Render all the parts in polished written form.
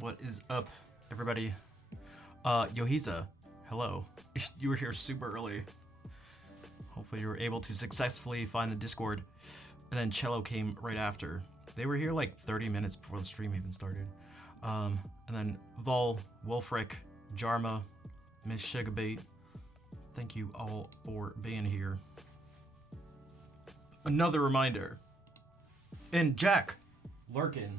What is up, everybody? Yohiza, hello. You were here super early. Hopefully you were able to successfully find the Discord. And then Cello came right after. They were here like 30 minutes before the stream even started. And then Vol, Wolfric, Jarma, Miss Sugarbait. Thank you all for being here. Another reminder. And Jack, Lurkin.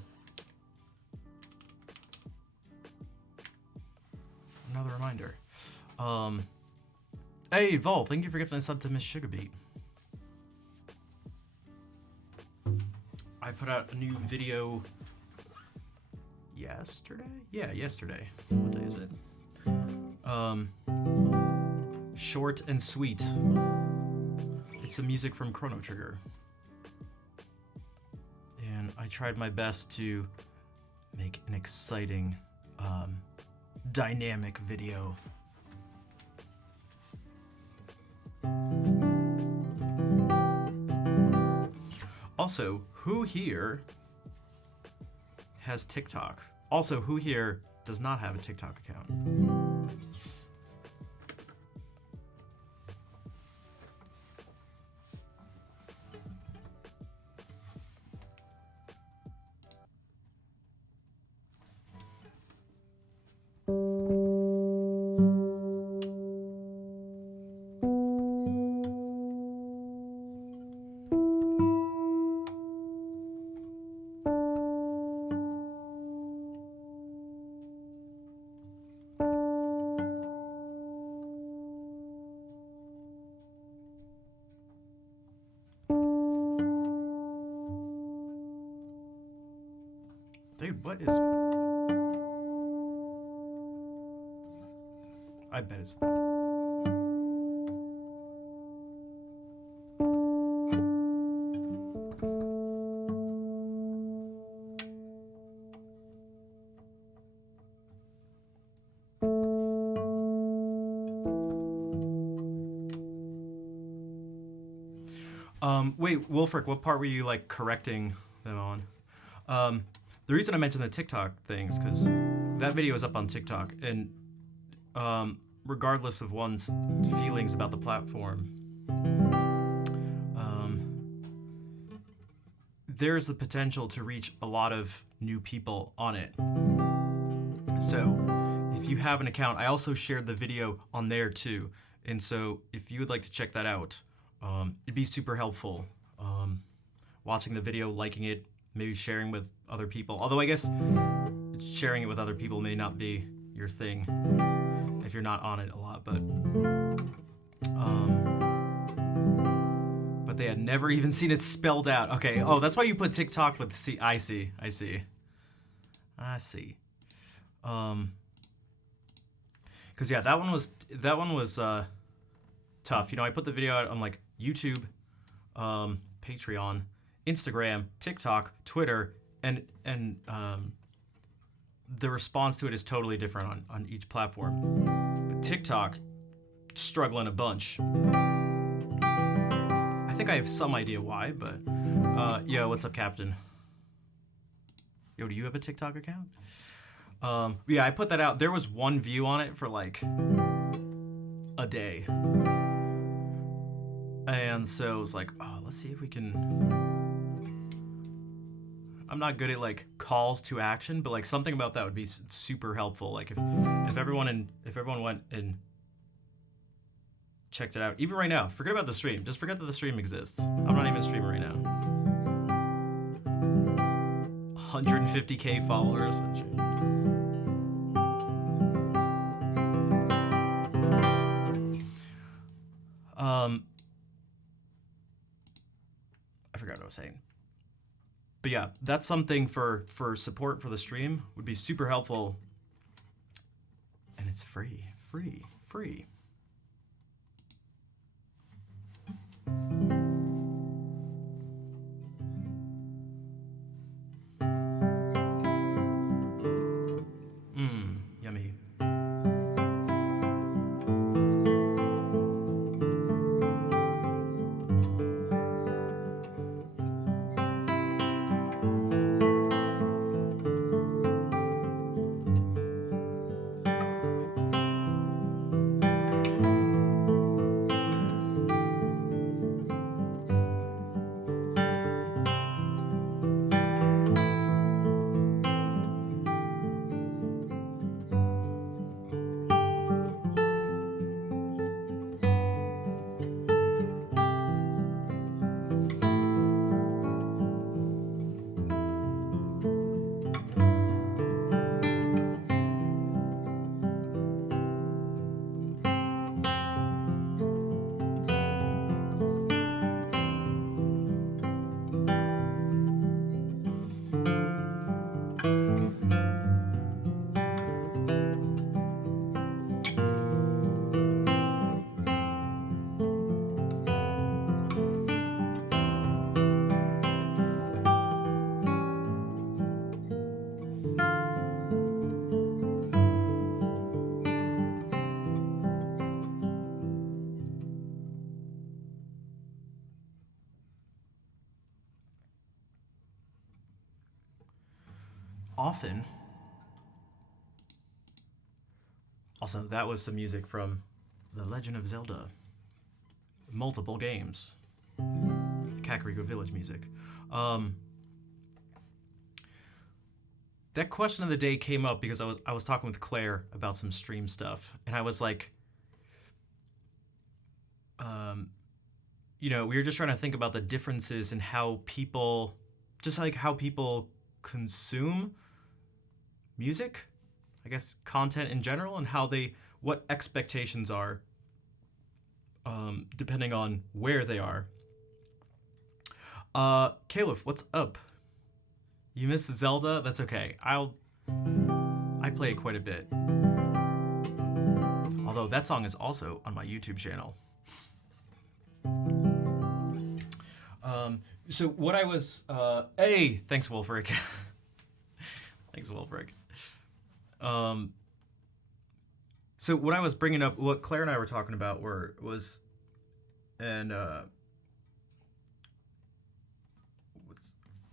Another reminder. Hey, Vol, thank you for gifting a sub to Miss Sugarbeat. I put out a new video yesterday? Yeah, yesterday. What day is it? Short and sweet. It's the music from Chrono Trigger. And I tried my best to make an exciting, dynamic video. Also, who here has TikTok? Also, who here does not have a TikTok account? Dude, what is... I bet it's... Wait, Wolfric, what part were you, like, correcting them on? The reason I mentioned the TikTok thing is because that video is up on TikTok, and regardless of one's feelings about the platform, there's the potential to reach a lot of new people on it. So if you have an account, I also shared the video on there too, and so if you would like to check that out, it'd be super helpful. Watching the video, liking it, maybe sharing with other people. Although I guess sharing it with other people may not be your thing if you're not on it a lot, but they had never even seen it spelled out. Okay, oh, that's why you put TikTok with C. I see. Cause yeah, that one was tough. You know, I put the video out on like YouTube, Patreon, Instagram, TikTok, Twitter, and the response to it is totally different on each platform. But TikTok, struggling a bunch. I think I have some idea why, but yo, what's up, Captain? Yo, do you have a TikTok account? Yeah, I put that out. There was one view on it for like a day. And so it was like, oh, let's see if we can... I'm not good at like calls to action, but like something about that would be super helpful. Like if everyone went and checked it out, even right now, forget about the stream. Just forget that the stream exists. I'm not even streaming right now. 150K followers. I forgot what I was saying. But yeah, that's something for support for the stream would be super helpful. And it's free. Yummy. Often. Also, that was some music from The Legend of Zelda. Multiple games. Kakariko Village music. That question of the day came up because I was talking with Claire about some stream stuff, and I was like, we were just trying to think about the differences in how people, just like how people consume music, I guess content in general, and what expectations are, depending on where they are. Caleb, what's up? You missed Zelda? That's okay. I play it quite a bit. Although that song is also on my YouTube channel. So what I was, hey, thanks Wolfric. Thanks Wolfric. So what I was bringing up, what Claire and I were talking about was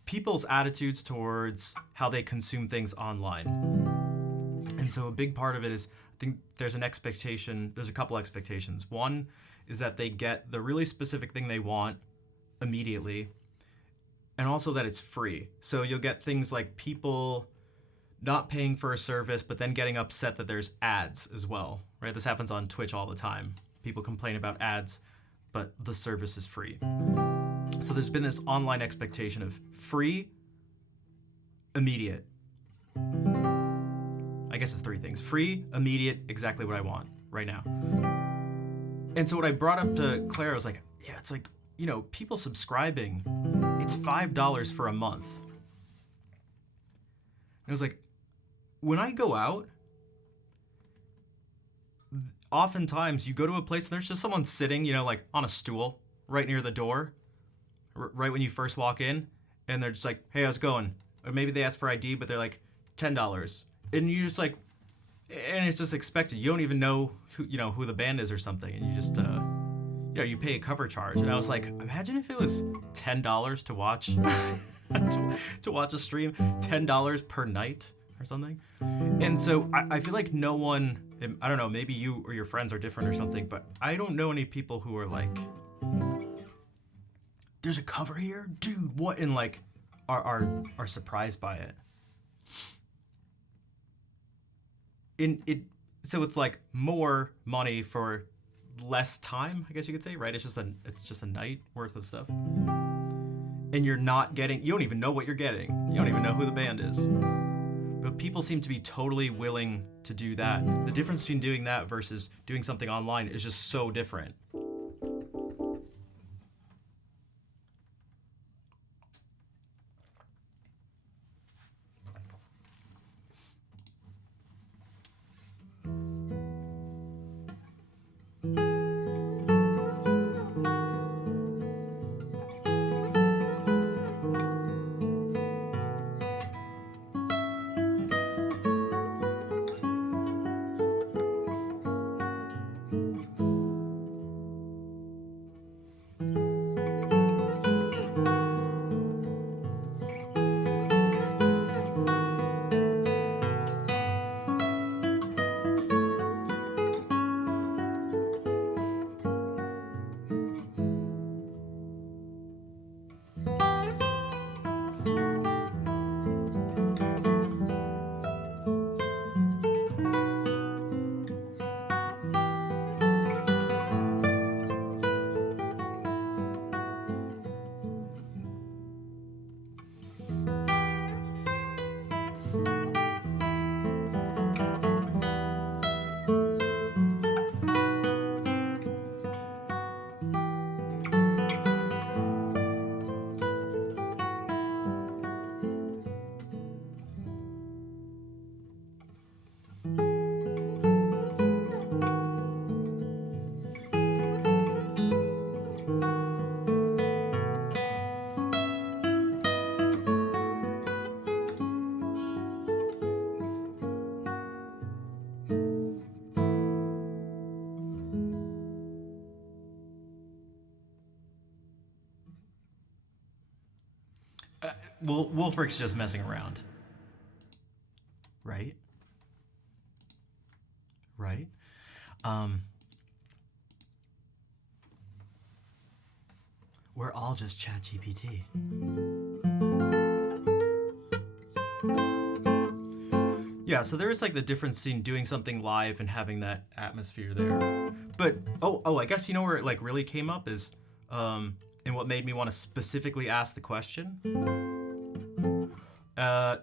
people's attitudes towards how they consume things online. And so a big part of it is, I think there's a couple expectations. One is that they get the really specific thing they want immediately, and also that it's free. So you'll get things like people not paying for a service, but then getting upset that there's ads as well, right? This happens on Twitch all the time. People complain about ads, but the service is free. So there's been this online expectation of free, immediate. I guess it's three things. Free, immediate, exactly what I want right now. And so what I brought up to Claire, I was like, yeah, it's like, people subscribing, it's $5 for a month. And I was like, when I go out, oftentimes you go to a place and there's just someone sitting, like on a stool right near the door, right when you first walk in, and they're just like, hey, how's it going? Or maybe they ask for ID, but they're like, $10. And you just like, and it's just expected. You don't even know who the band is or something, and you just, you pay a cover charge. And I was like, imagine if it was $10 to watch, to watch a stream, $10 per night or something. And so I feel like no one, I don't know, maybe you or your friends are different or something, but I don't know any people who are like, there's a cover here? Dude, what? And like, are surprised by it. So it's like more money for less time, I guess you could say, right? It's just a night worth of stuff. And you don't even know what you're getting. You don't even know who the band is. But people seem to be totally willing to do that. The difference between doing that versus doing something online is just so different. Wolfric's just messing around. Right? Right? We're all just ChatGPT. Yeah, so there is like the difference between doing something live and having that atmosphere there. But I guess you know where it like really came up is and what made me want to specifically ask the question.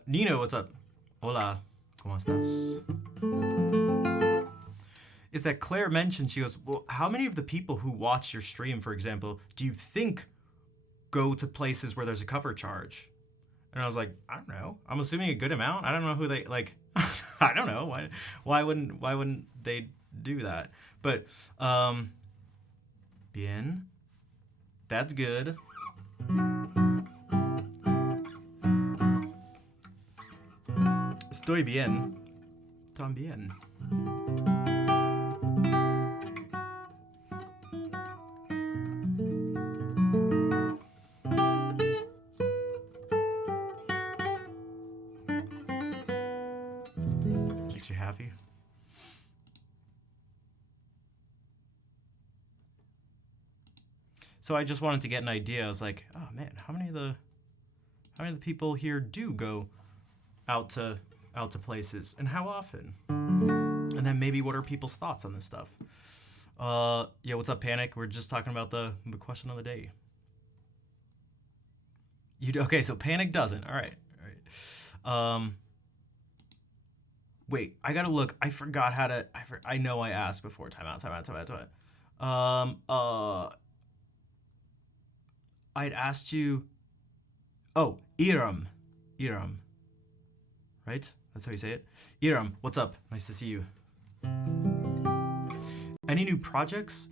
Nino, what's up? Hola, ¿cómo estás? Is that Claire mentioned, she goes, well, how many of the people who watch your stream, for example, do you think go to places where there's a cover charge? And I was like, I don't know. I'm assuming a good amount. I don't know who they like. I don't know why wouldn't they do that? But bien, that's good. Estoy bien, también. Makes you happy? So I just wanted to get an idea. I was like, oh man, how many of the people here do go out to places, and how often? And then maybe what are people's thoughts on this stuff? Yeah, what's up, Panic? We're just talking about the question of the day. Okay, so Panic doesn't. All right. Wait, I gotta look. I forgot how to. I know I asked before. Time out. I'd asked you. Oh, Iram. Right? That's how you say it. Iram, what's up? Nice to see you. Any new projects?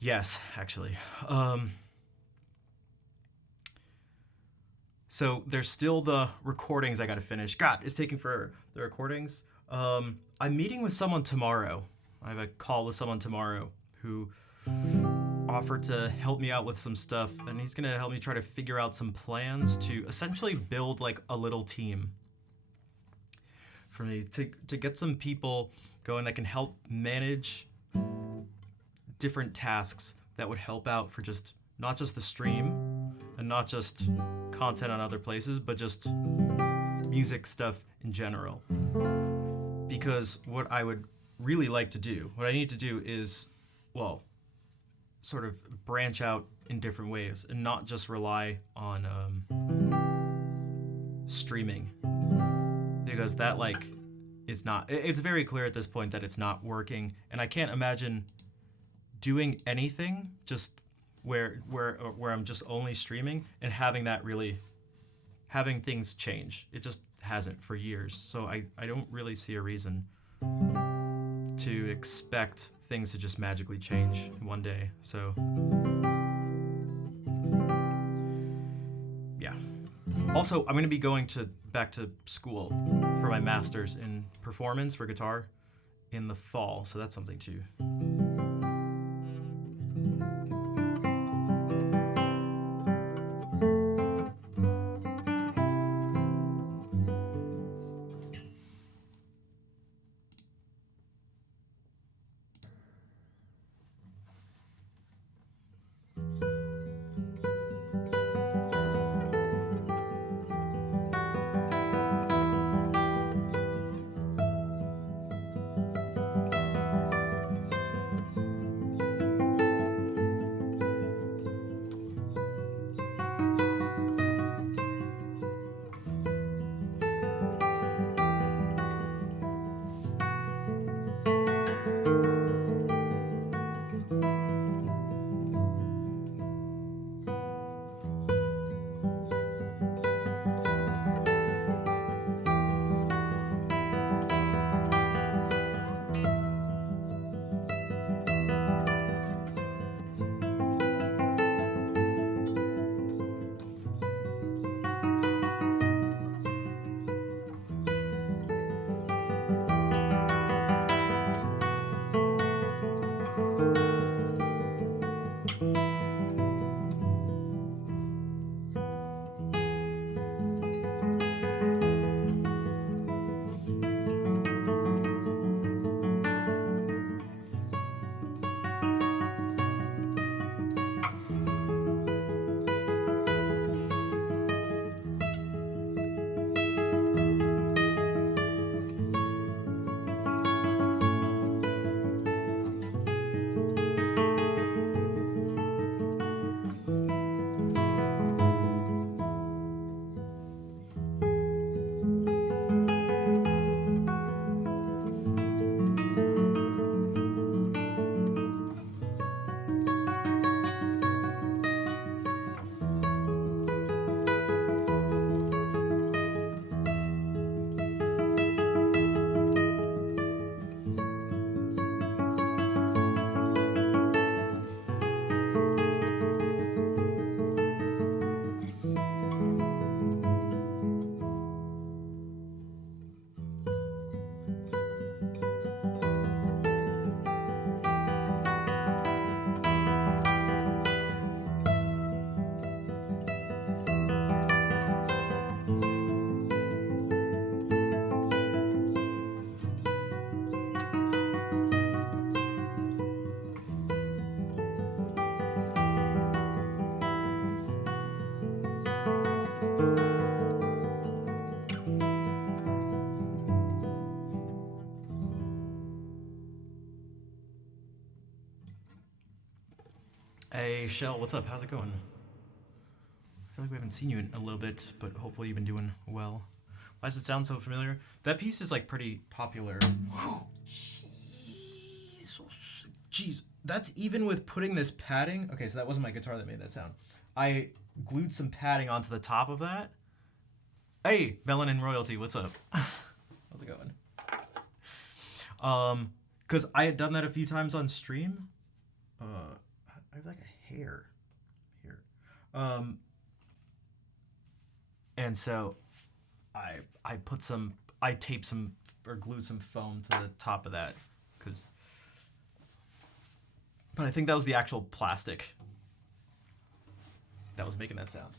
Yes, actually. So there's still the recordings I gotta finish. God, it's taking forever. The recordings. I'm meeting with someone tomorrow. I have a call with someone tomorrow who offered to help me out with some stuff, and he's gonna help me try to figure out some plans to essentially build like a little team for me to get some people going that can help manage different tasks that would help out for just not just the stream and not just content on other places, but just music stuff in general. Because what I would really like to do, what I need to do is, well, sort of branch out in different ways and not just rely on streaming, because that like is not, it's very clear at this point that it's not working, and I can't imagine doing anything just where I'm just only streaming and having things change. It just hasn't for years, so I don't really see a reason to expect things to just magically change in one day. So yeah. Also, I'm going to be going back to school for my master's in performance for guitar in the fall, so that's something too. Hey, Shell, what's up? How's it going? I feel like we haven't seen you in a little bit, but hopefully you've been doing well. Why does it sound so familiar? That piece is like pretty popular. Jeez, that's even with putting this padding. Okay, so that wasn't my guitar that made that sound. I glued some padding onto the top of that. Hey, Melanin Royalty, what's up? How's it going? Because I had done that a few times on stream. I have like a hair here. And so I taped some or glued some foam to the top of that but I think that was the actual plastic that was making that sound.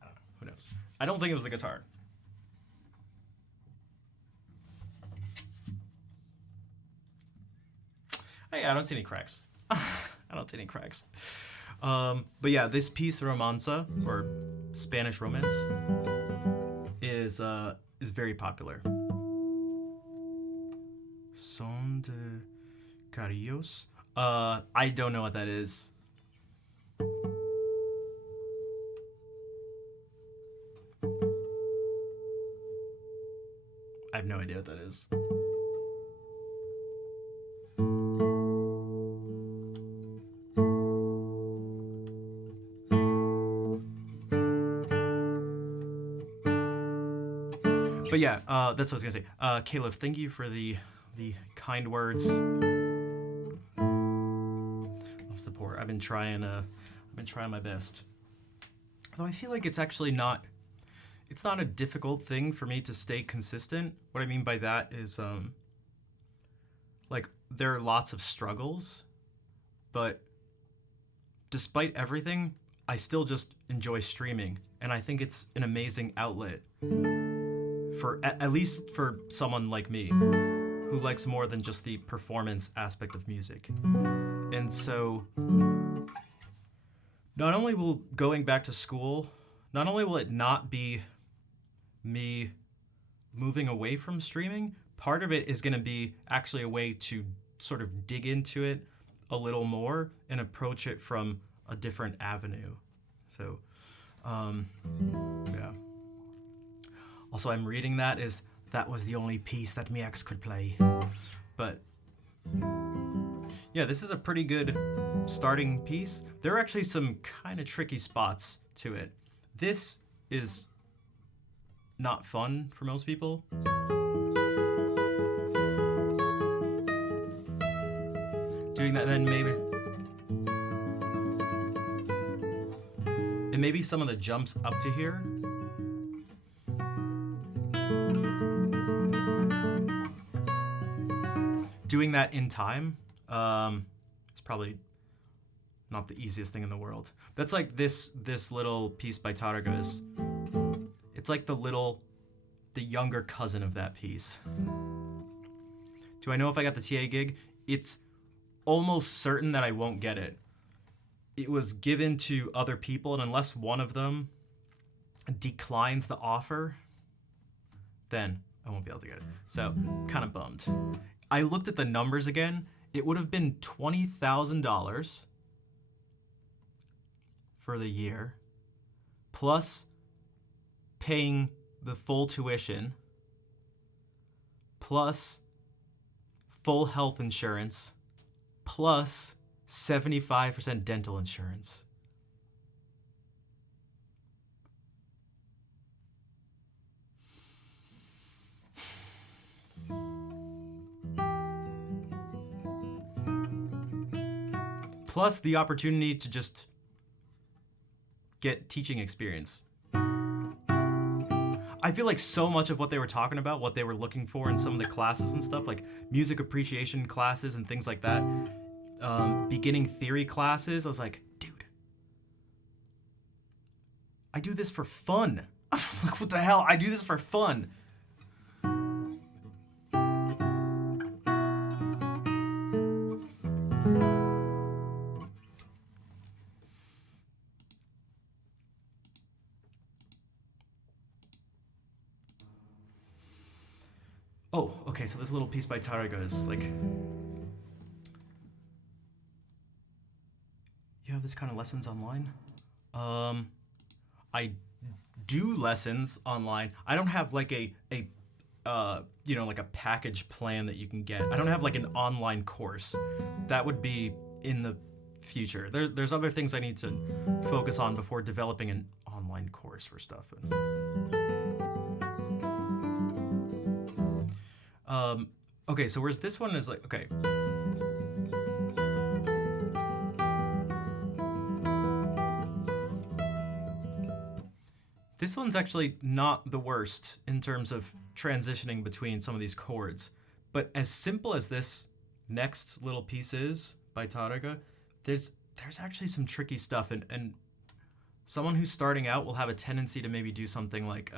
I don't know. Who knows? I don't think it was the guitar. Hey, I don't see any cracks. I don't see any cracks. But yeah, this piece, Romanza, or Spanish Romance, is very popular. Son de Carrillos. I don't know what that is. I have no idea what that is. But yeah, that's what I was gonna say. Caleb, thank you for the kind words of support. I've been trying my best. Though I feel like it's actually not a difficult thing for me to stay consistent. What I mean by that is like there are lots of struggles, but despite everything, I still just enjoy streaming, and I think it's an amazing outlet for at least for someone like me who likes more than just the performance aspect of music. And so not only will going back to school, not only will it not be me moving away from streaming, part of it is going to be actually a way to sort of dig into it a little more and approach it from a different avenue. So yeah. Also, I'm reading that was the only piece that my ex could play. But yeah, this is a pretty good starting piece. There are actually some kind of tricky spots to it. This is not fun for most people. Doing that, then maybe some of the jumps up to here. Doing that in time is probably not the easiest thing in the world. That's like this little piece by Tarragas. It's like the younger cousin of that piece. Do I know if I got the TA gig? It's almost certain that I won't get it. It was given to other people, and unless one of them declines the offer, then I won't be able to get it. So, kind of bummed. I looked at the numbers again. It would have been $20,000 for the year, plus paying the full tuition, plus full health insurance, plus 75% dental insurance. Plus the opportunity to just get teaching experience. I feel like so much of what they were talking about, what they were looking for in some of the classes and stuff, like music appreciation classes and things like that, beginning theory classes, I was like, dude, I do this for fun. Like, what the hell? I do this for fun. Oh, okay, so this little piece by Tarragas, like, this kind of lessons online. I do lessons online. I don't have like a like a package plan that you can get. I don't have like an online course. That would be in the future. There's other things I need to focus on before developing an online course for stuff. Okay, so whereas this one is like, okay. This one's actually not the worst in terms of transitioning between some of these chords. But as simple as this next little piece is by Tarega, there's actually some tricky stuff, and someone who's starting out will have a tendency to maybe do something like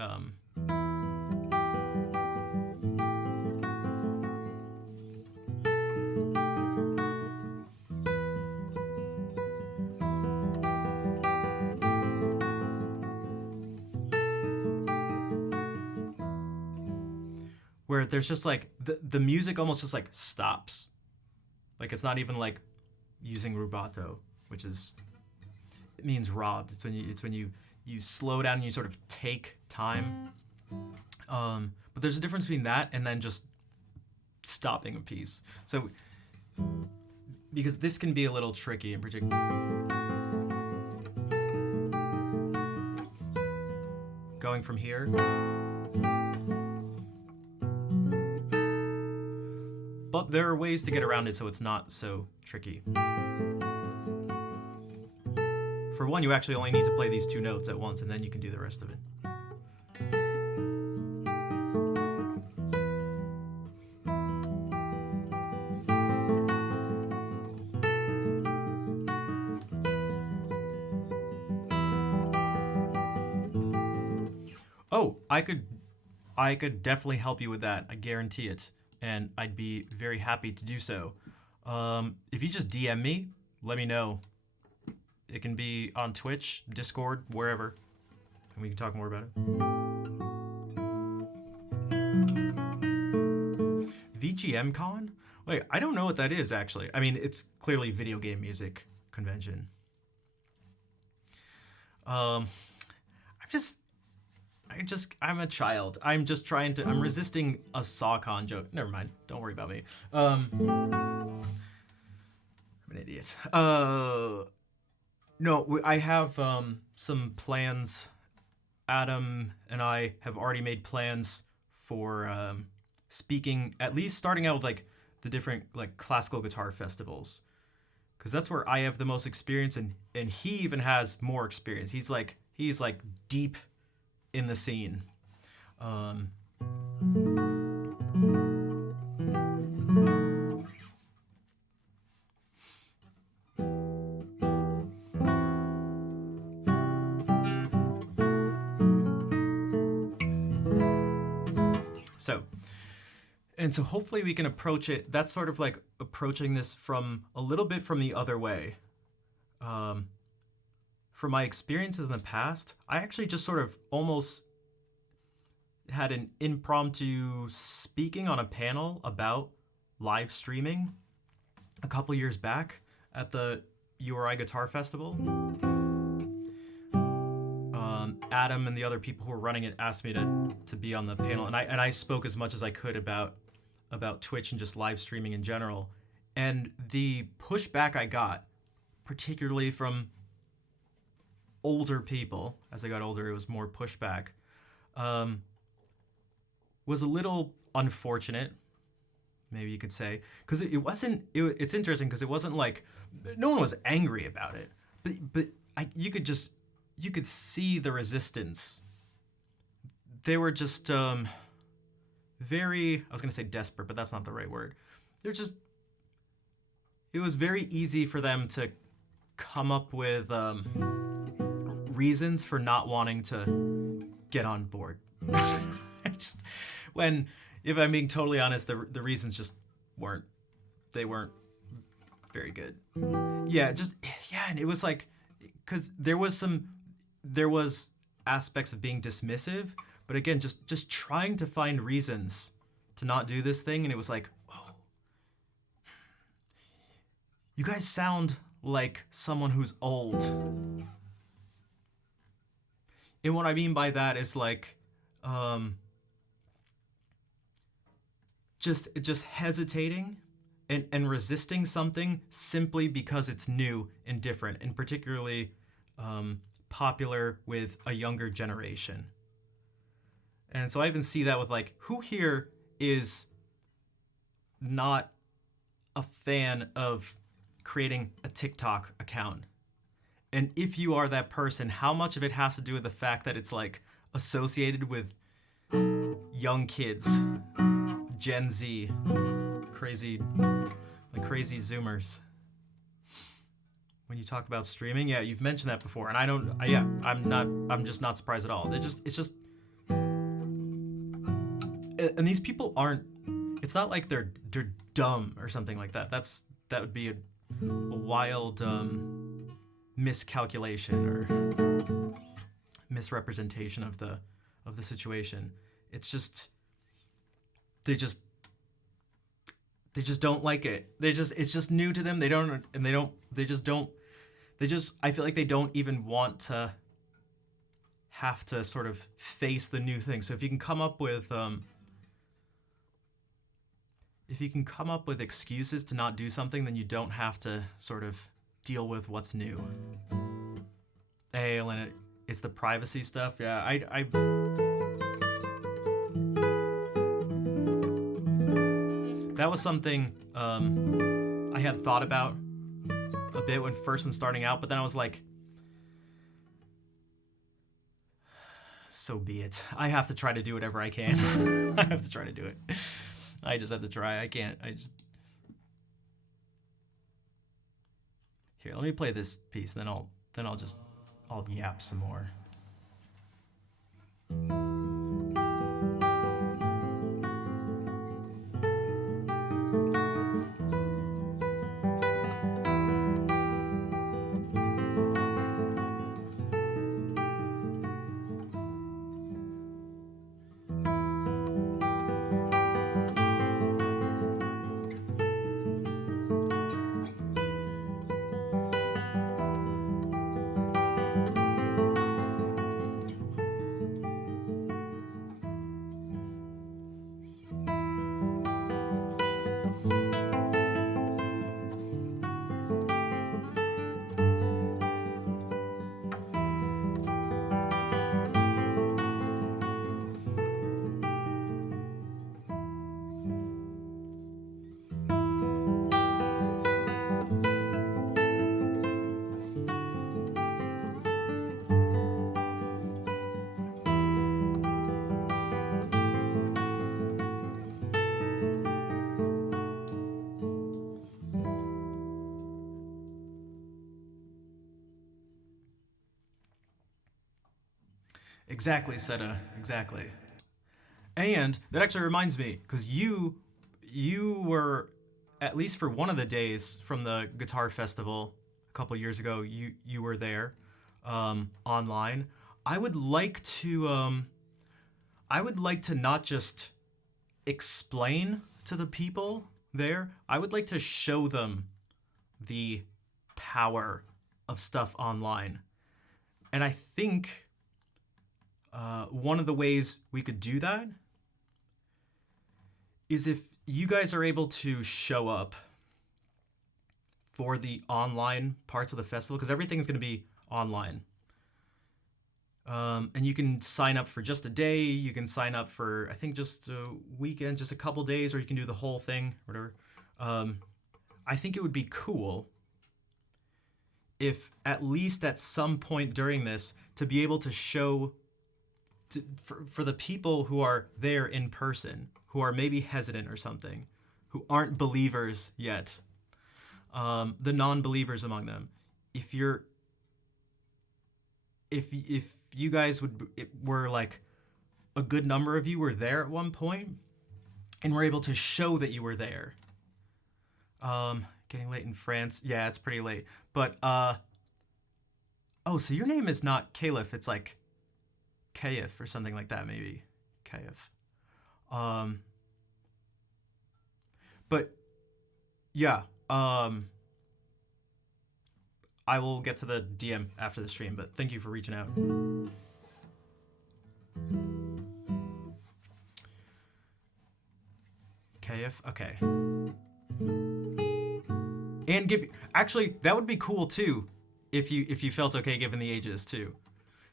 where there's just like the music almost just like stops. Like it's not even like using rubato, which is, it means robbed. It's when you slow down and you sort of take time. But there's a difference between that and then just stopping a piece. So because this can be a little tricky in particular. Going from here. But there are ways to get around it so it's not so tricky. For one, you actually only need to play these two notes at once, and then you can do the rest of it. Oh, I could definitely help you with that. I guarantee it. And I'd be very happy to do so. If you just DM me, let me know. It can be on Twitch, Discord, wherever, and we can talk more about it. VGM Con? Wait, I don't know what that is, actually. I mean, it's clearly video game music convention. I'm a child. I'm just trying to, I'm resisting a SawCon joke. Never mind. Don't worry about me. I'm an idiot. No, I have some plans. Adam and I have already made plans for speaking, at least starting out with like the different like classical guitar festivals. Because that's where I have the most experience, and he even has more experience. He's like deep in the scene. So hopefully we can approach it. That's sort of like approaching this from a little bit from the other way. From my experiences in the past, I actually just sort of almost had an impromptu speaking on a panel about live streaming a couple years back at the URI Guitar Festival. Adam and the other people who were running it asked me to be on the panel, and I spoke as much as I could about Twitch and just live streaming in general. And the pushback I got, particularly from older people, as I got older, it was more pushback, was a little unfortunate, maybe you could say, because it's interesting because it wasn't like, no one was angry about it, but you could see the resistance. They were just very, I was going to say desperate, but that's not the right word. It was very easy for them to come up with reasons for not wanting to get on board. If I'm being totally honest, the reasons just weren't very good. And it was like, because there was aspects of being dismissive, but again, just trying to find reasons to not do this thing, and it was like, oh, you guys sound like someone who's old. And what I mean by that is like just hesitating and resisting something simply because it's new and different, and particularly popular with a younger generation. And so I even see that with like, who here is not a fan of creating a TikTok account? And if you are that person, how much of it has to do with the fact that it's like associated with young kids, Gen Z, crazy Zoomers? When you talk about streaming, yeah, you've mentioned that before, and I'm just not surprised at all. It's just, and these people aren't. It's not like they're dumb or something like that. That would be a wild miscalculation or misrepresentation of the situation. It's just they just don't like it. It's just new to them. I feel like they don't even want to have to sort of face the new thing. So if you can come up with excuses to not do something, then you don't have to sort of deal with what's new. Hey, Elena, it's the privacy stuff. Yeah, that was something I had thought about a bit when starting out, but then I was like, so be it. I have to try to do whatever I can. I have to try to do it. I just have to try. I can't. Here, let me play this piece, then I'll yap some more. Exactly, Seta. Exactly. And that actually reminds me, because you were, at least for one of the days from the guitar festival a couple years ago, you were there online. I would like to not just explain to the people there. I would like to show them the power of stuff online. And I think one of the ways we could do that is if you guys are able to show up for the online parts of the festival, because everything's going to be online. And you can sign up for just a day. You can sign up for, I think, just a weekend, just a couple days, or you can do the whole thing, whatever. I think it would be cool if at least at some point during this to be able to show for the people who are there in person, who are maybe hesitant or something, who aren't believers yet, the non-believers among them, if you guys were like a good number of you were there at one point and were able to show that you were there. Getting late in France. Yeah, it's pretty late. But oh, so your name is not Caliph, it's like Kayif or something like that, maybe. Kayif. But yeah, I will get to the DM after the stream, but thank you for reaching out. KF, okay. And actually, that would be cool too, if you felt okay giving the ages too,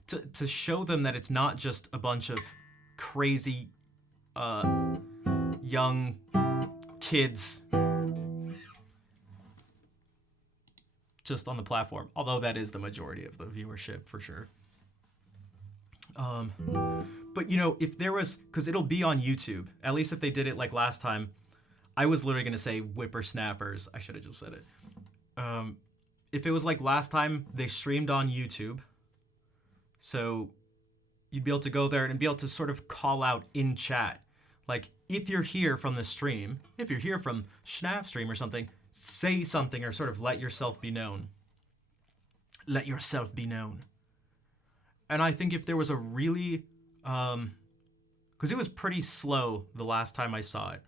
to show them that it's not just a bunch of crazy, young kids just on the platform, although that is the majority of the viewership for sure. But you know, if there was, because it'll be on YouTube, at least if they did it like last time, I was literally gonna say whippersnappers. I should have just said it. If it was like last time, they streamed on YouTube, so you'd be able to go there and be able to sort of call out in chat. Like, if you're here from the stream, if you're here from Schnaf stream or something, say something or sort of let yourself be known. Let yourself be known. And I think if there was a really, because it was pretty slow the last time I saw it.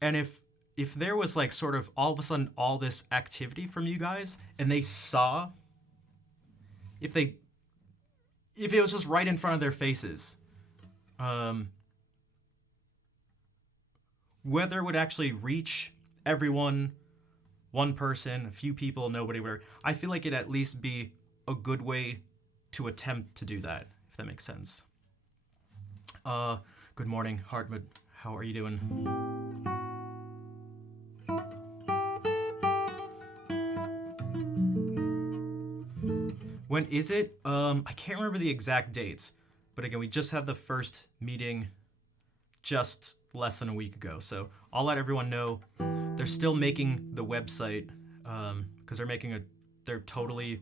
And if there was like sort of all of a sudden all this activity from you guys and they saw, if it was just right in front of their faces, whether it would actually reach everyone, one person, a few people, nobody, whatever, I feel like it'd at least be a good way to attempt to do that, if that makes sense. Good morning, Hartmut. How are you doing? When is it? I can't remember the exact dates, but again, we just had the first meeting just less than a week ago, so I'll let everyone know. They're still making the website, because they're totally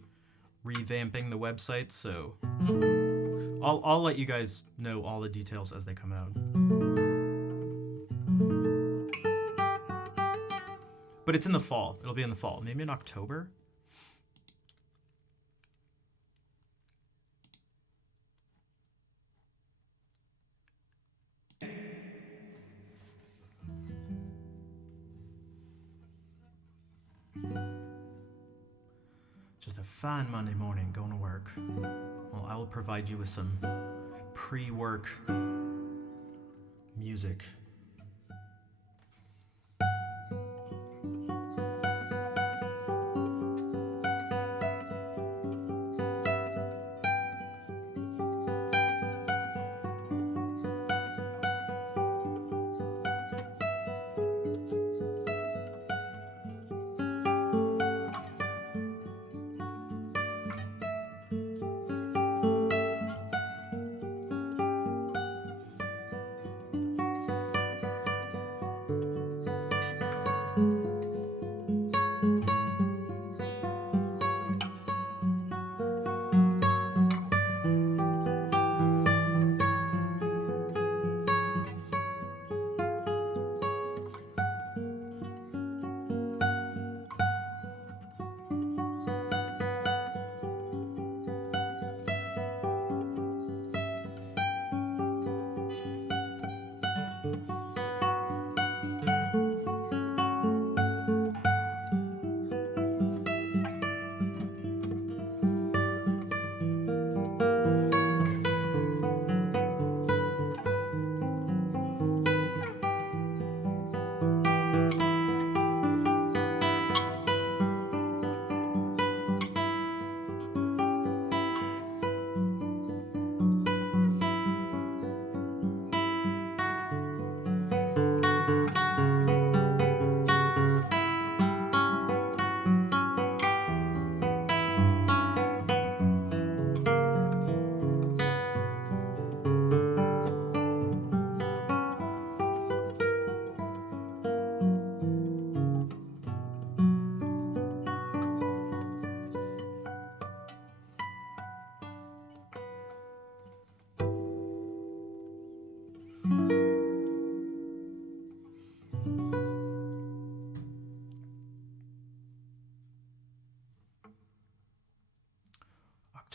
revamping the website, so I'll let you guys know all the details as they come out. But it's in the fall. It'll be in the fall, maybe in October. Just a fine Monday morning going to work. Well, I will provide you with some pre-work music.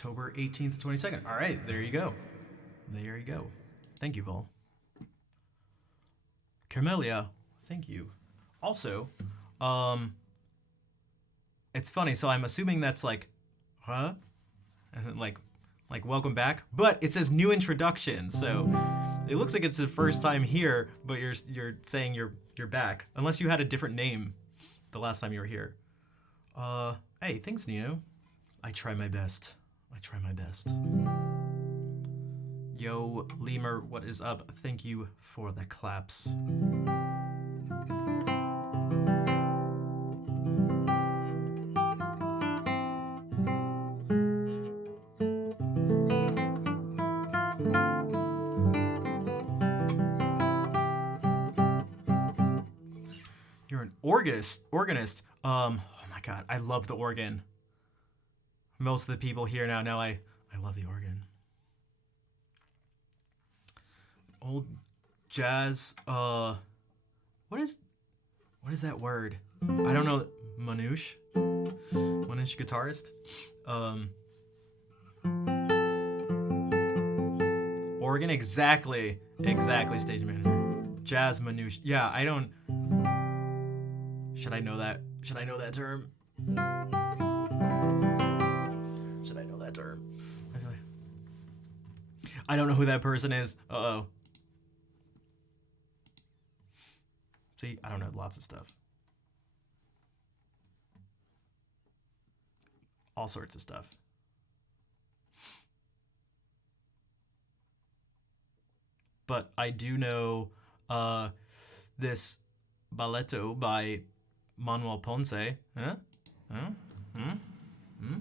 October 18th to 22nd. All right, there you go. There you go. Thank you, Vol. Carmelia, thank you. Also, it's funny. So I'm assuming that's like, huh? And then like welcome back. But it says new introduction. So it looks like it's the first time here, but you're saying you're back. Unless you had a different name the last time you were here. Hey, thanks, Nino. I try my best. I try my best. Yo, Lemur, what is up? Thank you for the claps. You're an organist. Oh my god, I love the organ. Most of the people here now know I love the organ. Old jazz, what is that word? I don't know. Manouche guitarist. Organ, exactly, stage manager. Jazz manouche. Yeah, I don't. Should I know that? Should I know that term? Should I know that term? I don't know who that person is. Uh-oh. See, I don't know lots of stuff. All sorts of stuff. But I do know this balletto by Manuel Ponce. Huh? Huh? Hmm? Hmm?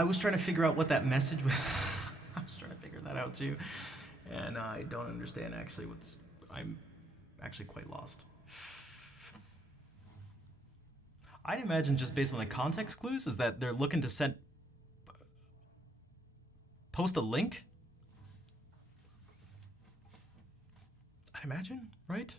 I was trying to figure out what that message was. I was trying to figure that out too, and I don't understand actually what's. I'm actually quite lost. I'd imagine just based on the context clues is that they're looking to post a link. I'd imagine, right?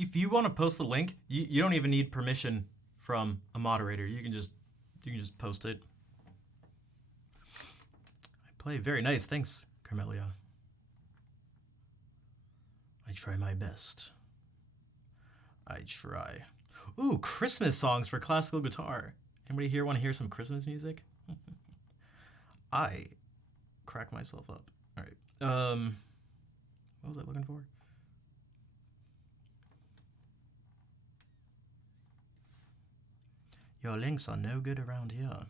If you want to post the link, you don't even need permission from a moderator. You can just post it. I play very nice. Thanks, Carmelia. I try my best. I try. Ooh, Christmas songs for classical guitar. Anybody here want to hear some Christmas music? I crack myself up. All right. What was I looking for? Your links are no good around here.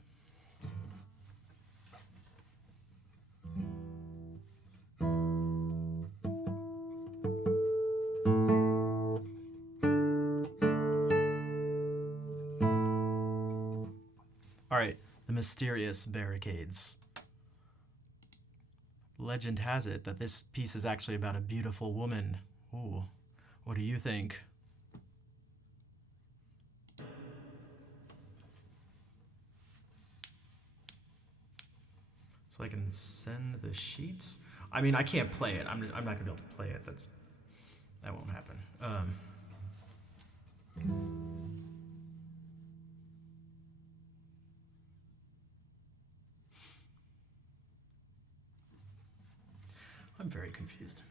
All right, the mysterious barricades. Legend has it that this piece is actually about a beautiful woman. Ooh, what do you think? So I can send the sheets. I mean, I can't play it. I'm not gonna be able to play it. That won't happen. I'm very confused.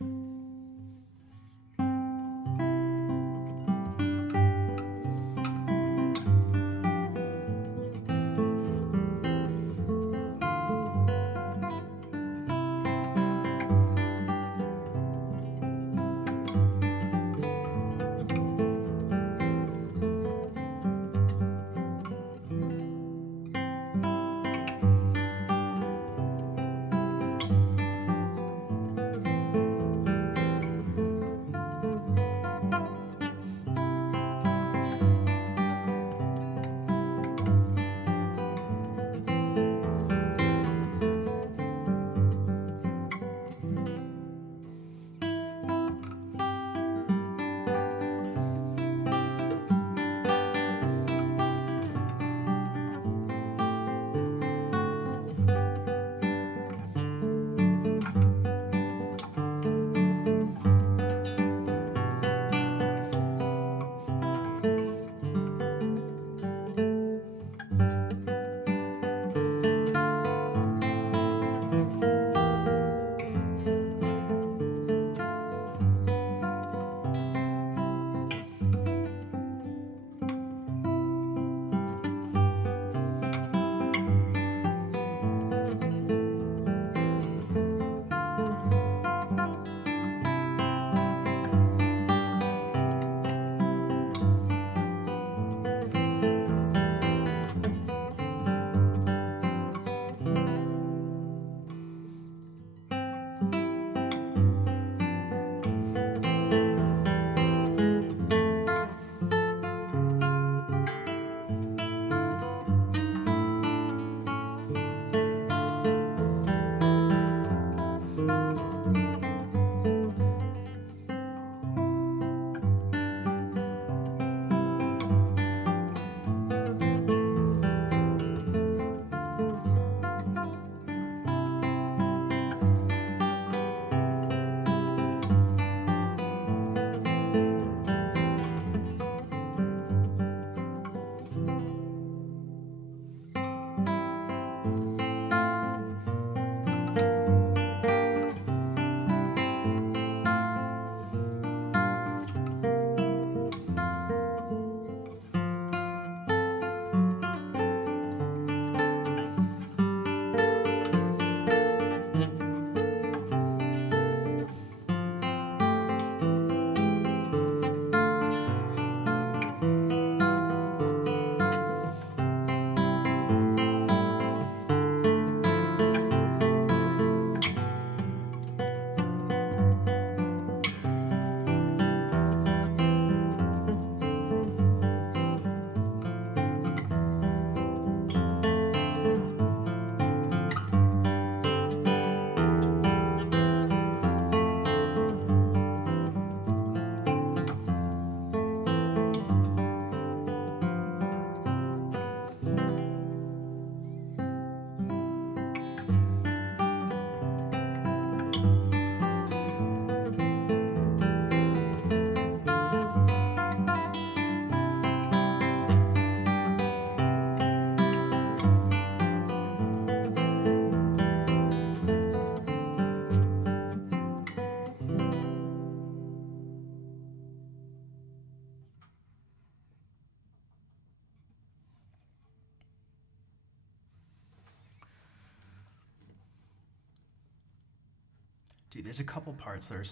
Dude, there's a couple parts that are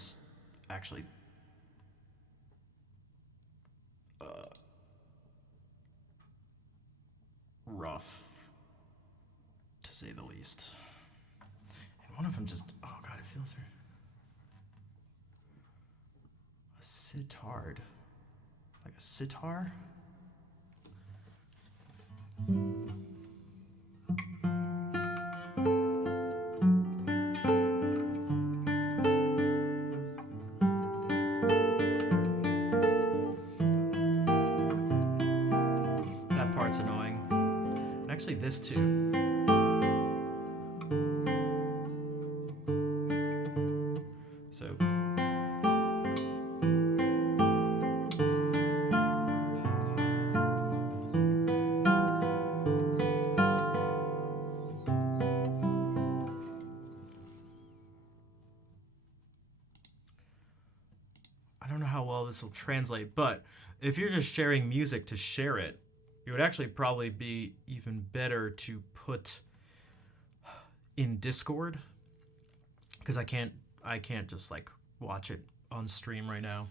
actually rough, to say the least. And one of them just, oh god, it feels a sitar, like a sitar. That part's annoying. And actually this too. So I don't know how well this will translate, but if you're just sharing music to share it, it would actually probably be even better to put in Discord, because I can't just like watch it on stream right now.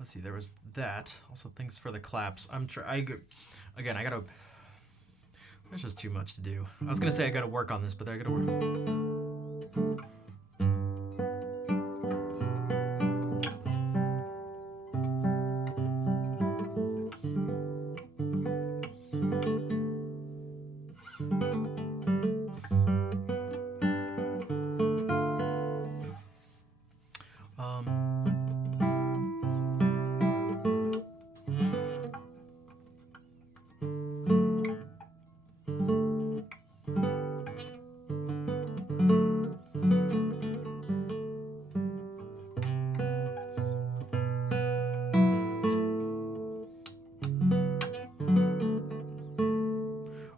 Let's see, there was that. Also, thanks for the claps. Again, I gotta. There's just too much to do. I was gonna say I gotta work on this, but I gotta work.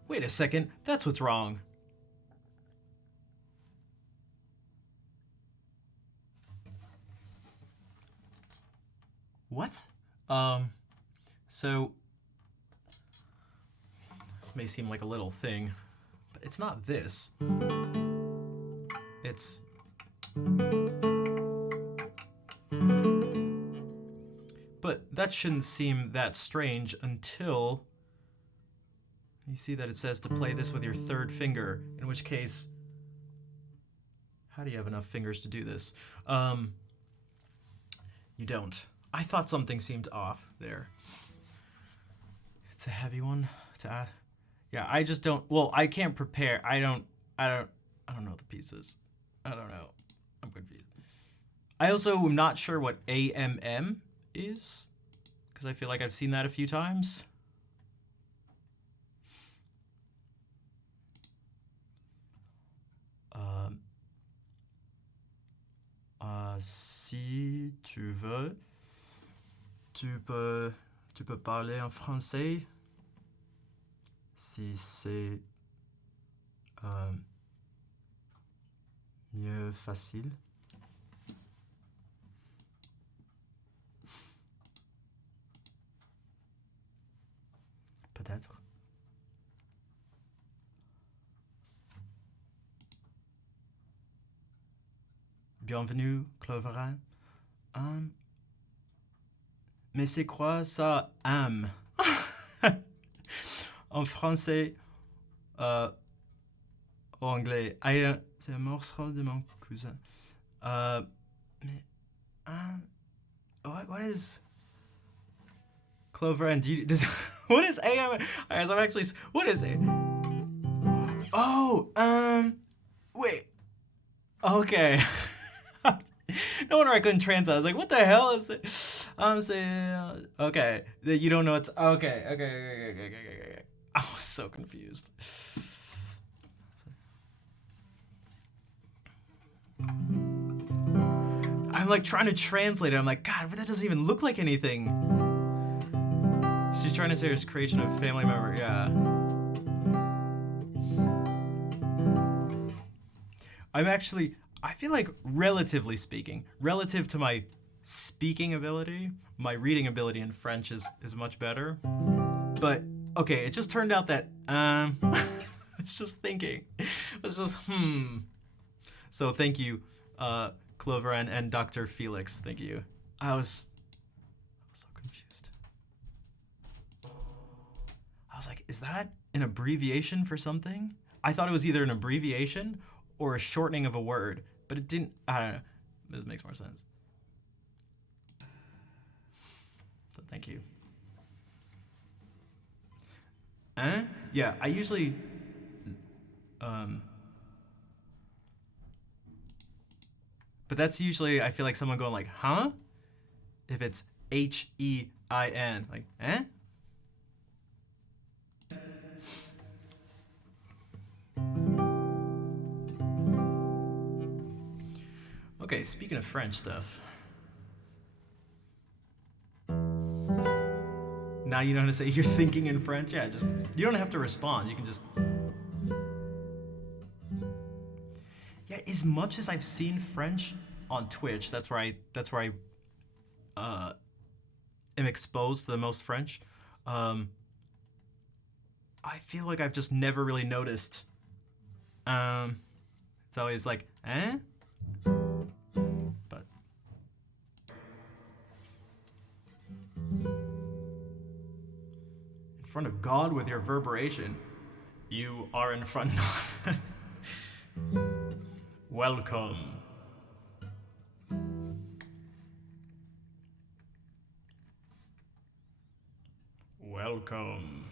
Wait a second, that's what's wrong. What? So this may seem like a little thing, but it's not this. It's but that shouldn't seem that strange until you see that it says to play this with your third finger, in which case, how do you have enough fingers to do this? You don't. I thought something seemed off there. It's a heavy one to add. Yeah, I just don't, well, I can't prepare. I don't know the pieces. I don't know. I'm confused. I also am not sure what AMM is, because I feel like I've seen that a few times. Si tu veux, tu peux parler en français si c'est mieux facile. Peut-être. Bienvenue, Cloverin. Mais c'est quoi ça, âme? En français, ou anglais. C'est un morceau de mon cousin. Mais, what is Cloverin? What is AM? Guys, I'm actually. What is it? Oh, wait. Okay. No wonder I couldn't translate. I was like, what the hell is it? Saying, okay. You don't know it's, okay. I was so confused. I'm like trying to translate it. I'm like, God, but that doesn't even look like anything. She's trying to say it's creation of a family member, yeah. I feel like, relatively speaking, relative to my speaking ability, my reading ability in French is much better. But okay, it just turned out that I was just thinking, I was just So thank you, Clover and Dr. Felix. Thank you. I was so confused. I was like, is that an abbreviation for something? I thought it was either an abbreviation or a shortening of a word, but it didn't. I don't know. This makes more sense. So thank you. Yeah, I usually. But that's usually, I feel like someone going like, huh? If it's H-E-I-N, like, eh? Okay, speaking of French stuff. Now you know how to say you're thinking in French? Yeah, just, you don't have to respond. You can just. Yeah, as much as I've seen French on Twitch, that's where I am exposed to the most French. I feel like I've just never really noticed. It's always like, eh? But in front of God with your verberation, you are in front of. Welcome. Welcome.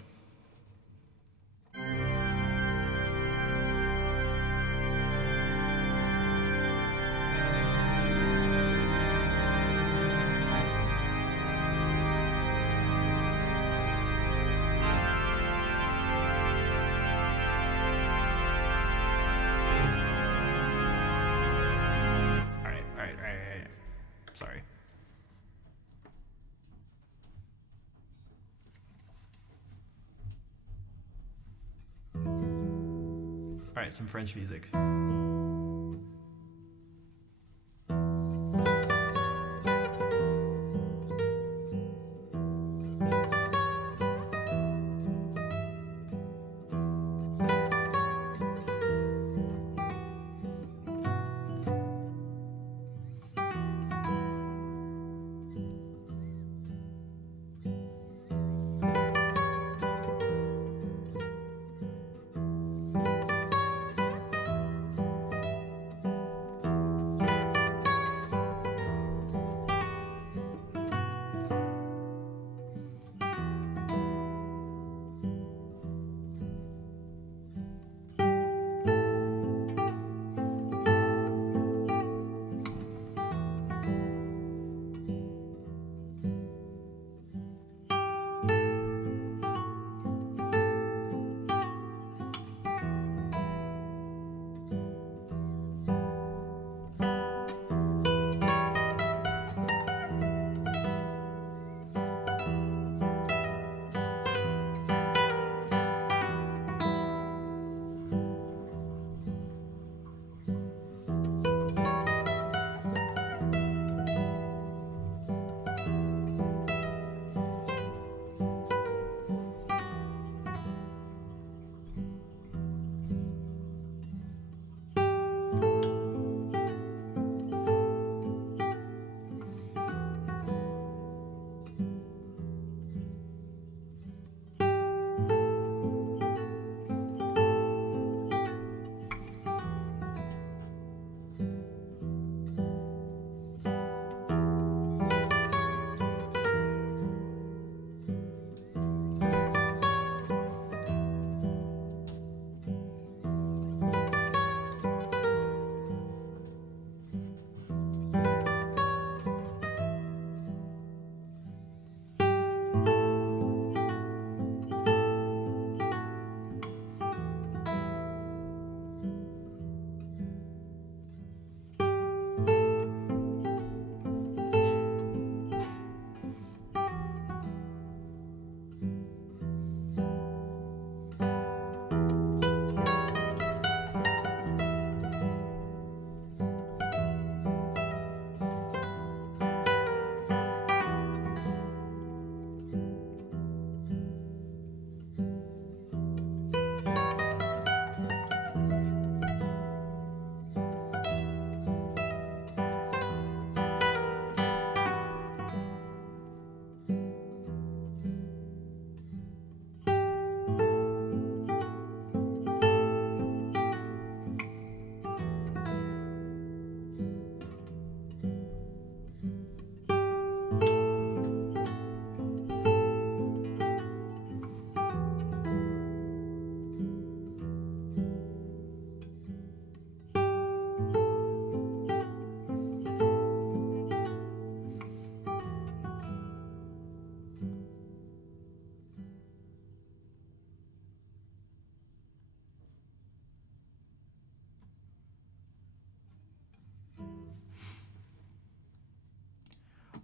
All right. Sorry. All right, some French music.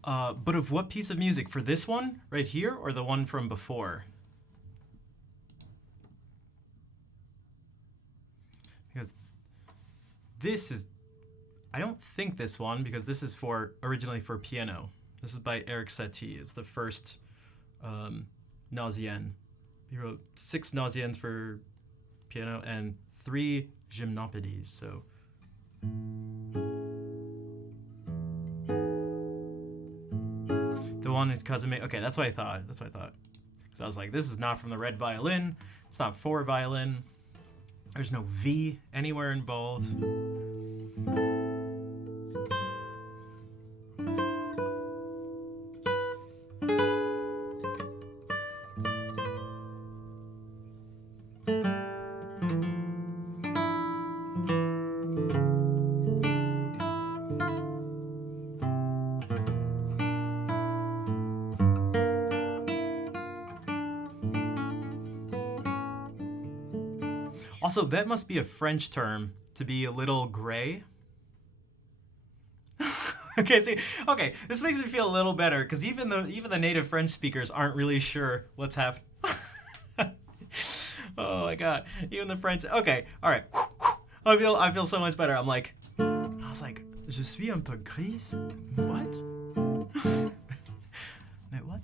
But of what piece of music? For this one right here or the one from before? Because this is, I don't think this one, because this is originally for piano. This is by Eric Satie. It's the first Nausienne. He wrote 6 Nausiennes for piano and 3 Gymnopédies. So the one is Kazumi. Okay, that's what I thought. That's what I thought. Because I was like, this is not from the Red Violin. It's not for violin. There's no V anywhere involved. Also, that must be a French term, to be a little gray. Okay, see, okay, this makes me feel a little better, because even the native French speakers aren't really sure what's happening. Oh my god, even the French. Okay, all right. I feel so much better. I was like, je suis un peu grise. What? Mais what?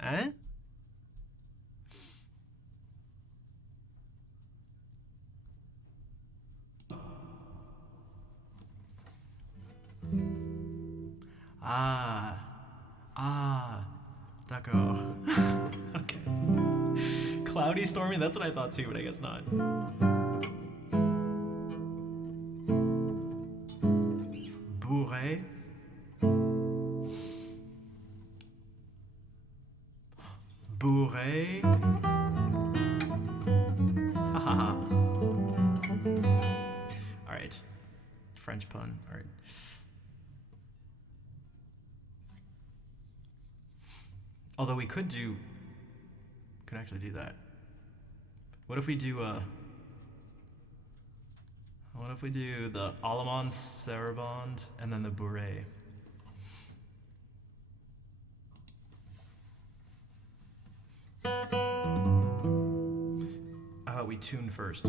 Hein? D'accord. Okay. Cloudy, stormy, that's what I thought too, but I guess not. Bourré. Bourré. Haha. Alright. French pun. Alright. Although we could actually do that. What if we do the Allemand Sarabande and then the Bourré? How about we tune first?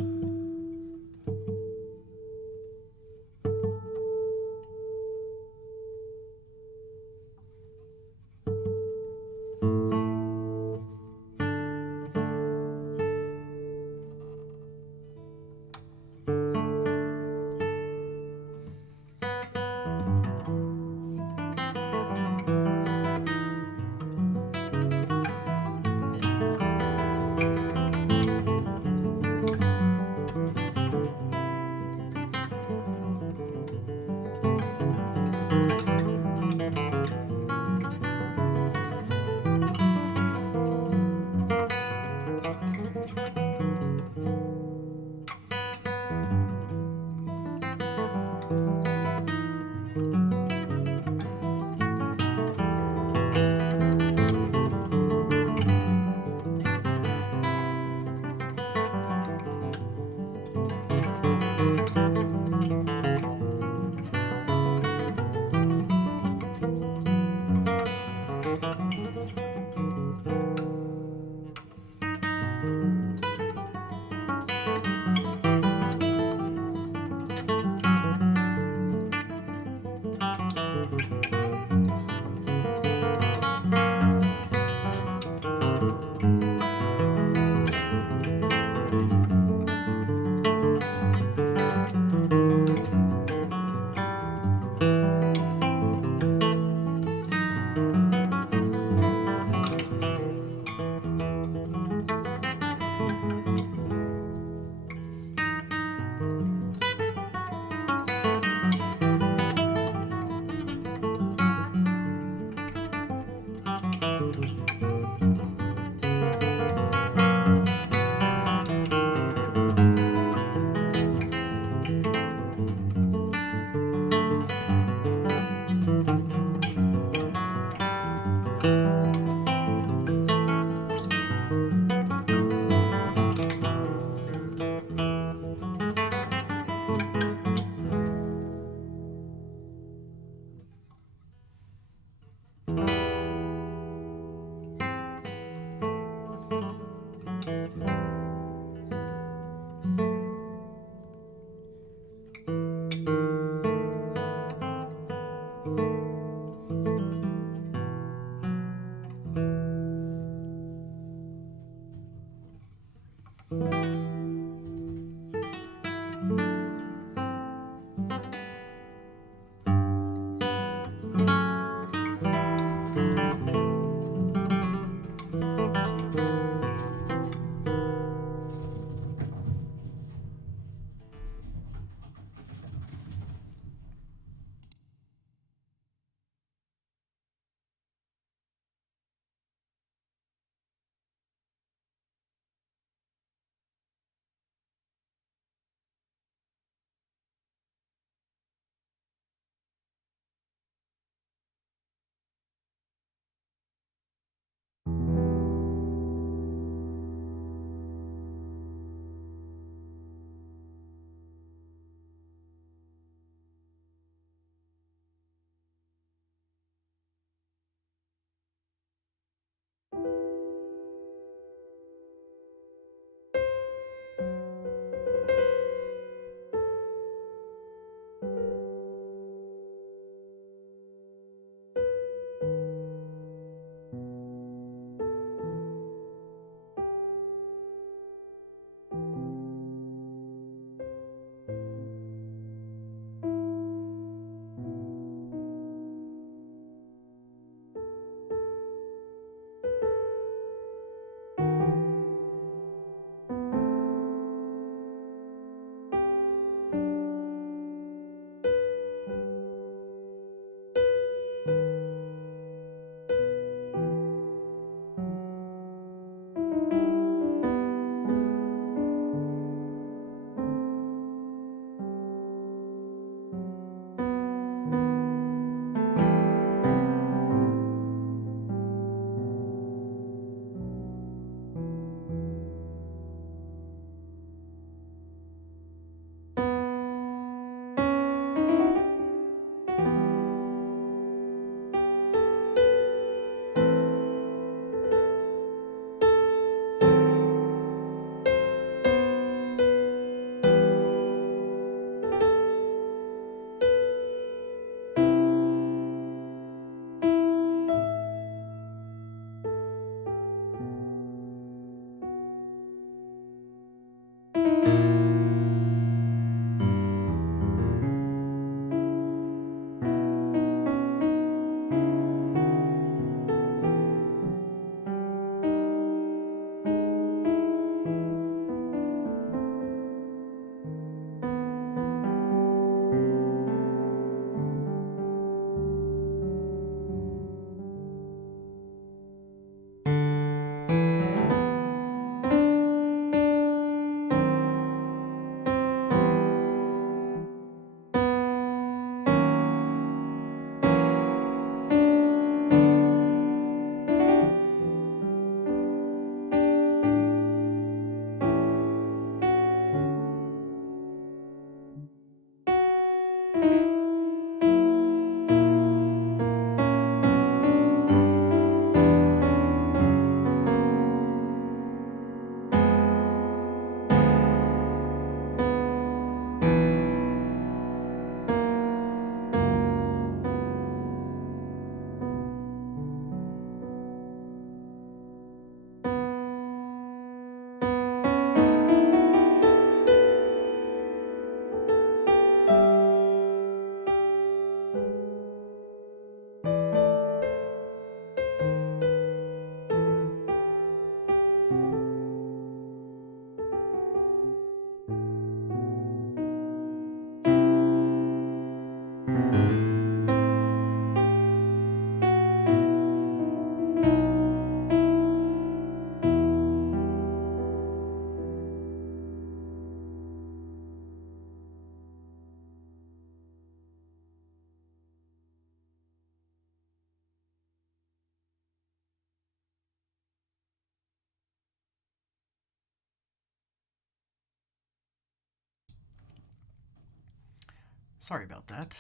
Sorry about that.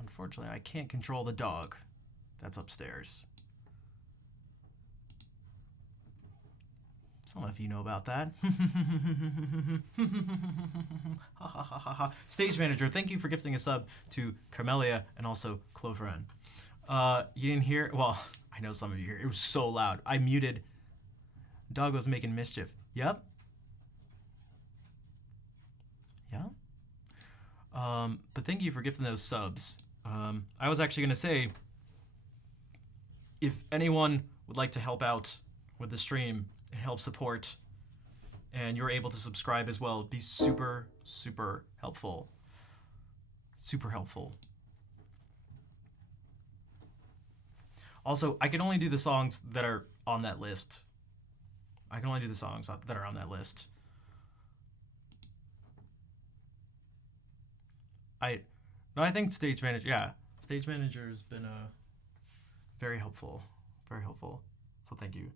Unfortunately, I can't control the dog that's upstairs. I don't know if you know about that. Stage manager, thank you for gifting a sub to Carmelia and also Cloveren. You didn't hear? Well, I know some of you hear. It was so loud. I muted. Dog was making mischief. Yep. Yeah. But thank you for gifting those subs. I was actually gonna say, if anyone would like to help out with the stream and help support, and you're able to subscribe as well, it'd be super, super helpful. Super helpful. Also, I can only do the songs that are on that list. I can only do the songs that are on that list. I think stage manager, stage manager has been very helpful, very helpful. So thank you.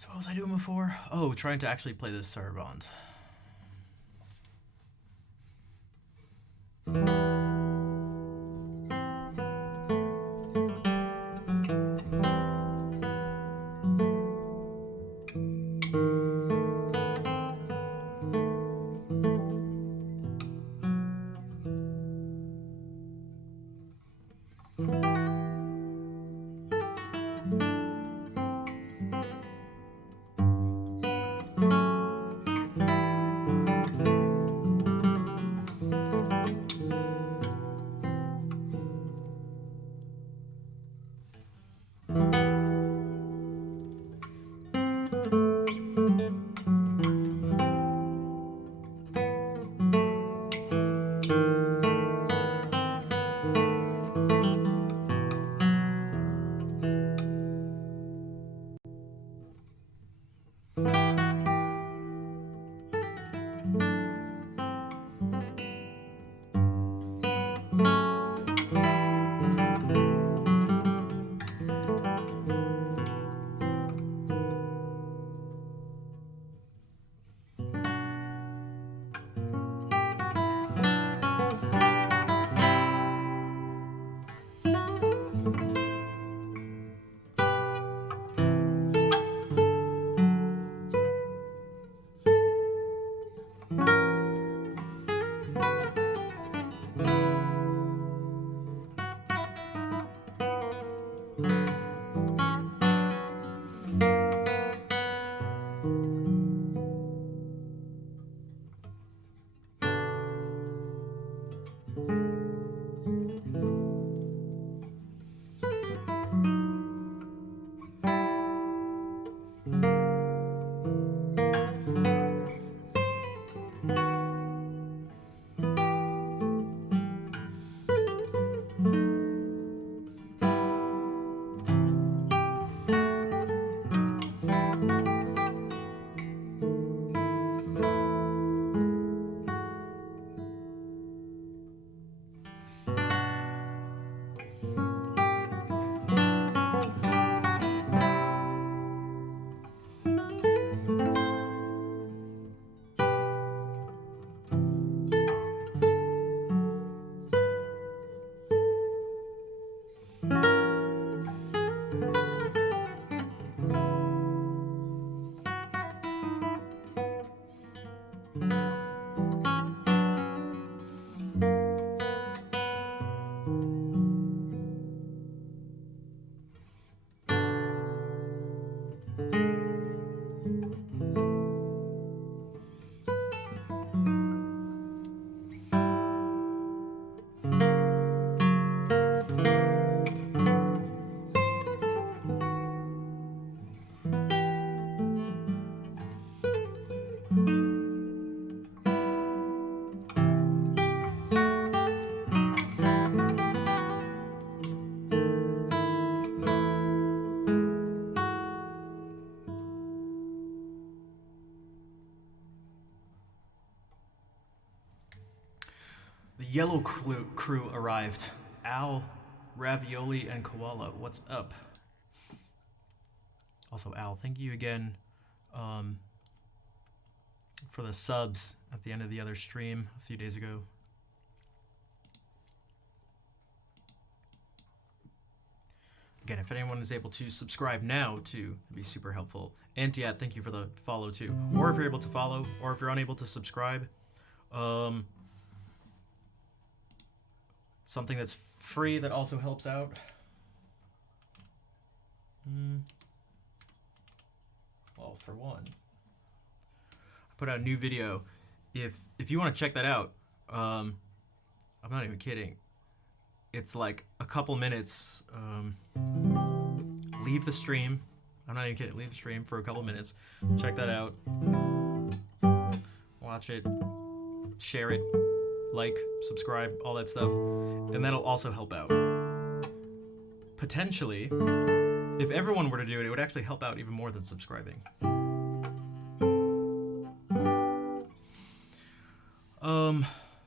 So what was I doing before? Oh, trying to actually play this Saraband. The yellow crew arrived. Al, Ravioli, and Koala. What's up? Also, Al, thank you again for the subs at the end of the other stream a few days ago. Again, if anyone is able to subscribe now too, it'd be super helpful. And yeah, thank you for the follow too. Or if you're able to follow, or if you're unable to subscribe, something that's free that also helps out. Well, for one, I put out a new video. If you want to check that out, I'm not even kidding. It's like a couple minutes. Leave the stream. I'm not even kidding. Leave the stream for a couple minutes. Check that out. Watch it. Share it. Like, subscribe, all that stuff. And that'll also help out. Potentially, if everyone were to do it, it would actually help out even more than subscribing.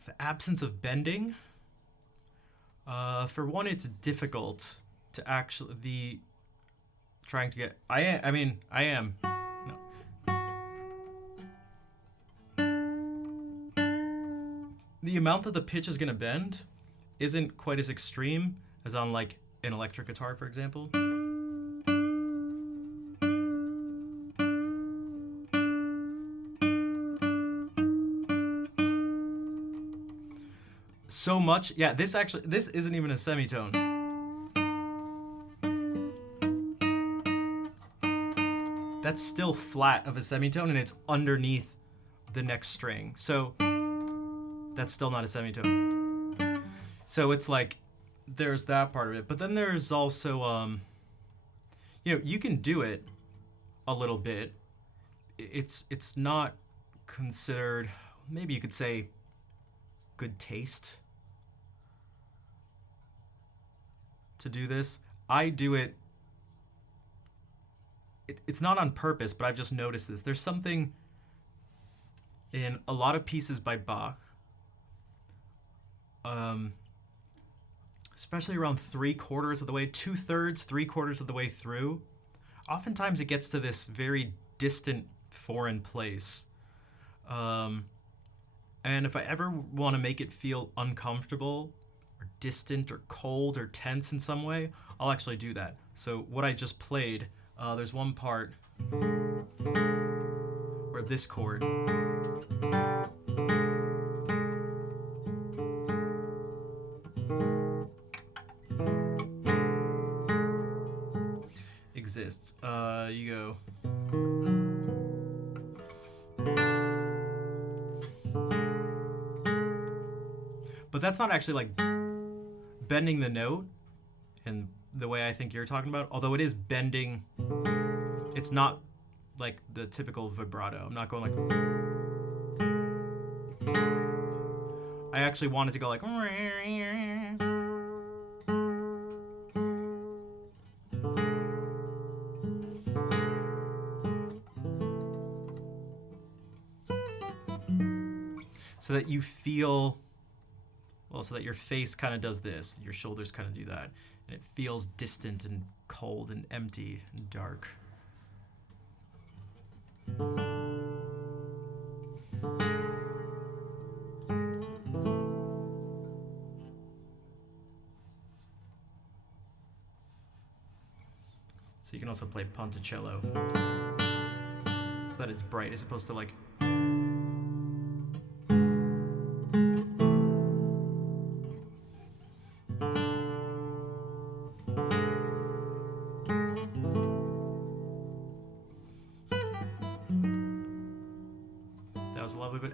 The absence of bending. For one, it's difficult to actually trying to get. I am. No. The amount that the pitch is gonna bend isn't quite as extreme as on like an electric guitar, for example. So much, yeah. This isn't even a semitone. That's still flat of a semitone, and it's underneath the next string. So that's still not a semitone. So it's like there's that part of it, but then there's also you can do it a little bit. It's not considered, maybe you could say, good taste to do this. I do it. It's not on purpose, but I've just noticed this. There's something in a lot of pieces by Bach, especially around 3/4 of the way, 2/3, 3/4 of the way through. Oftentimes it gets to this very distant foreign place. And if I ever want to make it feel uncomfortable or distant or cold or tense in some way, I'll actually do that. So what I just played, there's one part where this chord exists. You go. But that's not actually like bending the note in the way I think you're talking about, although it is bending. It's not like the typical vibrato. I'm not going like. I actually wanted to go like. So that you feel. Well, so that your face kind of does this, your shoulders kind of do that, and it feels distant and cold and empty and dark. So you can also play Ponticello, so that it's bright as opposed to like.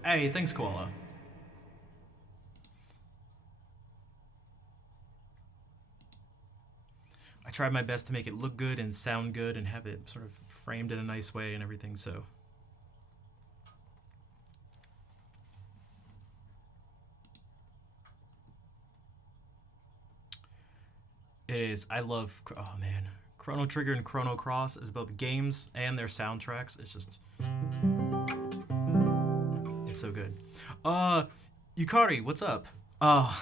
Hey, thanks, Koala. I tried my best to make it look good and sound good and have it sort of framed in a nice way and everything, so. It is. I love, oh man. Chrono Trigger and Chrono Cross as both games and their soundtracks. It's just. It's so good. Yukari, what's up? Oh,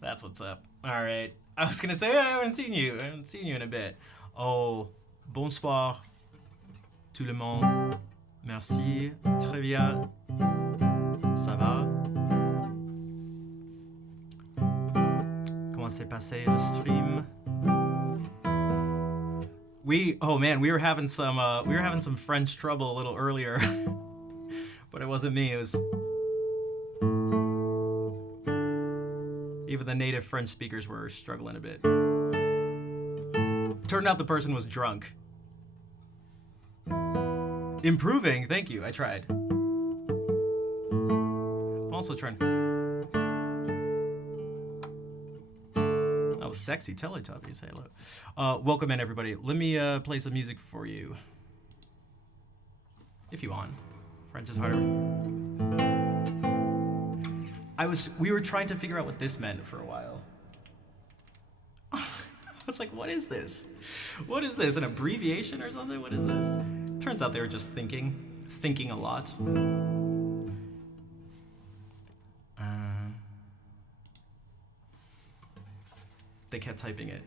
that's what's up. All right. I was gonna say I haven't seen you. I haven't seen you in a bit. Oh, bonsoir, tout le monde. Merci. Très bien. Ça va? Comment s'est passé le stream? Oh man, we were having some French trouble a little earlier, but it wasn't me. It was even the native French speakers were struggling a bit. Turned out the person was drunk. Improving, thank you. I tried. I'm also trying. Oh, sexy Teletubbies. Hello. Welcome in, everybody. Let me play some music for you. If you want. French is harder. We were trying to figure out what this meant for a while. I was like, what is this? What is this? An abbreviation or something? What is this? Turns out they were just thinking a lot. They kept typing it.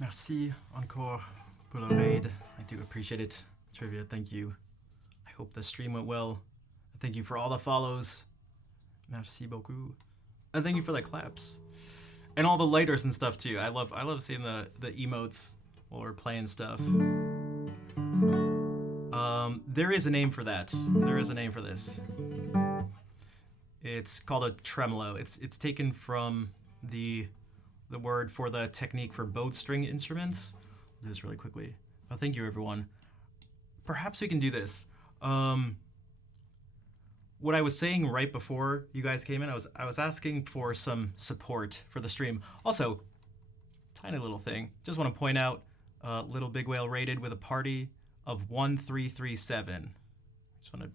Merci encore pour le raid. I do appreciate it. Trivia, thank you. I hope the stream went well. Thank you for all the follows. Merci beaucoup. And thank you for the claps. And all the lighters and stuff too. I love seeing the emotes while we're playing stuff. There is a name for that. There is a name for this. It's called a tremolo. It's taken from the word for the technique for bowed string instruments. I'll do this really quickly. Oh, thank you, everyone. Perhaps we can do this. What I was saying right before you guys came in, I was asking for some support for the stream. Also, tiny little thing. Just want to point out, Little Big Whale rated with a party of 1337. Just want to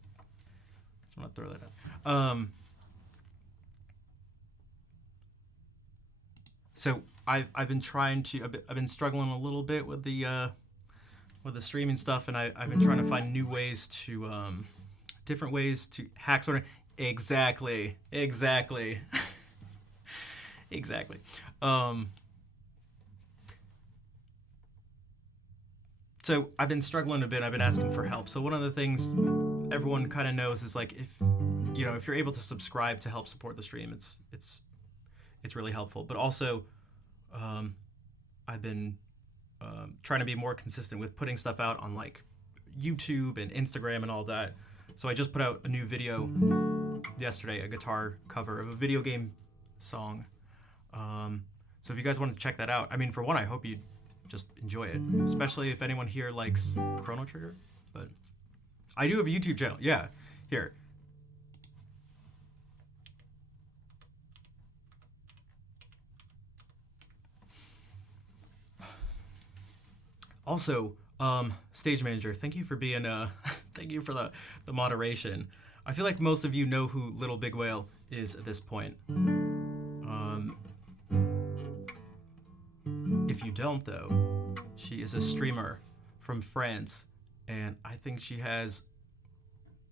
throw that out. So I've been trying to I've been struggling a little bit with the streaming stuff, and I've been trying to find new ways to different ways to hack sort of exactly. So I've been struggling a bit. I've been asking for help. So one of the things everyone kind of knows is like if you're able to subscribe to help support the stream, it's really helpful. But also, I've been trying to be more consistent with putting stuff out on like YouTube and Instagram and all that. So I just put out a new video yesterday, a guitar cover of a video game song. So if you guys want to check that out, I mean, for one, I hope you just enjoy it, especially if anyone here likes Chrono Trigger. But I do have a YouTube channel. Yeah, here. Also, stage manager, thank you for being thank you for the moderation. I feel like most of you know who Little Big Whale is at this point. If you don't though, she is a streamer from France, and I think she has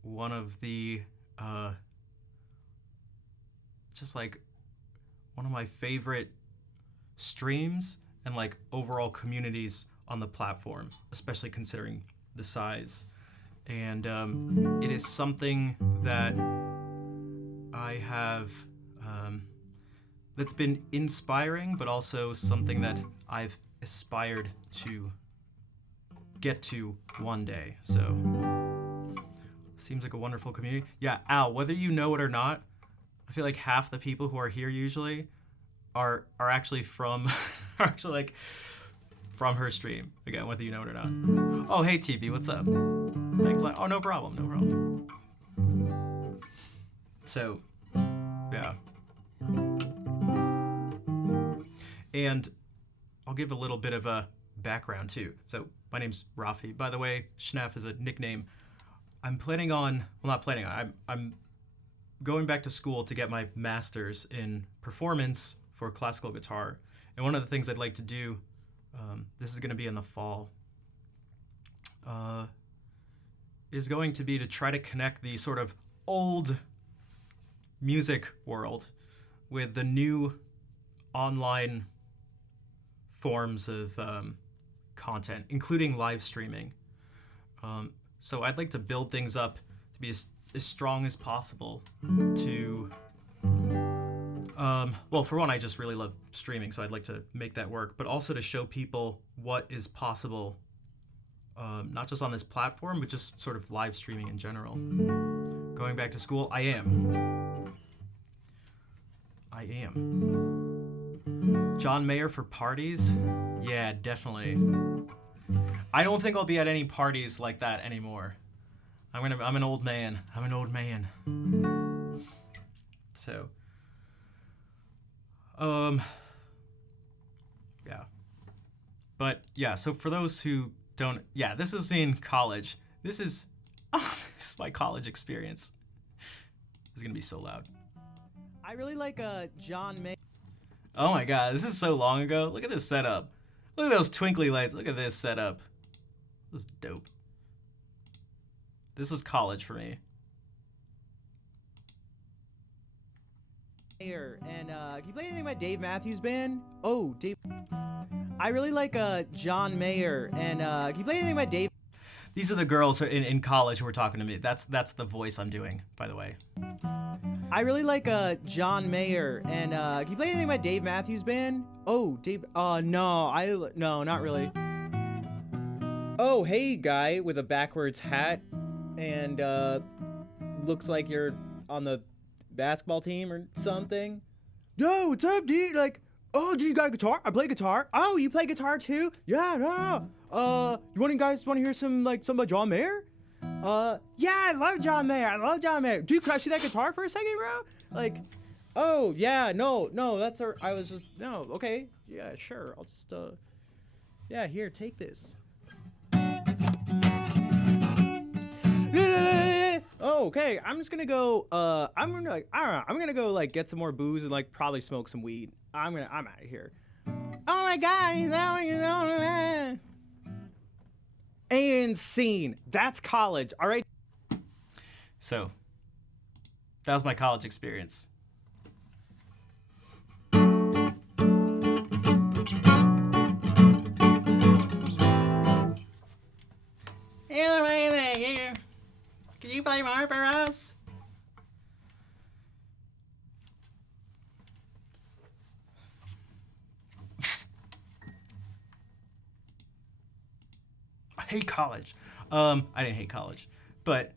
one of the just like one of my favorite streams and like overall communities on the platform, especially considering the size. And it is something that I have that's been inspiring, but also something that I've aspired to get to one day. So seems like a wonderful community. Yeah, Al, whether you know it or not, I feel like half the people who are here usually are actually from are actually like from her stream. Again, whether you know it or not. Oh, hey TB, what's up? Thanks a lot. Oh, no problem. So, yeah. And I'll give a little bit of a background too. So my name's Rafi. By the way, Schneff is a nickname. I'm going back to school to get my master's in performance for classical guitar. And one of the things I'd like to do, this is going to be in the fall, is going to be to try to connect the sort of old music world with the new online forms of content, including live streaming. So I'd like to build things up to be as strong as possible to, well, for one, I just really love streaming, so I'd like to make that work, but also to show people what is possible, not just on this platform, but just sort of live streaming in general. Going back to school, I am. John Mayer for parties? Yeah, definitely. I don't think I'll be at any parties like that anymore. I'm an old man. So, yeah. But yeah, so for those who don't, yeah, this is me in college. This is my college experience. This is gonna be so loud. I really like John Mayer. Oh my god, this is so long ago. Look at this setup. Look at those twinkly lights. Look at this setup. This is dope. This was college for me. And can you play anything by Dave Matthews Band? Oh, Dave. I really like John Mayer. And can you play anything by Dave? These are the girls in college who are talking to me. That's the voice I'm doing, by the way. I really like John Mayer, and can you play anything by Dave Matthews Band? Oh, Dave. No, not really. Oh, hey, guy with a backwards hat, and looks like you're on the basketball team or something. Yo, what's up, dude? Like, oh, do you got a guitar? I play guitar. Oh, you play guitar too? Yeah, no. You guys want to hear some by John Mayer? Yeah, I love John Mayer. Dude, can I see that guitar for a second, bro? Like, oh, yeah, no, okay. Yeah, sure. I'll just, yeah, here, take this. Oh, okay. I'm just gonna go, I'm gonna go, like, get some more booze and, like, probably smoke some weed. I'm out of here. Oh my god, he's out. And scene. That's college, all right? So, that was my college experience. Can you play more for us? I hate college. I didn't hate college, but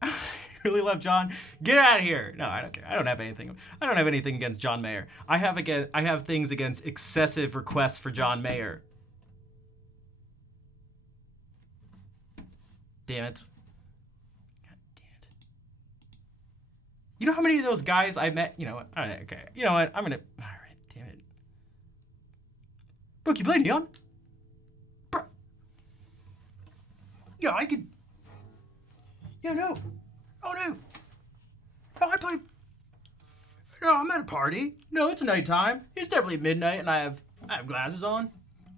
I really love John. Get out of here. No, I don't care. I don't have anything against John Mayer. I have things against excessive requests for John Mayer. Damn it. God damn it. You know how many of those guys I met? You know what? All right, okay. You know what? All right, damn it. Brooke, you play Neon? Bro. Yeah, I could. Yeah, no. Oh, no. Oh, I play. No, I'm at a party. No, it's nighttime. It's definitely midnight, and I have glasses on.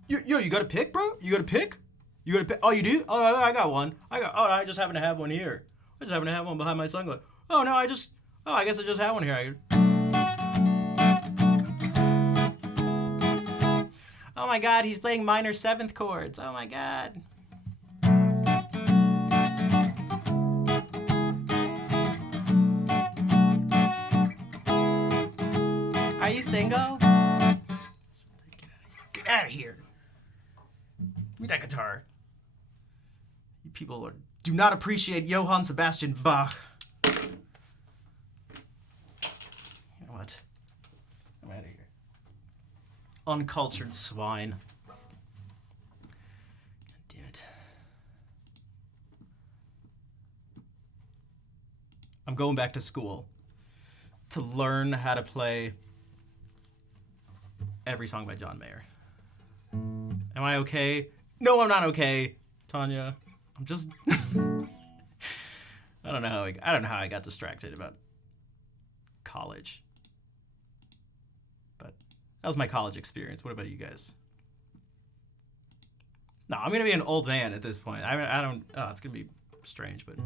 You got a pick, bro? You got a pick? You got a pick? Oh, you do? Oh, I got one. I just happen to have one here. I just happen to have one behind my sunglasses. Oh, no, I guess I just have one here. Oh my god, he's playing minor seventh chords. Oh my god. Are you single? Get out of here. Give me that guitar. You people do not appreciate Johann Sebastian Bach. You know what? I'm out of here. Uncultured swine. God damn it. I'm going back to school to learn how to play every song by John Mayer. Am I okay? No, I'm not okay, Tanya. I'm just I don't know how I got distracted about college. But that was my college experience. What about you guys? No, I'm gonna be an old man at this point. I don't. Oh, it's gonna be strange, but.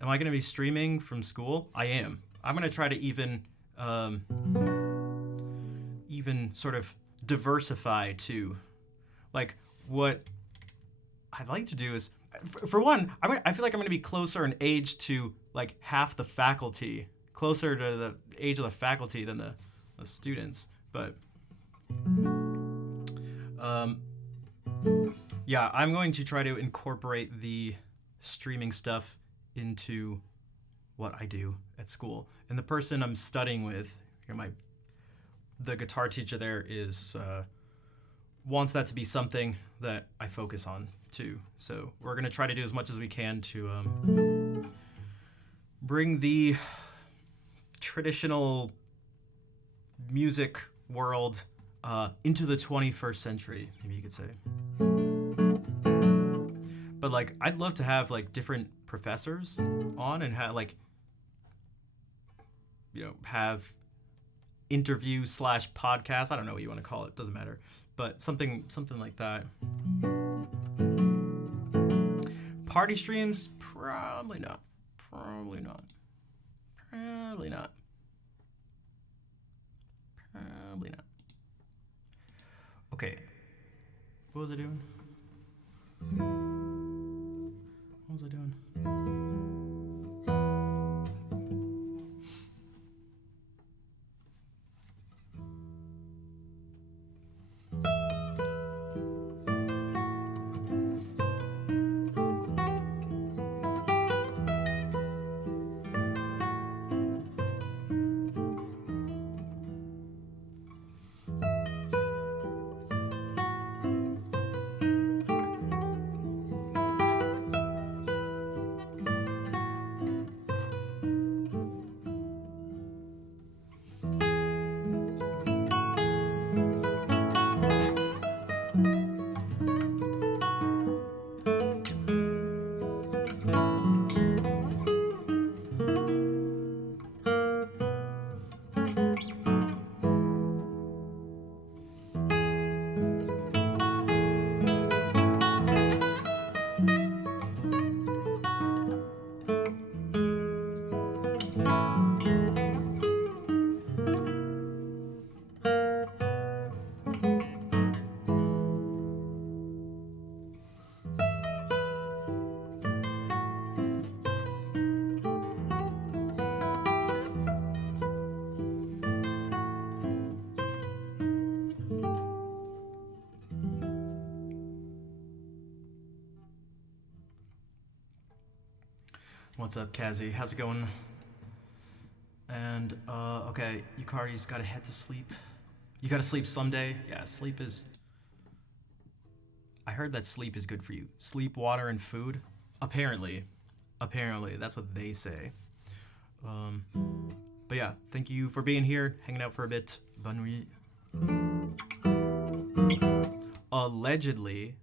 Am I gonna be streaming from school? I am. I'm gonna try to even sort of diversify too. Like what I'd like to do is, for one, I feel like I'm gonna be closer in age to like half the faculty, closer to the age of the faculty than the students. But yeah, I'm going to try to incorporate the streaming stuff into what I do at school. And the person I'm studying with, the guitar teacher there is wants that to be something that I focus on too. So we're gonna try to do as much as we can to bring the traditional music world into the 21st century, maybe you could say. But like, I'd love to have like different professors on and have like, have interview / podcast. I don't know what you want to call it. Doesn't matter. But something like that. Party streams? Probably not. Probably not. Probably not. Probably not. Okay. What was I doing? What was I doing? What's up, Kazi? How's it going? And, okay, Yukari's gotta head to sleep. You gotta sleep someday? Yeah, sleep is... I heard that sleep is good for you. Sleep, water, and food? Apparently. Apparently, that's what they say. But yeah, thank you for being here, hanging out for a bit. Bonne nuit. Allegedly...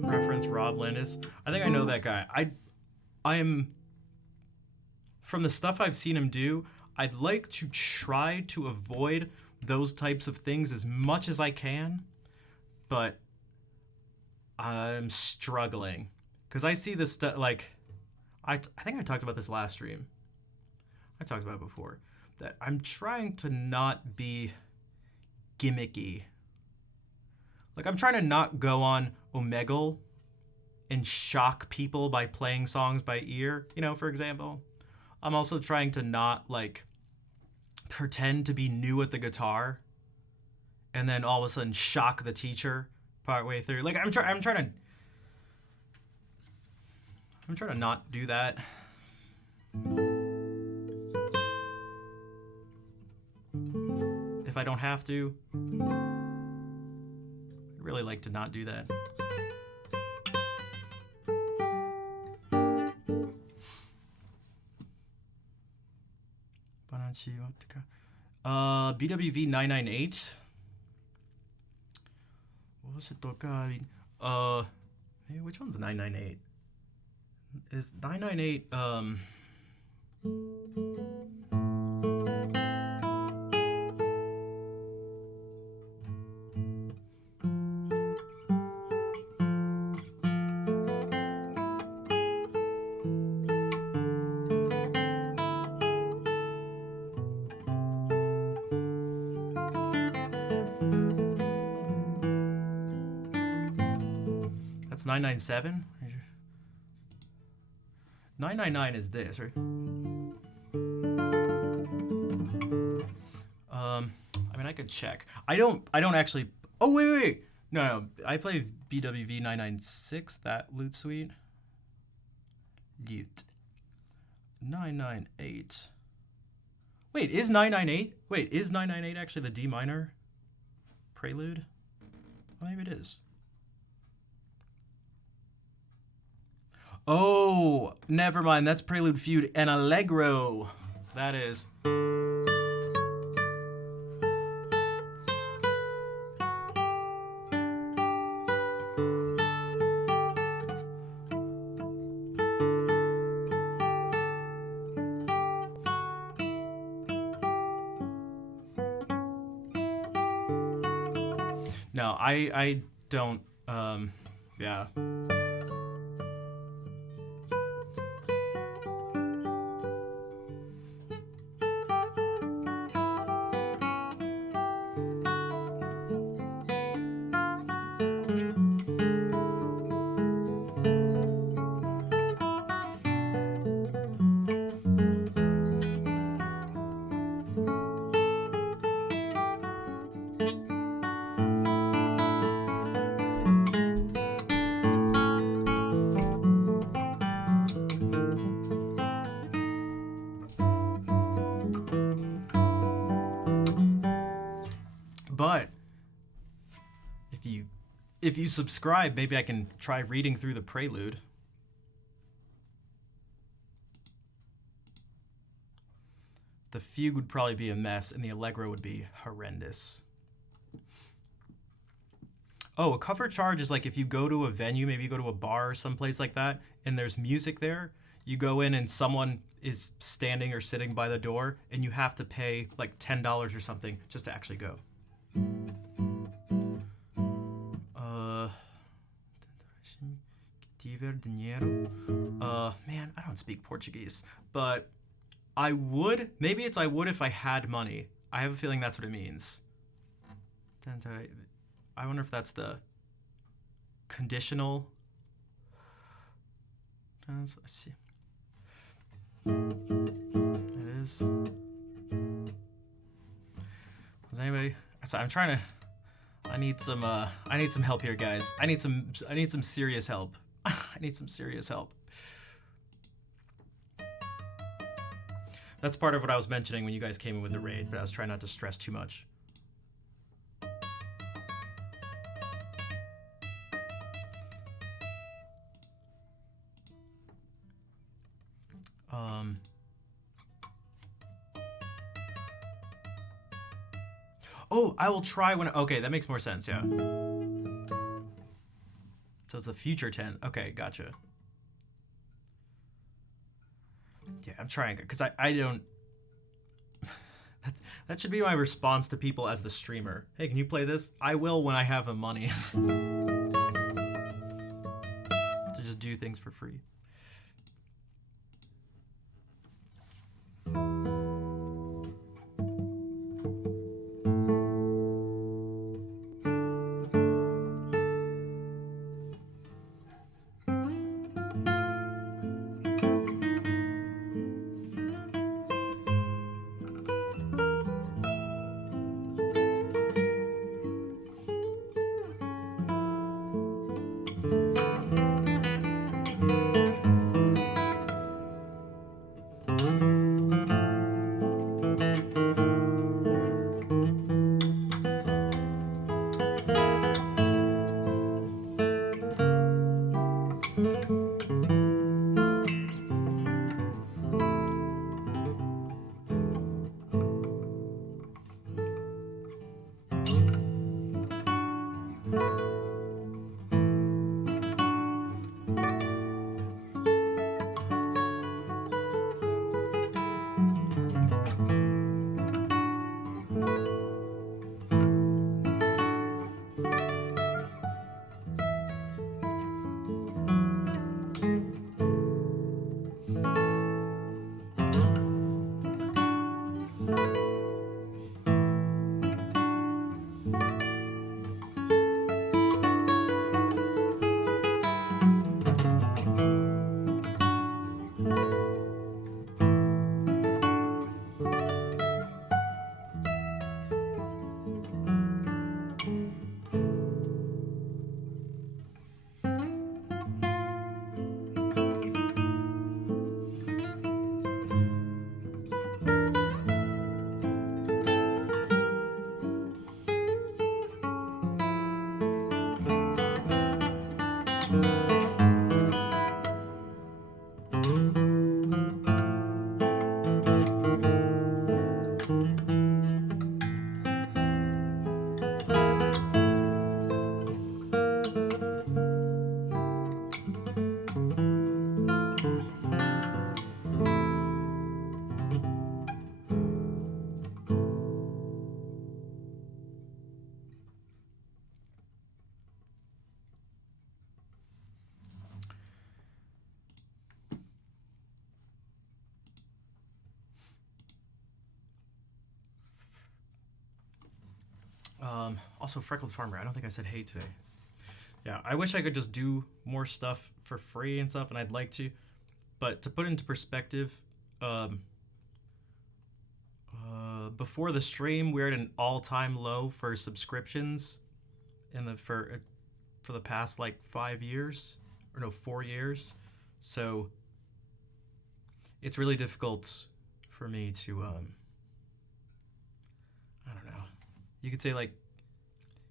Reference Rob Landis. I think I know that guy. I am... From the stuff I've seen him do, I'd like to try to avoid those types of things as much as I can, but I'm struggling. Because I see this stuff, like, I think I talked about this last stream. I talked about it before. That I'm trying to not be gimmicky. Like, I'm trying to not go on Omegle and shock people by playing songs by ear, you know, for example. I'm also trying to not, like, pretend to be new at the guitar and then all of a sudden shock the teacher partway through. Like, I'm trying to not do that. If I don't have to. I really like to not do that. BWV 998. Hey, which one's 998? Is 998 That's 997? 999 is this, right? I mean, I could check. I don't actually... Oh, wait. No. I play BWV 996, that lute suite. Lute. 998. Wait, is 998? Wait, is 998 actually the D minor prelude? Well, maybe it is. Oh, never mind. That's Prelude, Fugue, and Allegro. That is. No, I don't, yeah. But if you subscribe, maybe I can try reading through the prelude. The fugue would probably be a mess, and the allegro would be horrendous. Oh, a cover charge is like if you go to a venue, maybe you go to a bar or someplace like that, and there's music there. You go in and someone is standing or sitting by the door, and you have to pay like $10 or something just to actually go. Man, I don't speak Portuguese, but I would. Maybe it's I would if I had money. I have a feeling that's what it means. I wonder if that's the conditional. Let's see. It is. Does anybody? So I'm trying to. I need some help here, guys. I need some serious help. I need some serious help. That's part of what I was mentioning when you guys came in with the raid, but I was trying not to stress too much. Oh, I will try when. Okay, that makes more sense. Yeah. So it's the future 10. Okay, gotcha. Yeah, I'm trying because I don't. That should be my response to people as the streamer. Hey, can you play this? I will when I have the money. To just do things for free. Also, Freckled Farmer. I don't think I said hey today. Yeah, I wish I could just do more stuff for free and stuff, and I'd like to. But to put into perspective, before the stream, we're at an all-time low for subscriptions for the past like 5 years, or no, 4 years. So it's really difficult for me to I don't know. You could say like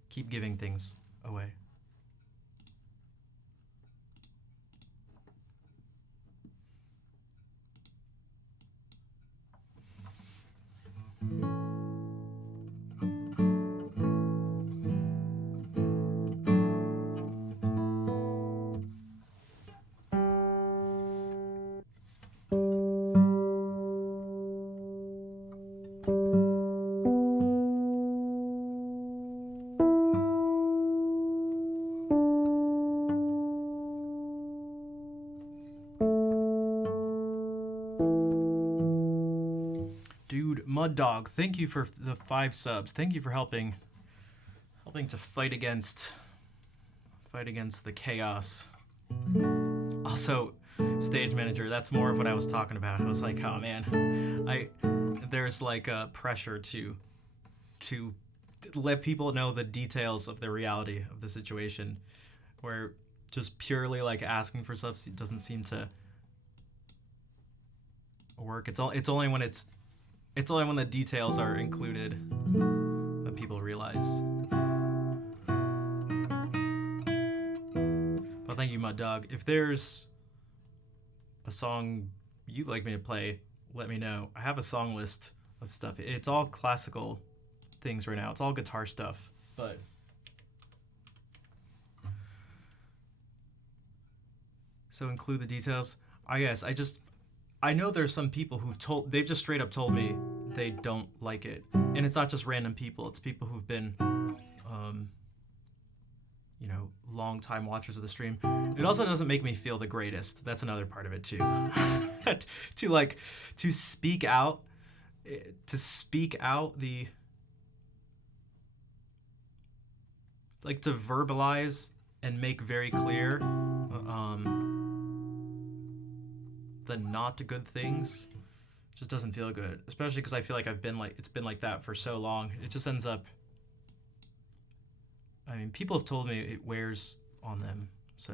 keep giving things away. Mud Dog, thank you for the 5 subs. Thank you for helping to fight against the chaos. Also, Stage Manager, that's more of what I was talking about. I was like, oh man, there's like a pressure to let people know the details of the reality of the situation, where just purely like asking for stuff doesn't seem to work. It's only when the details are included that people realize. But thank you, Mud Dog. If there's a song you'd like me to play, let me know. I have a song list of stuff. It's all classical things right now. It's all guitar stuff. But so include the details. I know there's some people they've just straight up told me they don't like it. And it's not just random people, it's people who've been, long time watchers of the stream. It also doesn't make me feel the greatest. That's another part of it too. to speak out to verbalize and make very clear, the not good things just doesn't feel good, especially because I feel like it's been like that for so long. It just ends up, people have told me it wears on them. So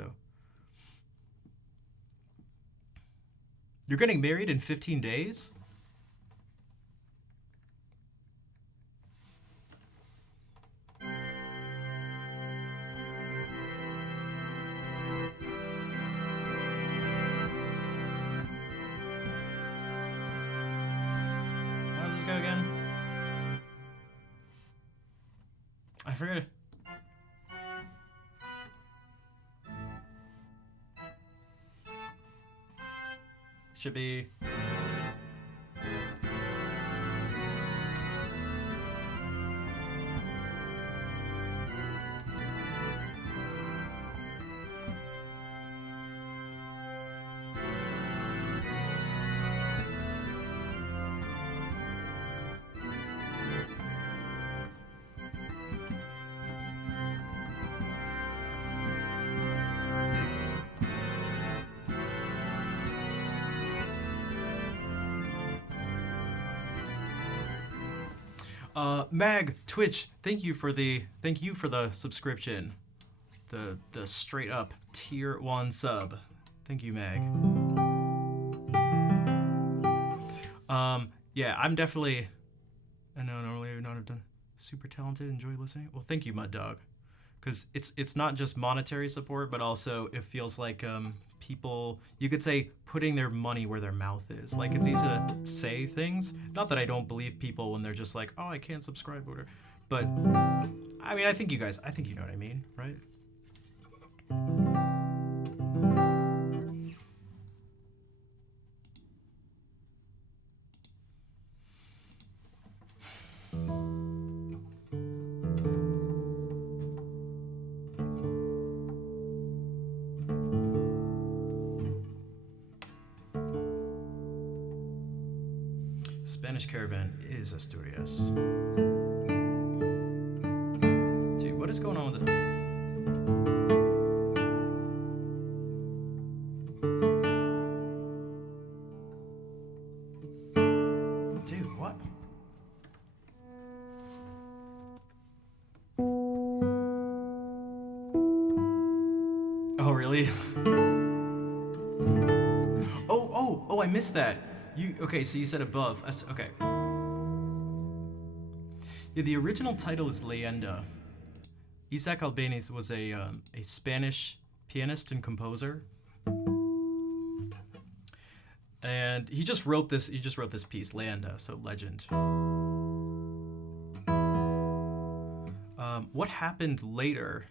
you're getting married in 15 days? Go again. I forget. Should be. Mag, Twitch, thank you for the subscription. The straight up tier 1 sub. Thank you, Mag. Yeah, I'm definitely, I know normally I would not have done super talented, enjoy listening. Well, thank you, Mud Dog. Because it's not just monetary support, but also it feels like people, you could say, putting their money where their mouth is. Like, it's easy to say things. Not that I don't believe people when they're just like, oh, I can't subscribe, or whatever. But I think you know what I mean, right? Spanish Caravan is Asturias. is going on with it? Dude, what? Oh, really? Oh, I missed that. Okay, so you said above. Okay. Yeah, the original title is Leyenda. Isaac Albeniz was a Spanish pianist and composer, and he just wrote this. He just wrote this piece, Leyenda, so legend. What happened later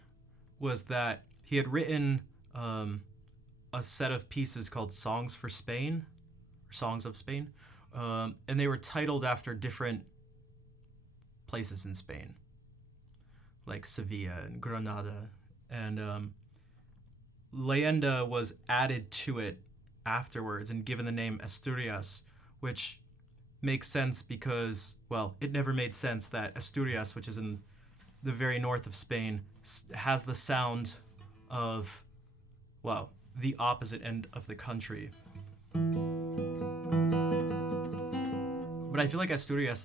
was that he had written a set of pieces called Songs for Spain, or Songs of Spain, and they were titled after different places in Spain, like Sevilla and Granada, and Leyenda was added to it afterwards and given the name Asturias, which makes sense because, well, it never made sense that Asturias, which is in the very north of Spain, has the sound of, well, the opposite end of the country. But I feel like Asturias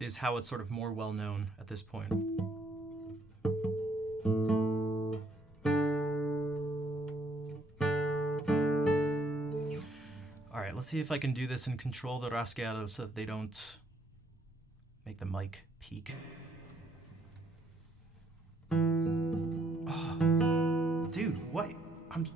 is how it's sort of more well known at this point. Alright, let's see if I can do this and control the rasgueado so that they don't make the mic peak. Oh, dude, what? I'm...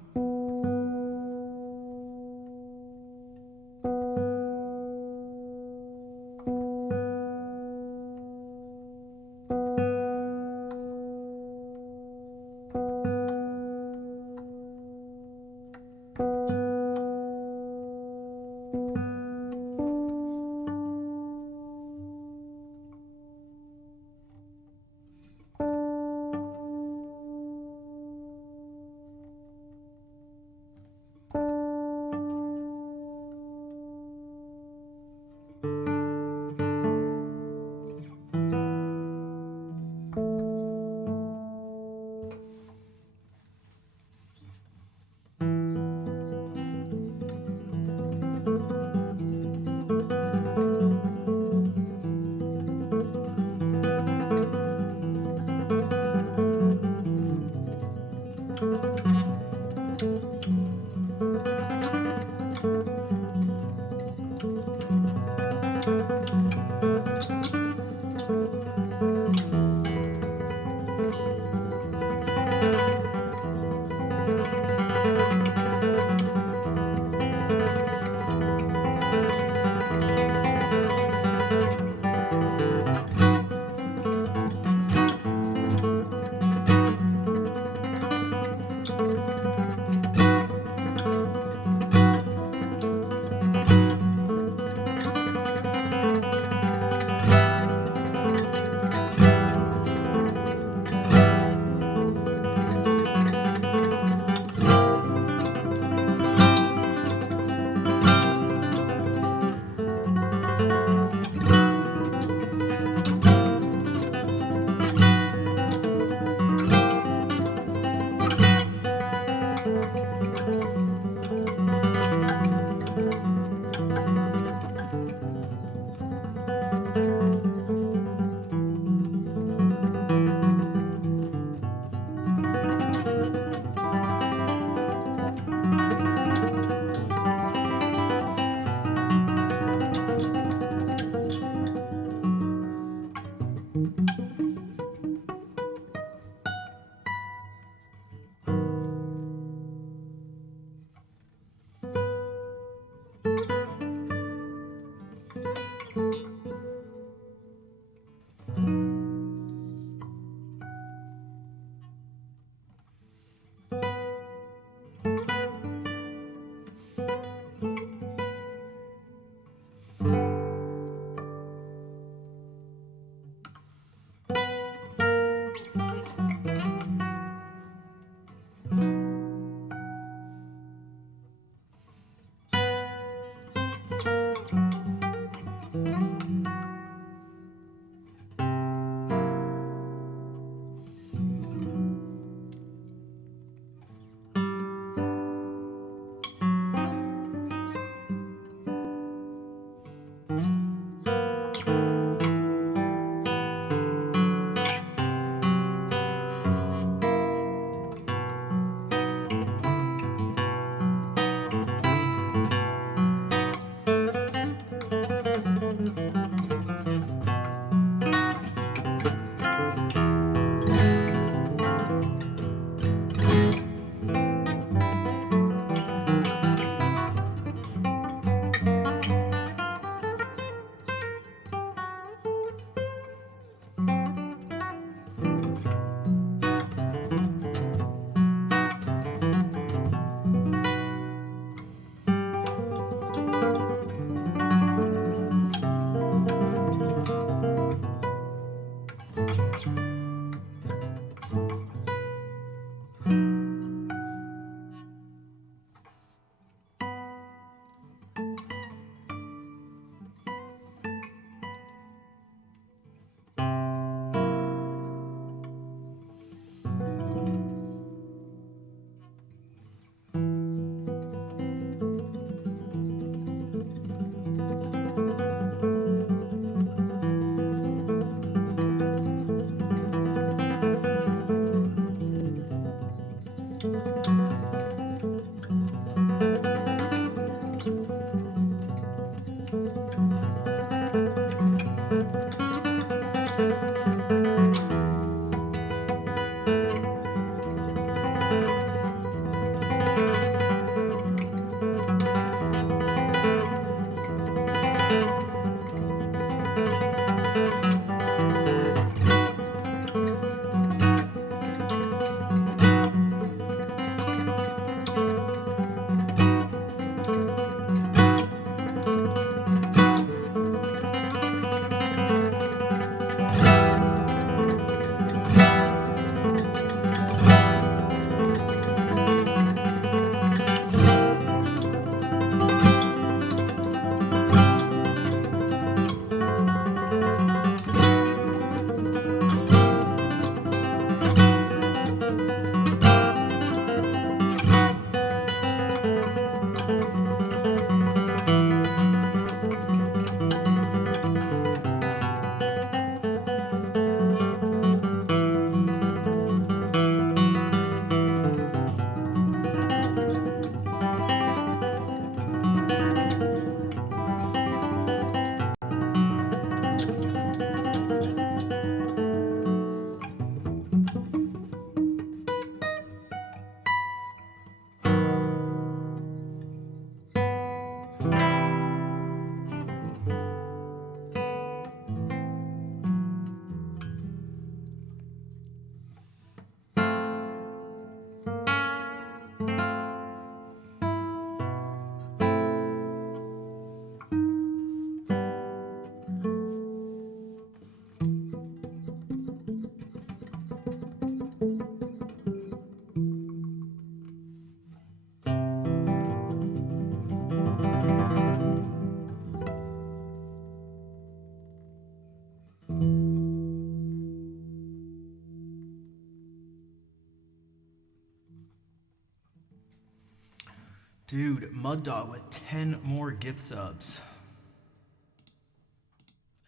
Dude, Mud Dog with 10 more gift subs.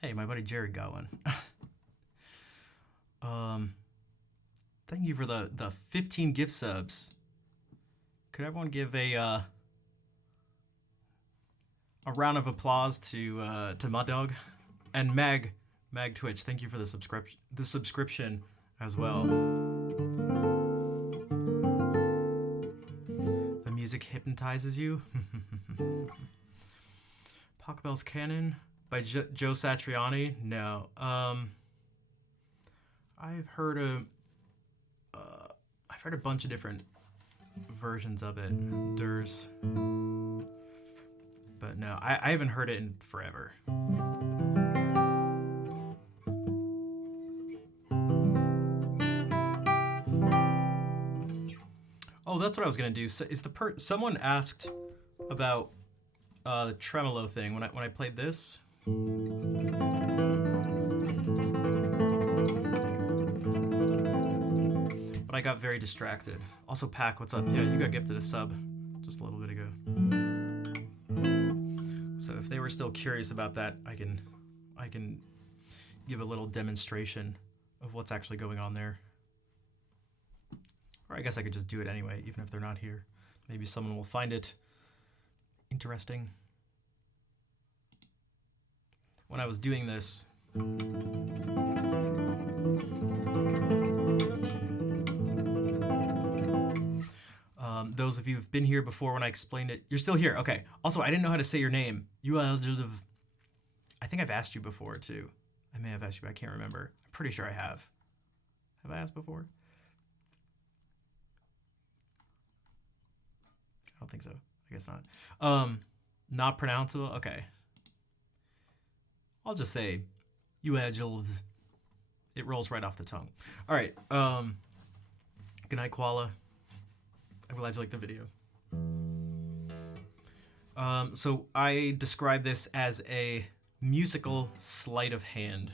Hey, my buddy Jared got one. Thank you for the 15 gift subs. Could everyone give a round of applause to Mud Dog and Mag Twitch? Thank you for the subscription as well. The music hypnotizes you. Pachelbel's Canon by Joe Satriani. No. I've heard a bunch of different versions of it. Durs. But no, I haven't heard it in forever. Oh, that's what I was gonna do. So is someone asked about the tremolo thing when I played this? But I got very distracted. Also, Pack, what's up? Yeah, you got gifted a sub just a little bit ago. So if they were still curious about that, I can give a little demonstration of what's actually going on there. Or I guess I could just do it anyway, even if they're not here. Maybe someone will find it interesting. When I was doing this, those of you who've been here before when I explained it, you're still here. Okay. Also, I didn't know how to say your name. I think I've asked you before too. I may have asked you, but I can't remember. I'm pretty sure I have. Have I asked before? I don't think so. I guess not. Not pronounceable. Okay. I'll just say Uajilv. It rolls right off the tongue. All right. Good night, Koala. I'm glad you liked the video. So I describe this as a musical sleight of hand.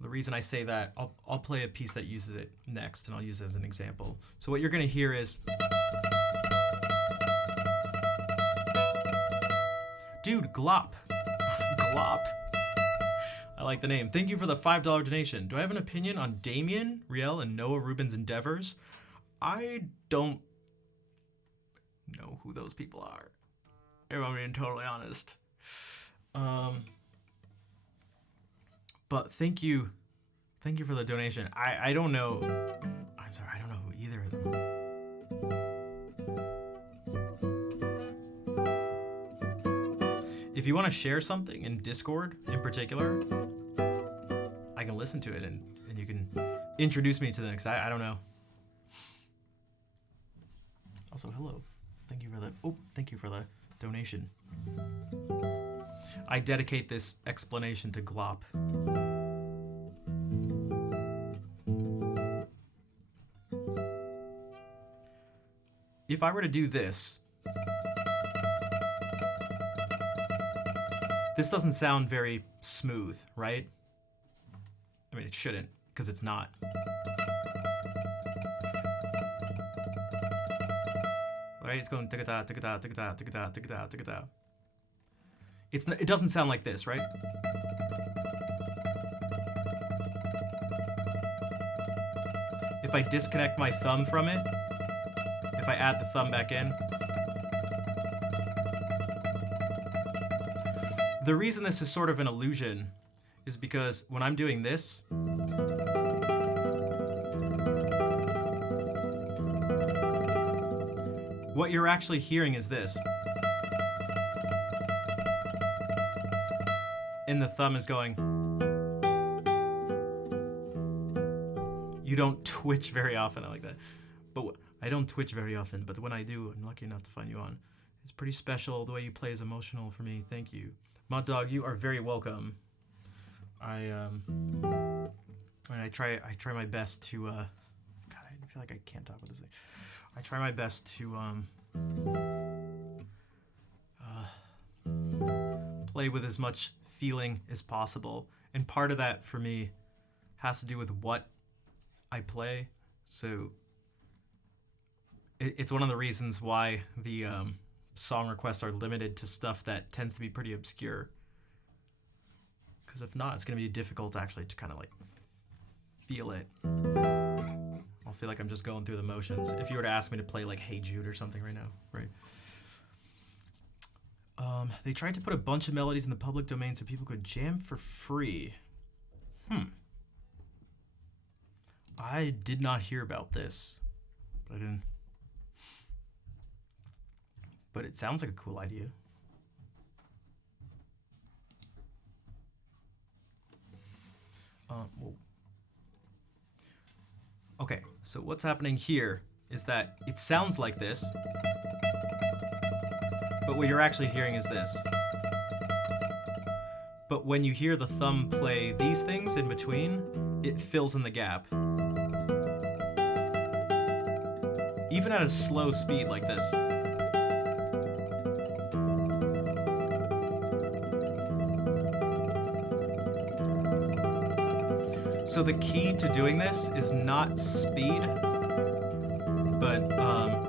The reason I say that, I'll play a piece that uses it next, and I'll use it as an example. So what you're going to hear is... Dude, Glop. Glop. I like the name. Thank you for the $5 donation. Do I have an opinion on Damien, Riel, and Noah Rubin's endeavors? I don't know who those people are, if I'm being totally honest. But thank you for the donation. I don't know. I'm sorry, I don't know who either of them are. If you want to share something in Discord in particular, I can listen to it and you can introduce me to them, because I don't know. Also, hello. Thank you for the donation. I dedicate this explanation to Glop. If I were to do this, this doesn't sound very smooth, right? I mean, it shouldn't, because it's not. Right? It's going tick-a-da, tick-a-da, tick-a-da, tick-a-da, tick-a-da, tick-a-da. It doesn't sound like this, right? If I disconnect my thumb from it, if I add the thumb back in. The reason this is sort of an illusion is because when I'm doing this, what you're actually hearing is this. And the thumb is going. You don't twitch very often. I like that. But I don't twitch very often, but when I do, I'm lucky enough to find you on. It's pretty special. The way you play is emotional for me. Thank you. Mod Dog, you are very welcome. I try my best to God, I feel like I can't talk with this thing. I try my best to play with as much feeling as possible. And part of that for me has to do with what I play. So it's one of the reasons why the song requests are limited to stuff that tends to be pretty obscure. Because if not, it's going to be difficult actually to kind of like feel it. I'll feel like I'm just going through the motions. If you were to ask me to play like Hey Jude or something right now, right? They tried to put a bunch of melodies in the public domain so people could jam for free. I did not hear about this, but I didn't. But it sounds like a cool idea. Whoa. Okay, so what's happening here is that it sounds like this, but what you're actually hearing is this. But when you hear the thumb play these things in between, it fills in the gap. Even at a slow speed like this. So the key to doing this is not speed, but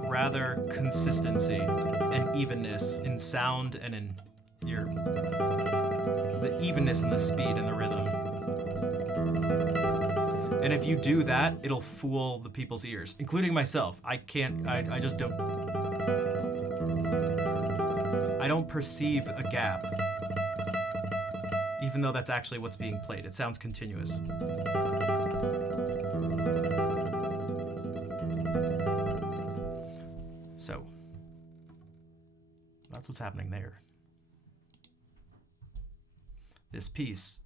rather consistency and evenness in sound and in the evenness and the speed and the rhythm. And if you do that, it'll fool the people's ears, including myself. I just don't. I don't perceive a gap, even though that's actually what's being played. It sounds continuous. So, that's what's happening there. This piece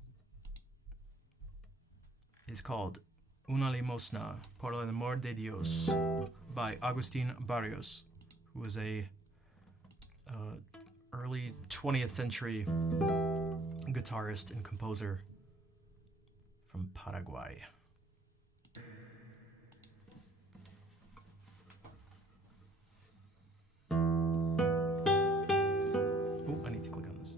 is called Una limosna por el amor de Dios by Agustin Barrios, who was a early 20th century guitarist and composer from Paraguay. Oh, I need to click on this.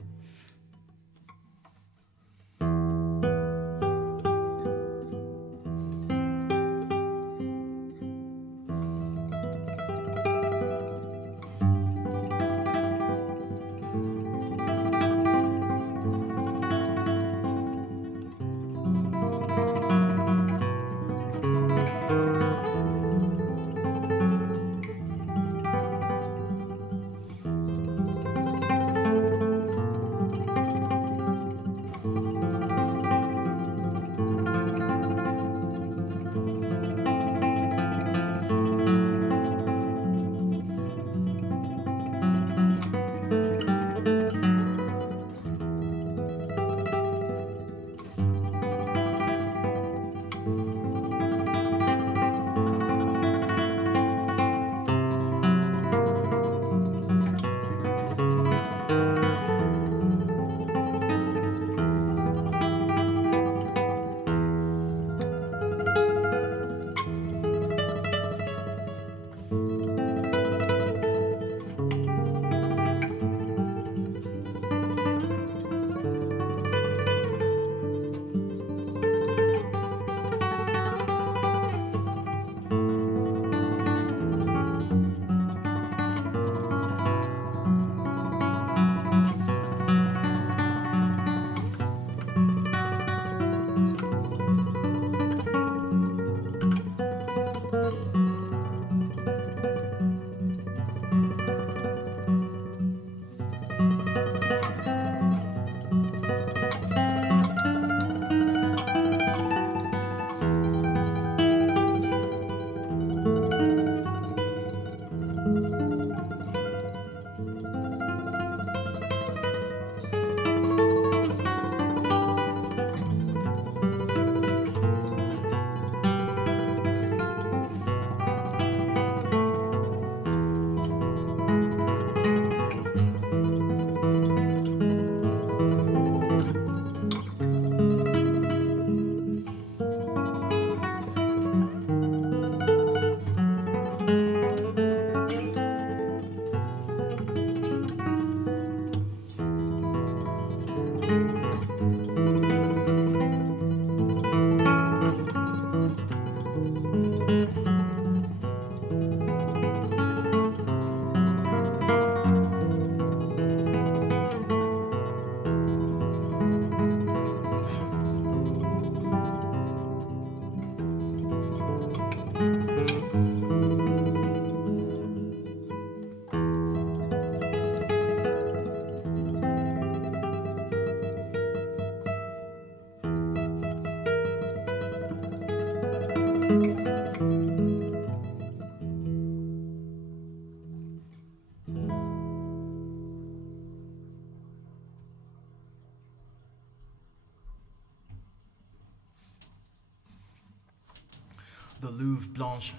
The Louvre Blanche.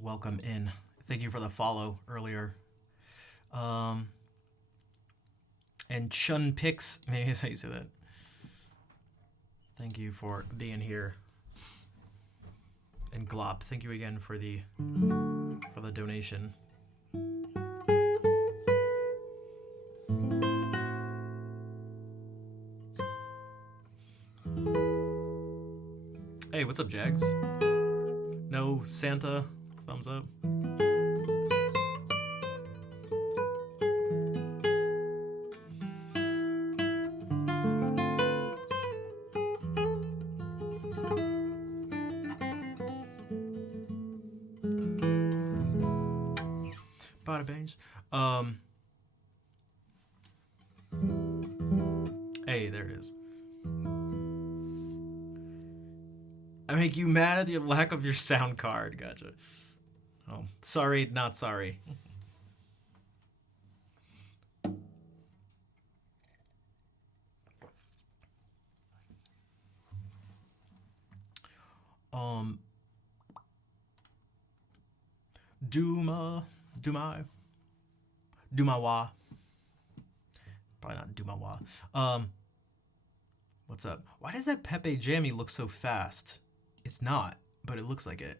Welcome in. Thank you for the follow earlier. And Chun Pix, maybe that's how you say that. Thank you for being here. And Glop, thank you again for the donation. Hey, what's up, Jags? No Santa, thumbs up. Bada bangs. Hey, there it is. I make you mad at the lack of your sound card. Gotcha. Oh, sorry, not sorry. Dumawa. Probably not Dumawa. What's up? Why does that Pepe Jammy look so fast? It's not, but it looks like it.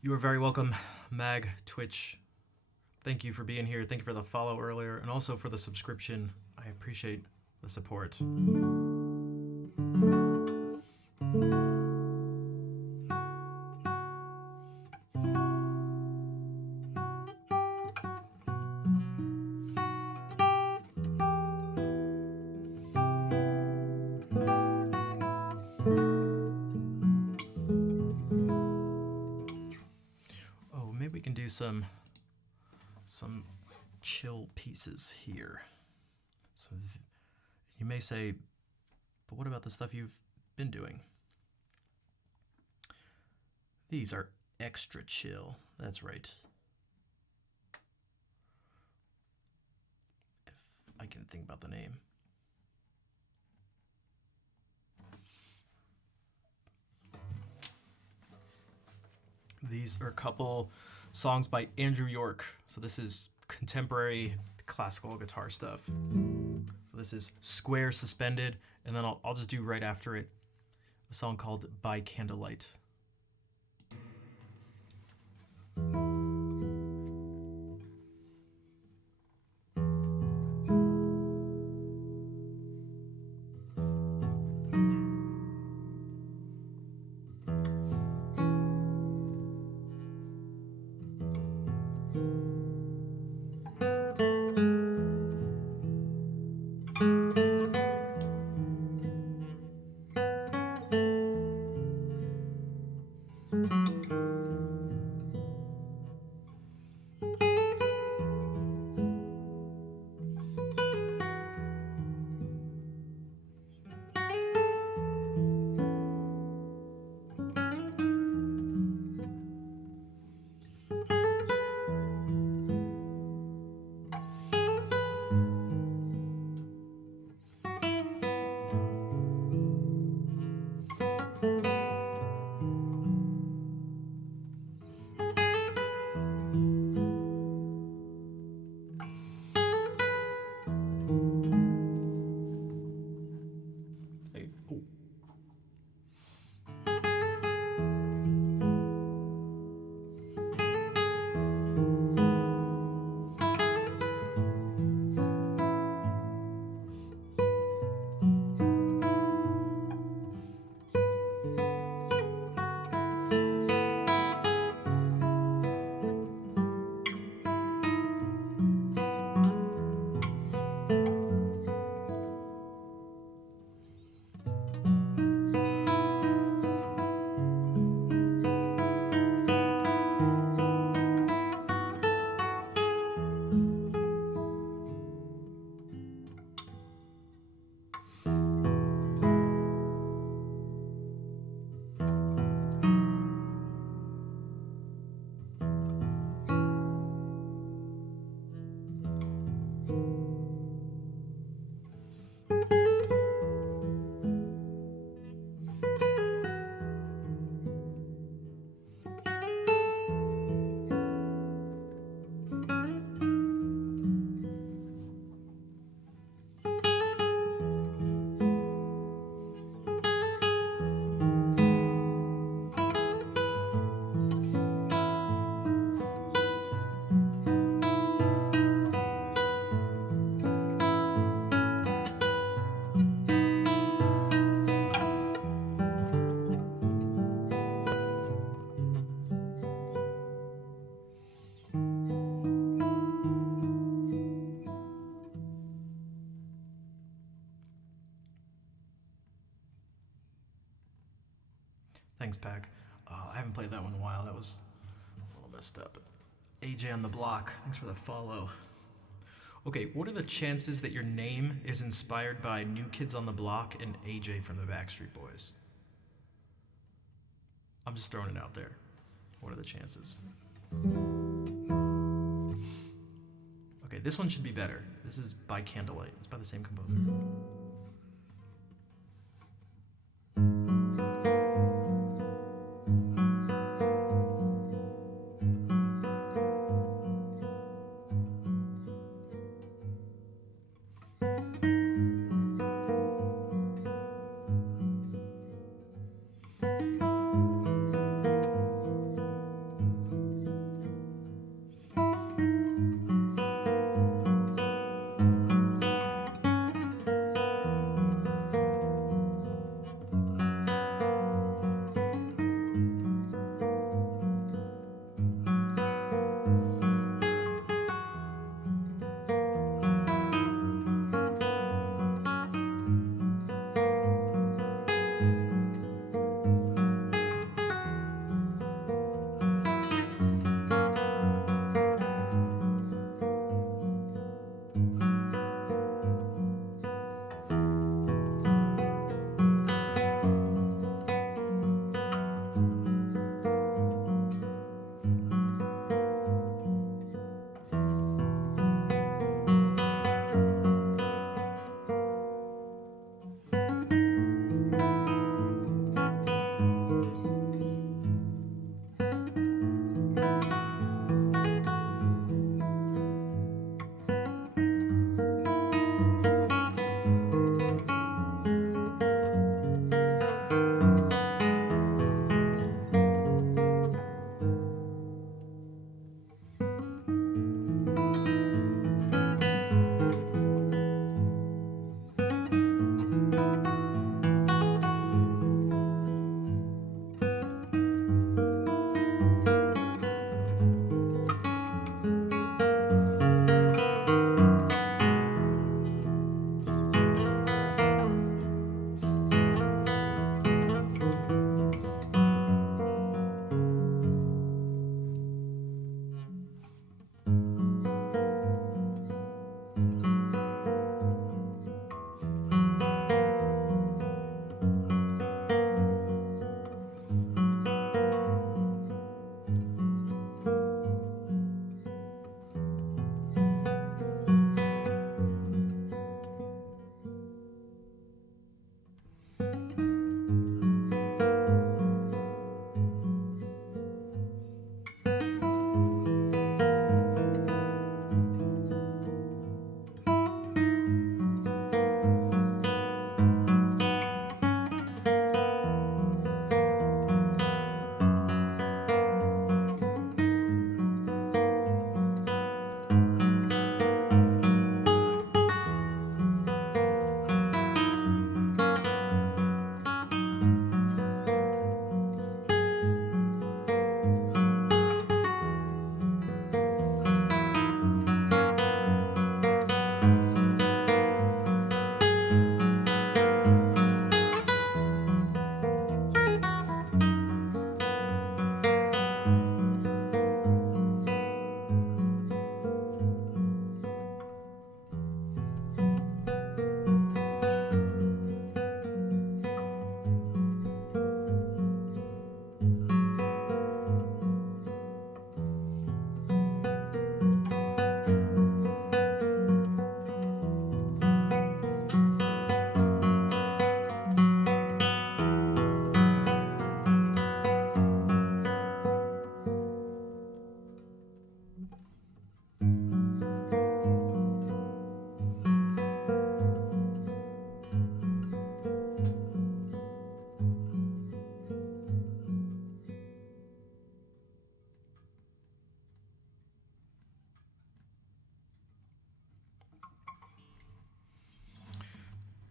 You are very welcome, Mag Twitch. Thank you for being here. Thank you for the follow earlier, and also for the subscription. I appreciate the support. Some chill pieces here. So you may say, but what about the stuff you've been doing? These are extra chill. That's right. If I can think about the name. These are a couple songs by Andrew York. So this is contemporary classical guitar stuff. So this is Square Suspended, and then I'll just do right after it a song called By Candlelight. pack. I haven't played that one in a while. That was a little messed up. AJ on the block. Thanks for the follow. Okay, what are the chances that your name is inspired by New Kids on the Block and AJ from the Backstreet Boys? I'm just throwing it out there. What are the chances? Okay, this one should be better. This is by Candlelight. It's by the same composer.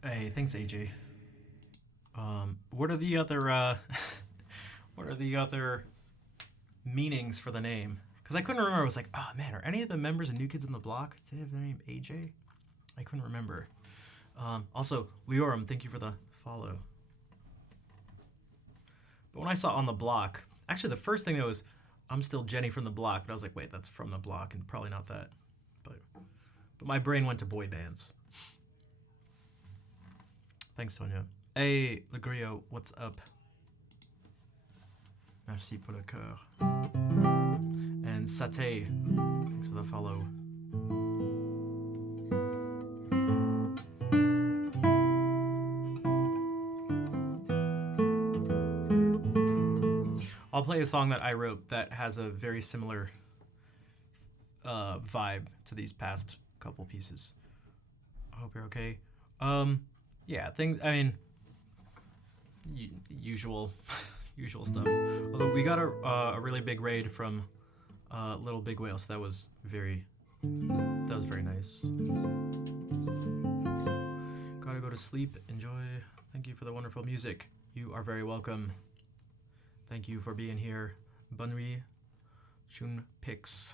Hey, thanks, AJ. What are the other what are the other meanings for the name? Because I couldn't remember. I was like, oh man, are any of the members of New Kids on the Block, do they have their name AJ? I couldn't remember. Also, Leorum, thank you for the follow. But when I saw On the Block, actually the first thing that was, I'm Still Jenny from the Block, but I was like, wait, that's From the Block, and probably not that. But my brain went to boy bands. Thanks, Tonya. Hey, Legrio, what's up? Merci pour le cœur. And Sate, thanks for the follow. I'll play a song that I wrote that has a very similar vibe to these past couple pieces. I hope you're okay. Yeah, things. I mean, usual stuff. Although we got a really big raid from Little Big Whale, so that was very nice. Gotta go to sleep. Enjoy. Thank you for the wonderful music. You are very welcome. Thank you for being here. Bonne nuit. Chun Pix.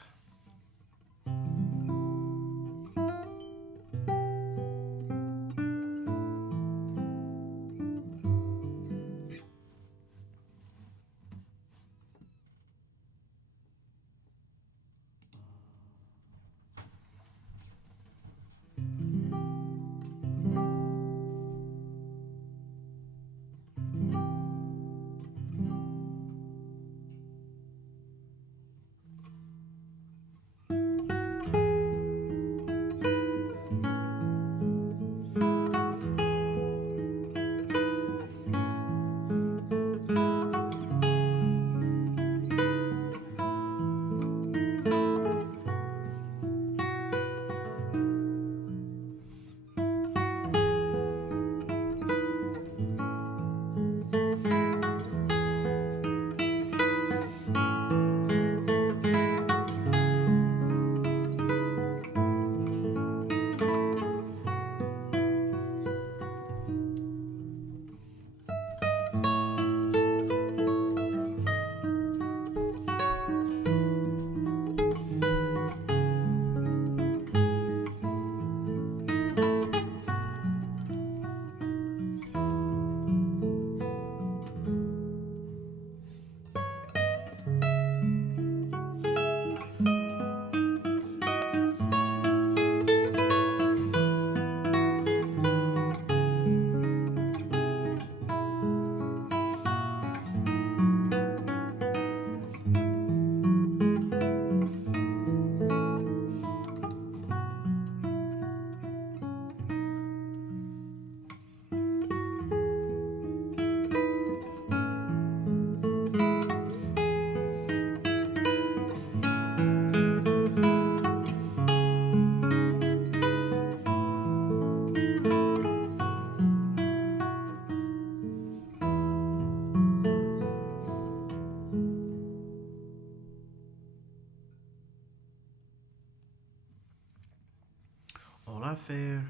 Fair.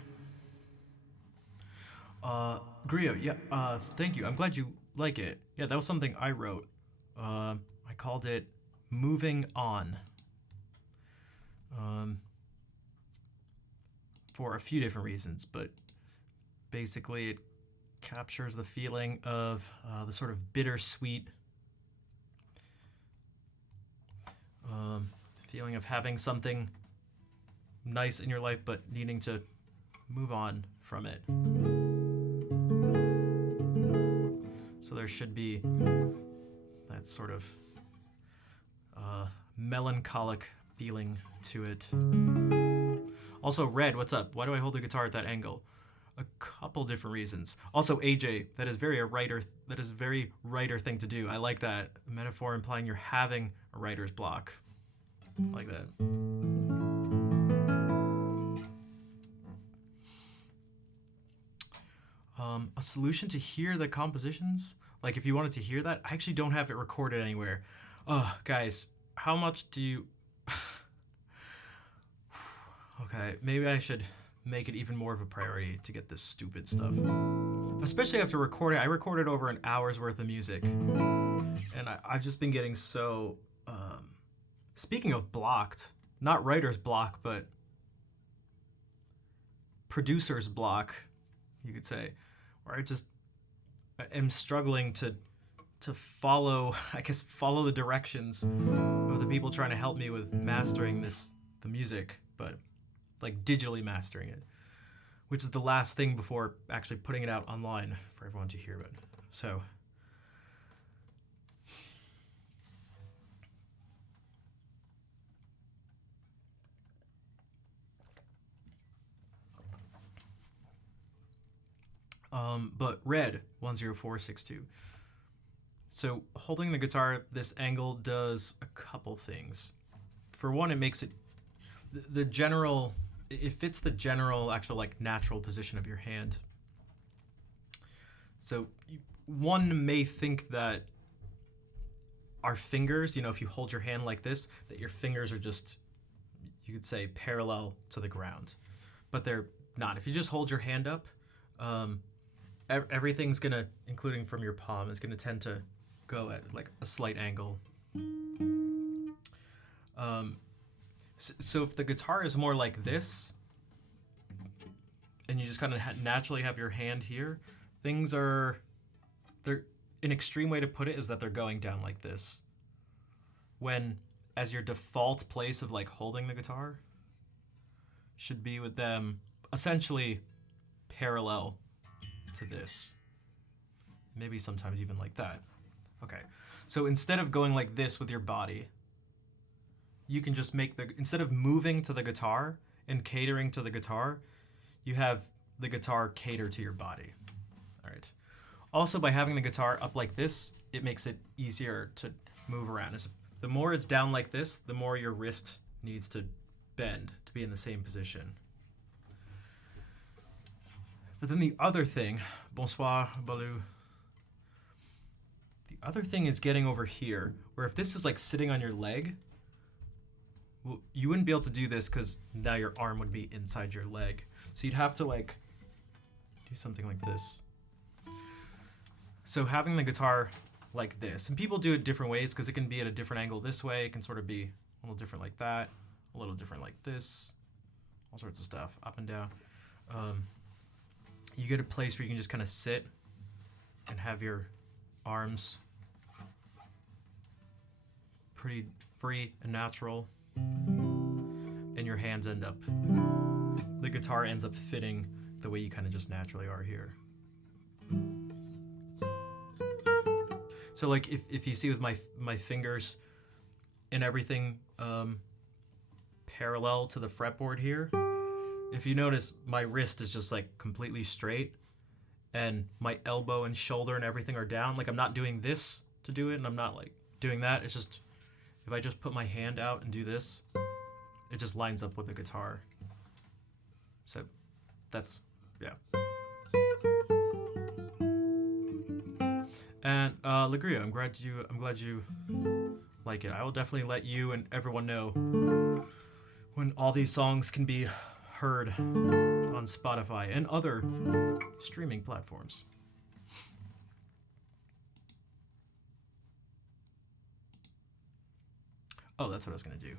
Grio, yeah, thank you. I'm glad you like it. Yeah, that was something I wrote. I called it Moving On. For a few different reasons, but basically it captures the feeling of the sort of bittersweet feeling of having something nice in your life but needing to move on from it. So there should be that sort of melancholic feeling to it. Also, Red, what's up? Why do I hold the guitar at that angle? A couple different reasons. Also, AJ, that is very writer thing to do. I like that. A metaphor implying you're having a writer's block. I like that. A solution to hear the compositions? Like if you wanted to hear that, I actually don't have it recorded anywhere. Guys, how much do you... Okay, maybe I should make it even more of a priority to get this stupid stuff. Especially after recording. I recorded over an hour's worth of music. And I've just been getting so... Speaking of blocked, not writer's block, but producer's block, you could say. Where I just am struggling to to follow, I guess, follow the directions of the people trying to help me with mastering the music, but like digitally mastering it, which is the last thing before actually putting it out online for everyone to hear it. So but Red 10462. So holding the guitar at this angle does a couple things. For one, it makes it the general, it fits the general actual like natural position of your hand. So one may think that our fingers, you know, if you hold your hand like this, that your fingers are just, you could say, parallel to the ground, but they're not. If you just hold your hand up, everything's gonna, including from your palm, is gonna tend to go at like a slight angle. So if the guitar is more like this, and you just kind of naturally have your hand here, things are, they're, an extreme way to put it is that they're going down like this. When, as your default place of like holding the guitar, should be with them essentially parallel to this. Maybe sometimes even like that. Okay, so instead of going like this with your body, you can just make the, instead of moving to the guitar and catering to the guitar, you have the guitar cater to your body. All right. Also, by having the guitar up like this, it makes it easier to move around. The more it's down like this, the more your wrist needs to bend to be in the same position. But then the other thing, bonsoir, Baloo. The other thing is getting over here, where if this is like sitting on your leg, well, you wouldn't be able to do this because now your arm would be inside your leg. So you'd have to like do something like this. So having the guitar like this, and people do it different ways because it can be at a different angle this way, it can sort of be a little different like that, a little different like this, all sorts of stuff, up and down. You get a place where you can just kind of sit and have your arms pretty free and natural, and your hands end up, the guitar ends up fitting the way you kind of just naturally are here. So like if you see with my fingers and everything parallel to the fretboard here, if you notice my wrist is just like completely straight and my elbow and shoulder and everything are down. Like I'm not doing this to do it and I'm not like doing that. It's just, if I just put my hand out and do this, it just lines up with the guitar. So that's, yeah. And Legria, I'm glad you like it. I will definitely let you and everyone know when all these songs can be heard on Spotify and other streaming platforms. Oh, that's what I was gonna do.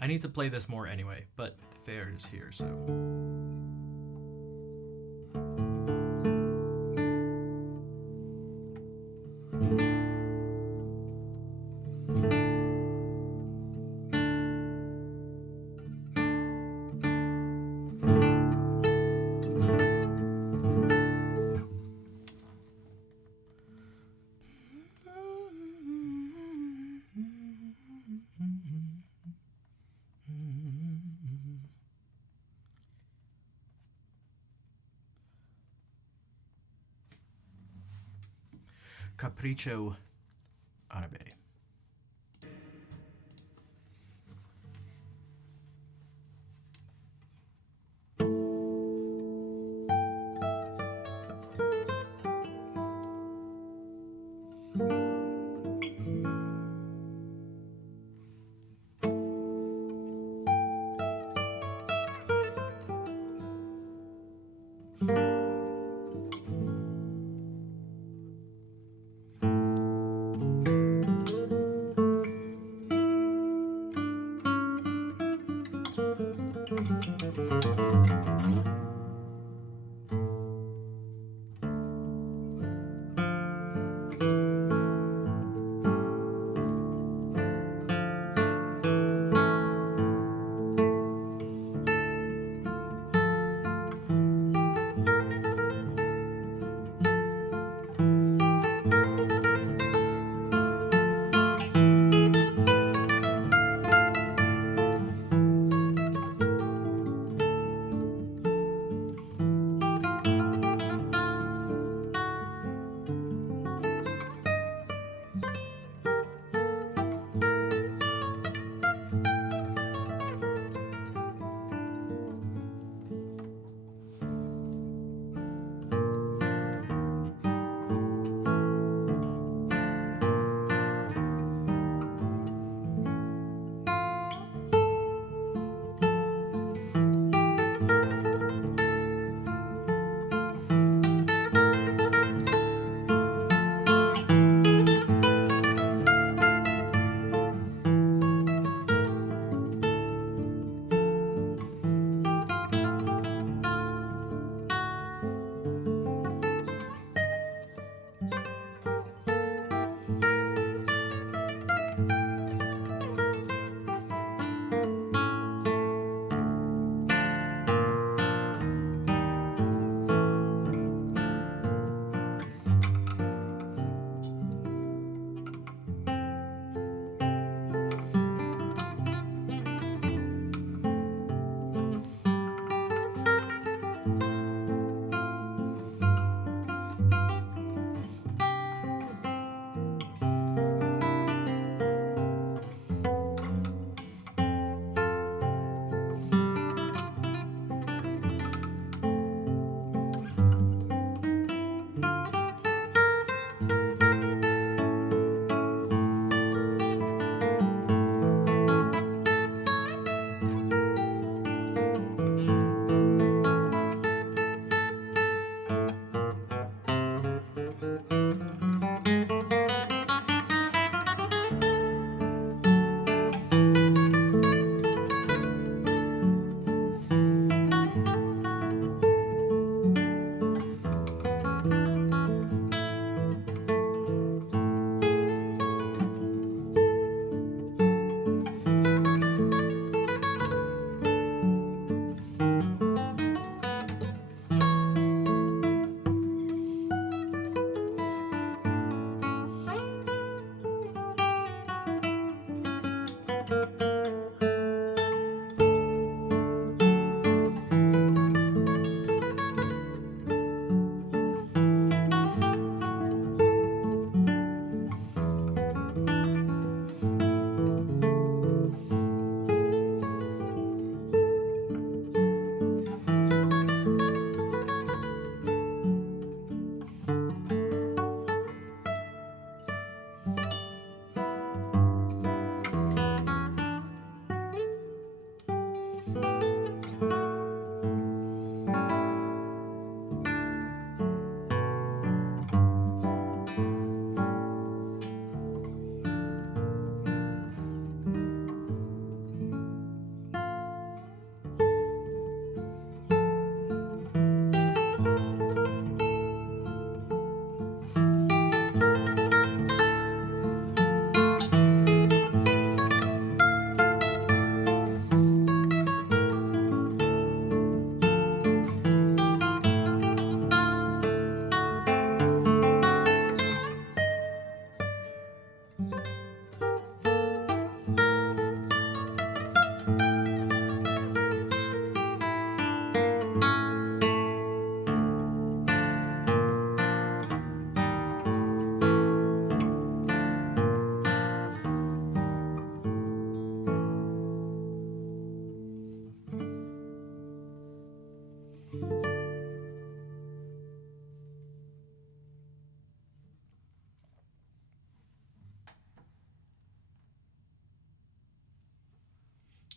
I need to play this more anyway, but the fair is here, so. Capriccio Arabe.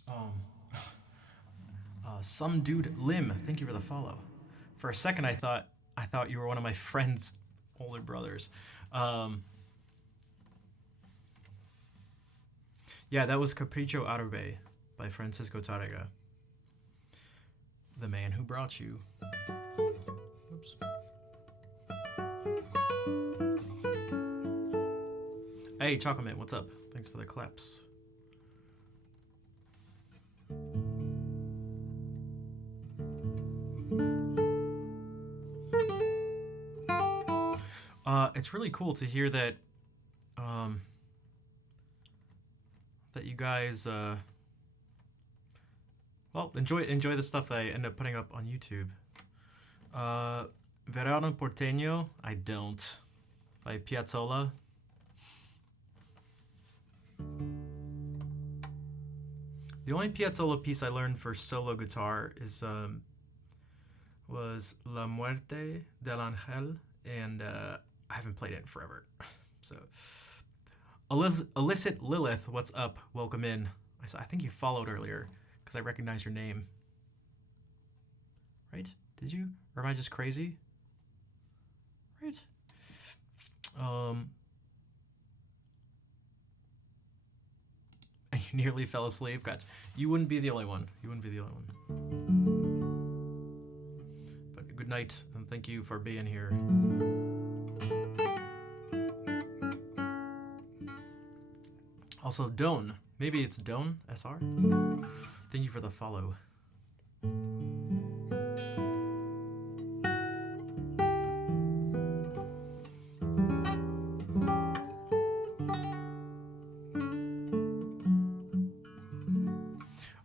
Um, some dude Lim, thank you for the follow. For a second, I thought you were one of my friend's older brothers. Um, yeah, that was Capriccio Arabe by Francisco Tarrega, the man who brought you. Oops. Hey, Chocolate, what's up? Thanks for the claps. It's really cool to hear that that you guys well enjoy the stuff that I end up putting up on YouTube. Verano Porteño, I don't, by Piazzolla. The only Piazzolla piece I learned for solo guitar is was La Muerte del Ángel, and I haven't played it in forever. So, Illicit Lilith, what's up? Welcome in. I think you followed earlier because I recognize your name. Right? Did you? Or am I just crazy? Right? You nearly fell asleep. Gotcha. You wouldn't be the only one. You wouldn't be the only one. But good night, and thank you for being here. Also, Don. Maybe it's Don SR? Thank you for the follow.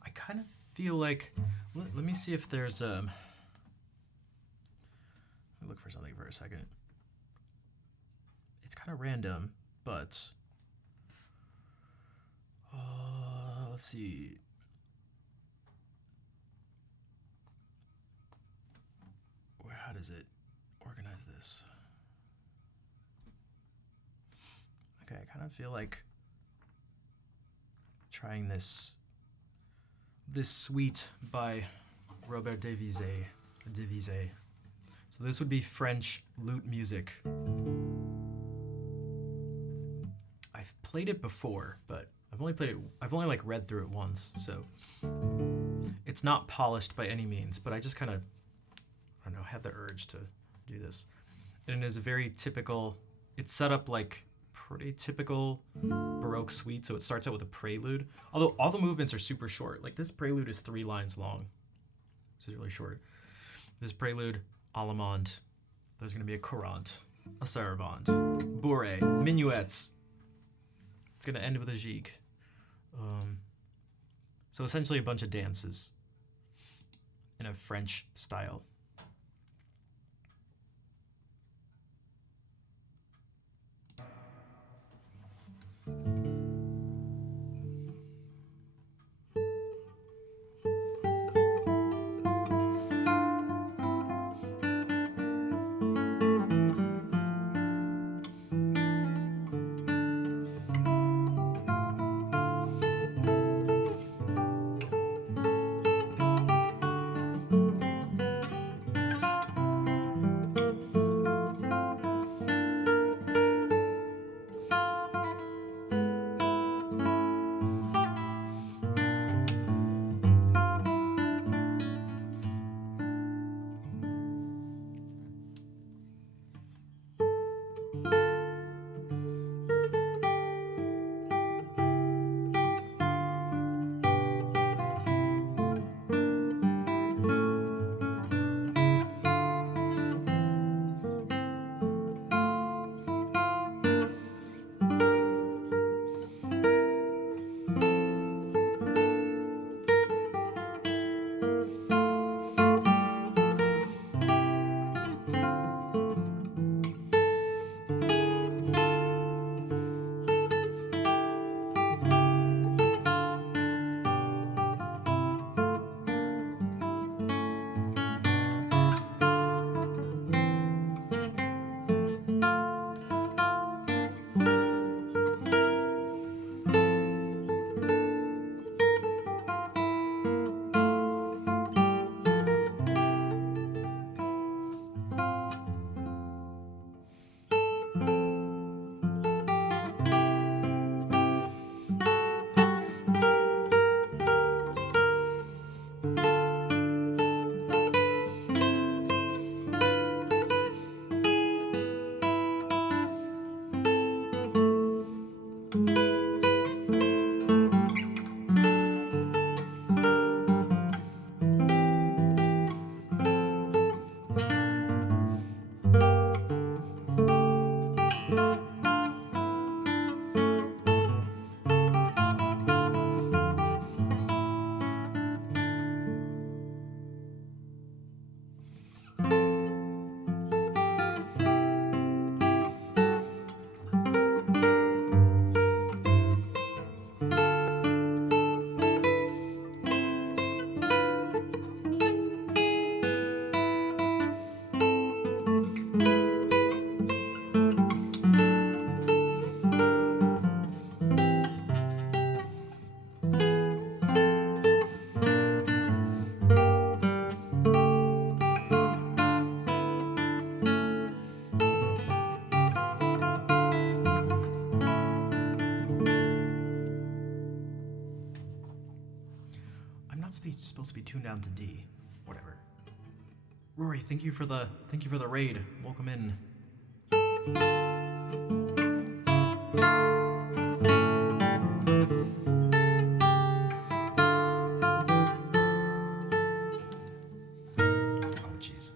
I kind of feel like... Let me see if there's... Let me look for something for a second. It's kind of random, but... let's see. How does it organize this? Okay, I kind of feel like trying this suite by Robert Devisay. So this would be French lute music. I've played it before, but I've only like read through it once, so it's not polished by any means, but I just kind of, I don't know, had the urge to do this. And it is a very typical, it's set up like pretty typical Baroque suite, so it starts out with a prelude, although all the movements are super short. Like this prelude is 3 lines long, which is really short. This prelude, Allemande, there's going to be a courante, a sarabande, bourrée, minuets. It's going to end with a gigue. So essentially a bunch of dances in a French style. supposed to be tuned down to D. Whatever. Rory, thank you for the raid. Welcome in. Oh jeez.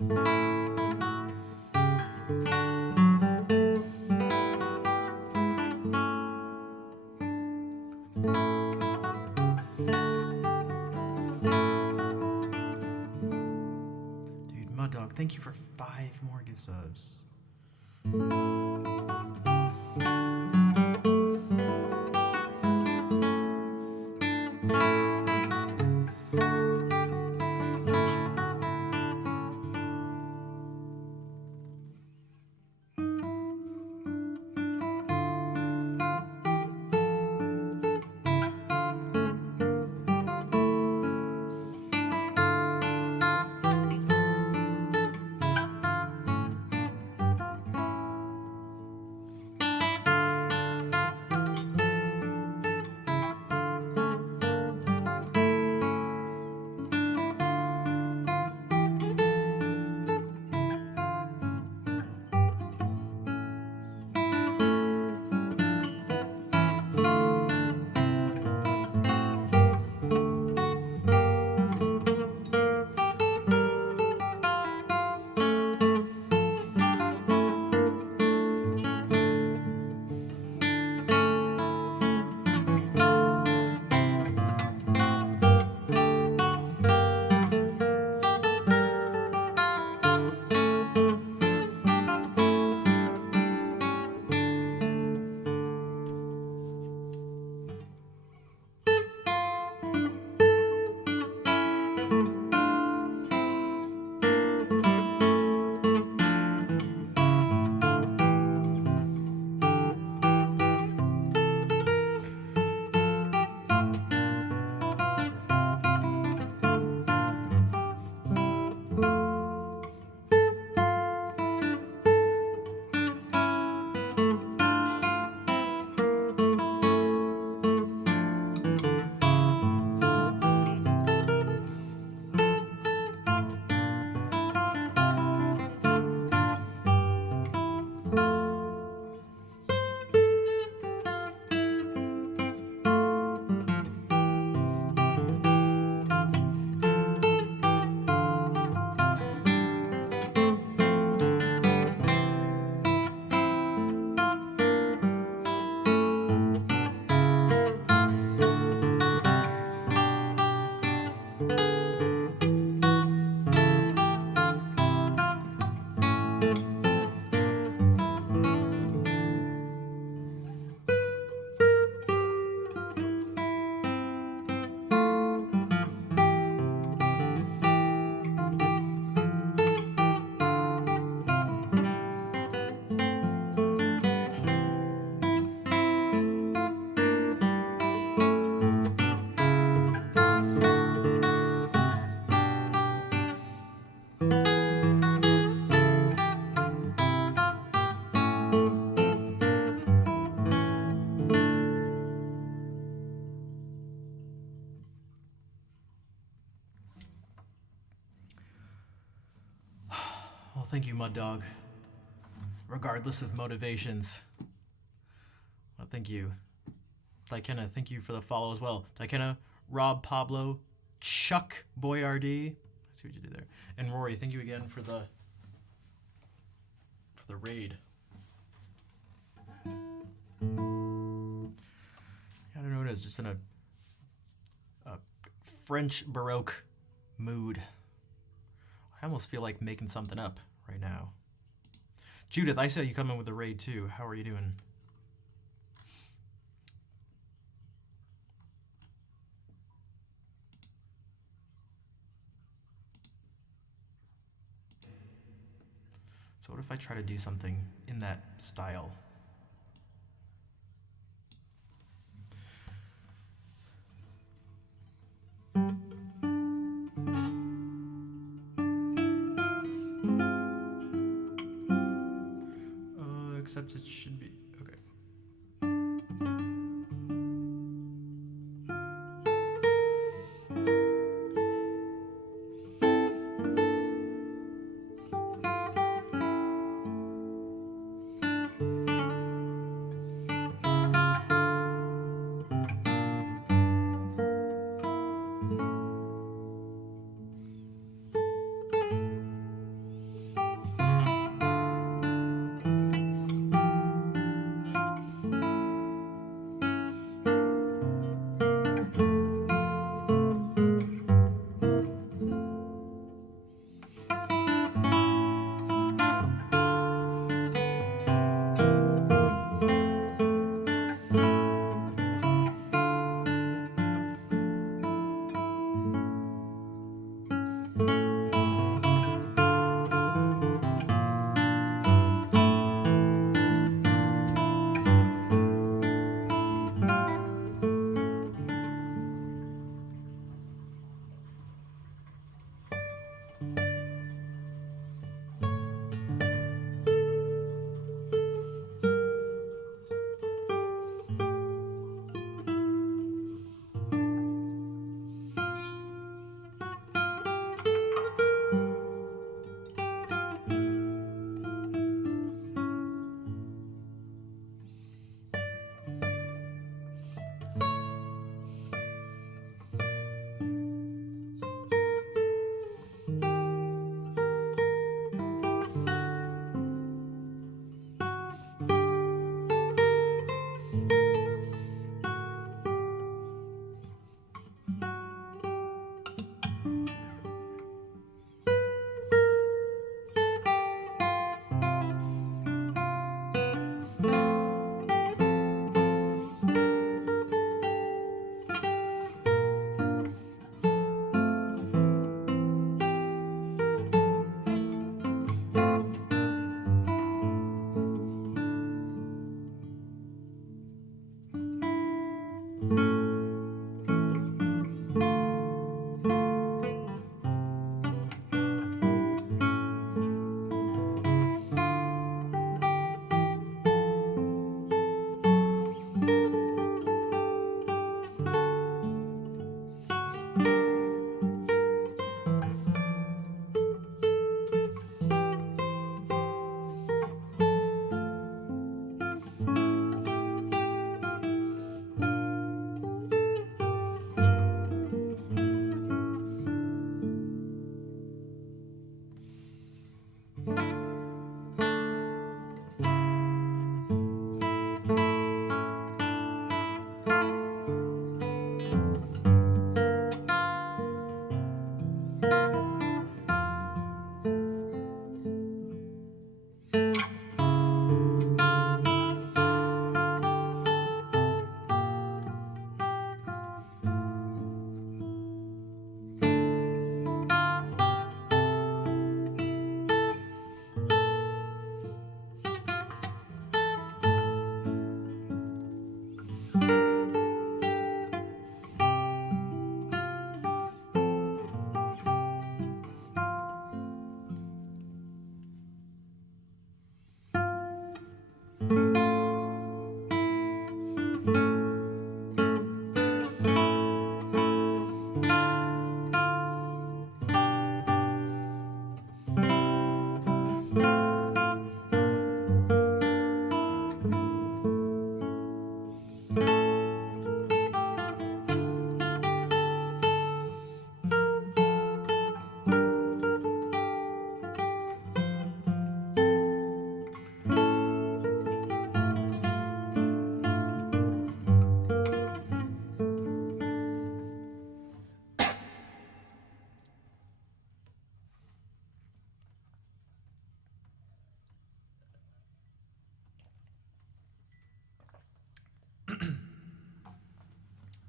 Dude, Mud Dog, thank you for 5 more gift subs. Well, thank you, Mud Dog. Regardless of motivations. Well, thank you. Daikenna, thank you for the follow as well. Daikenna, Rob Pablo, Chuck Boyardee. I see what you did there. And Rory, thank you again for the raid. I don't know what it is, just in a French Baroque mood. I almost feel like making something up right now. Judith, I saw you come in with the raid too. How are you doing? So what if I try to do something in that style? Except it should be, okay.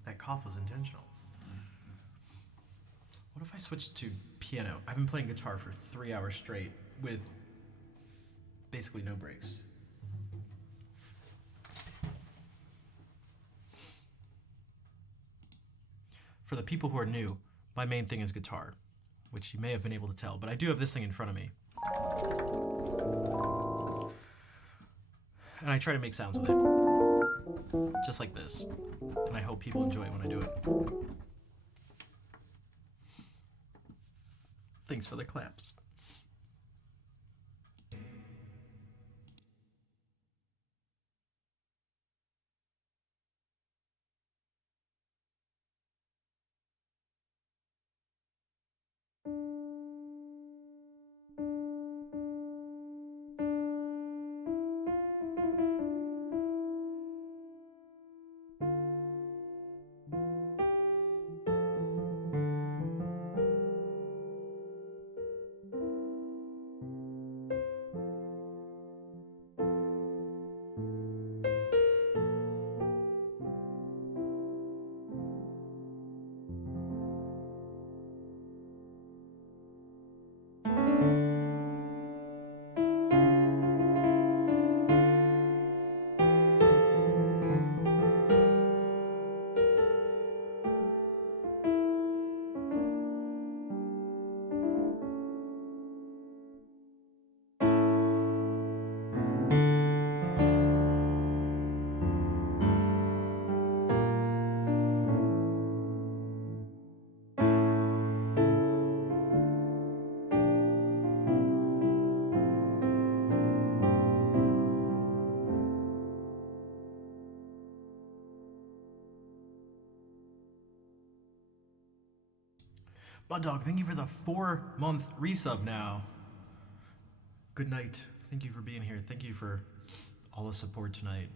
That cough was intentional. What if I switched to piano? I've been playing guitar for 3 hours straight with basically no breaks. For the people who are new, my main thing is guitar, which you may have been able to tell, but I do have this thing in front of me. And I try to make sounds with it, just like this. And I hope people enjoy it when I do it. Thanks for the claps. Bud Dog, thank you for the 4-month resub now. Good night. Thank you for being here. Thank you for all the support tonight.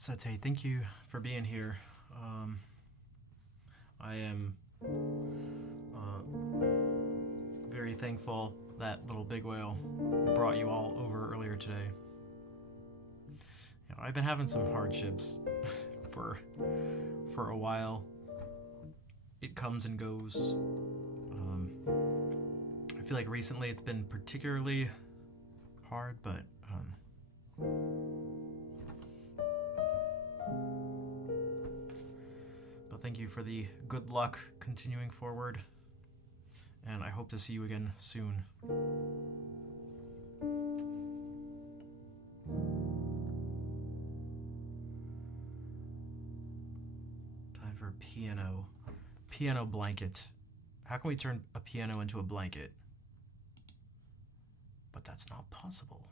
Sete, thank you for being here. I am very thankful that little big whale brought you all over earlier today. You know, I've been having some hardships for a while. It comes and goes. I feel like recently it's been particularly hard, but thank you for the good luck continuing forward, and I hope to see you again soon. Time for piano. Piano blanket. How can we turn a piano into a blanket? But that's not possible.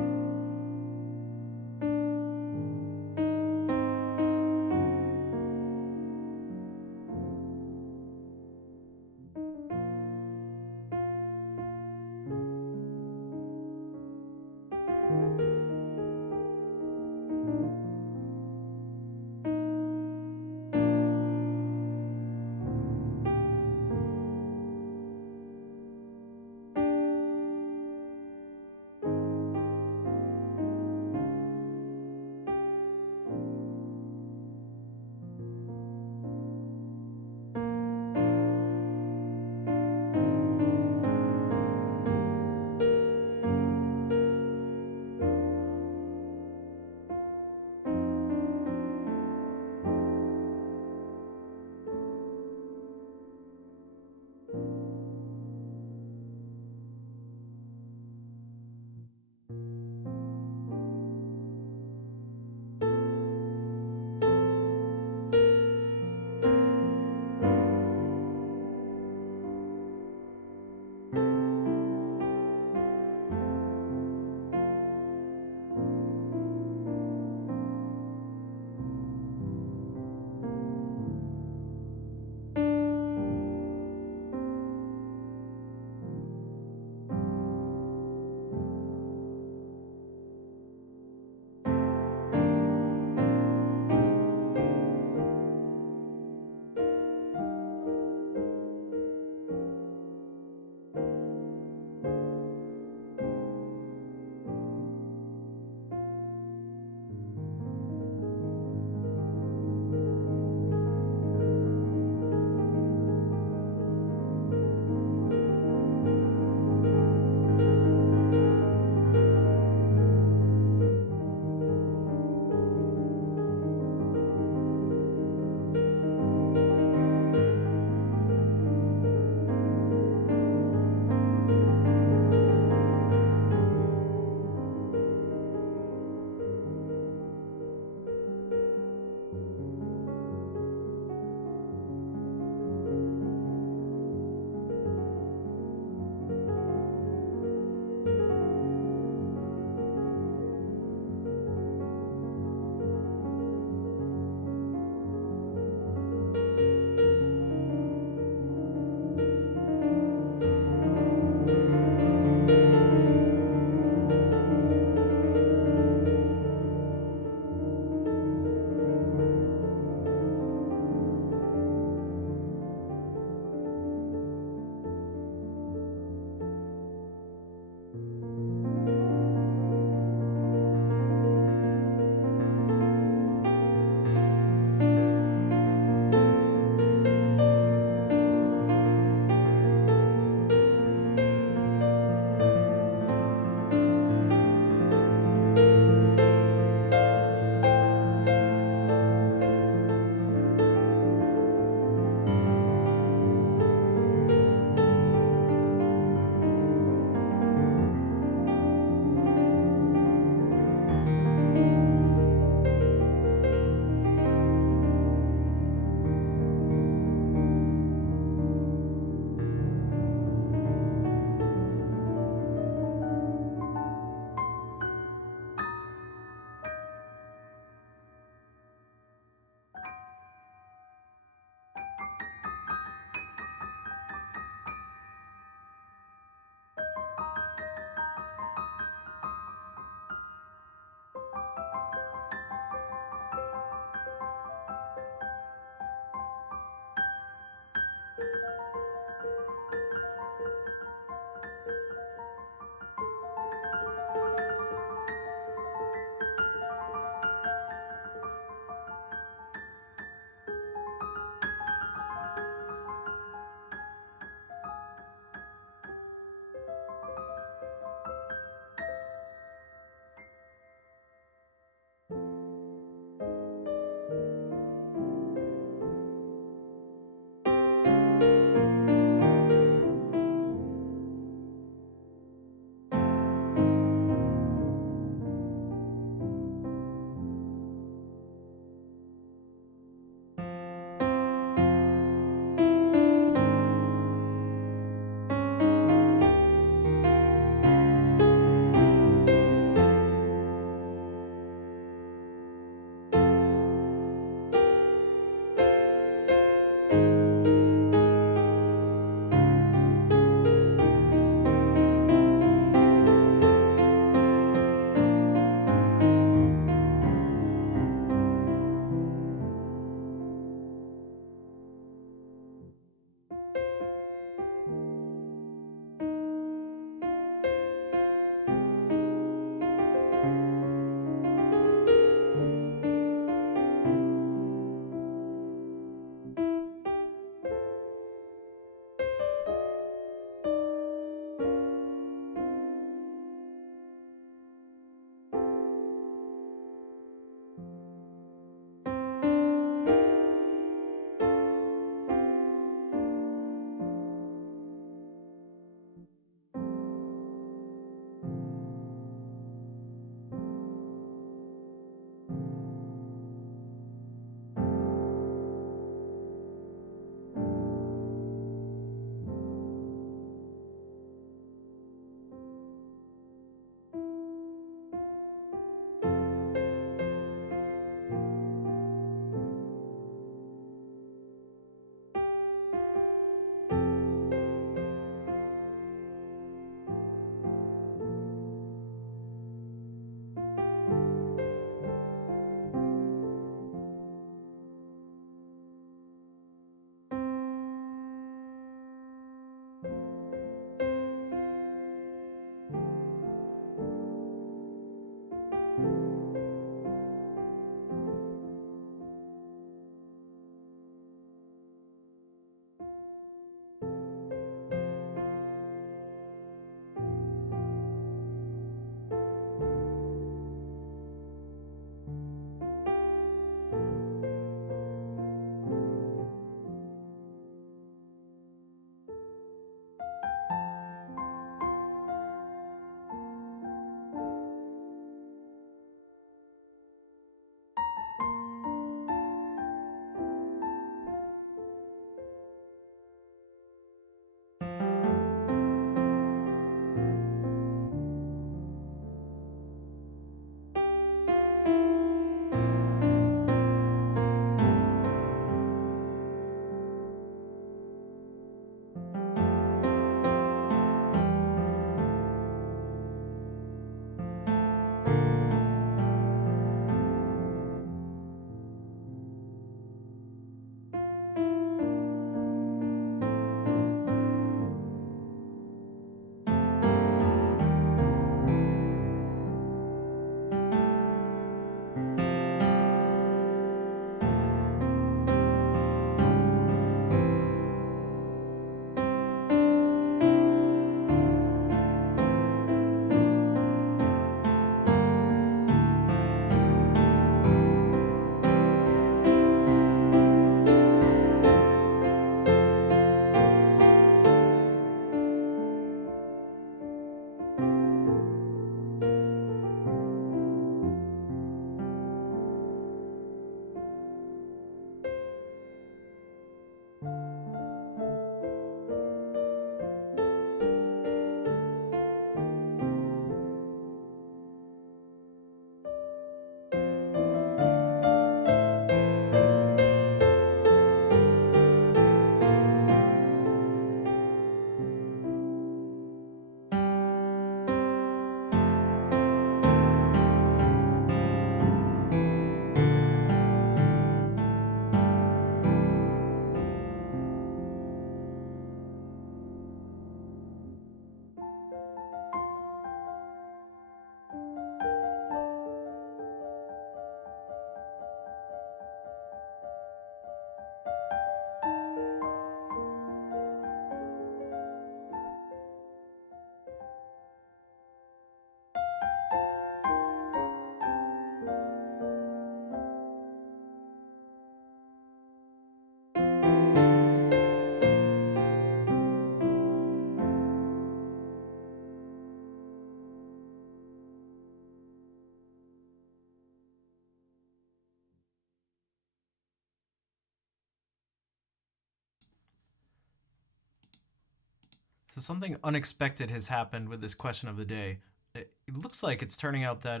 So something unexpected has happened with this question of the day. It looks like it's turning out that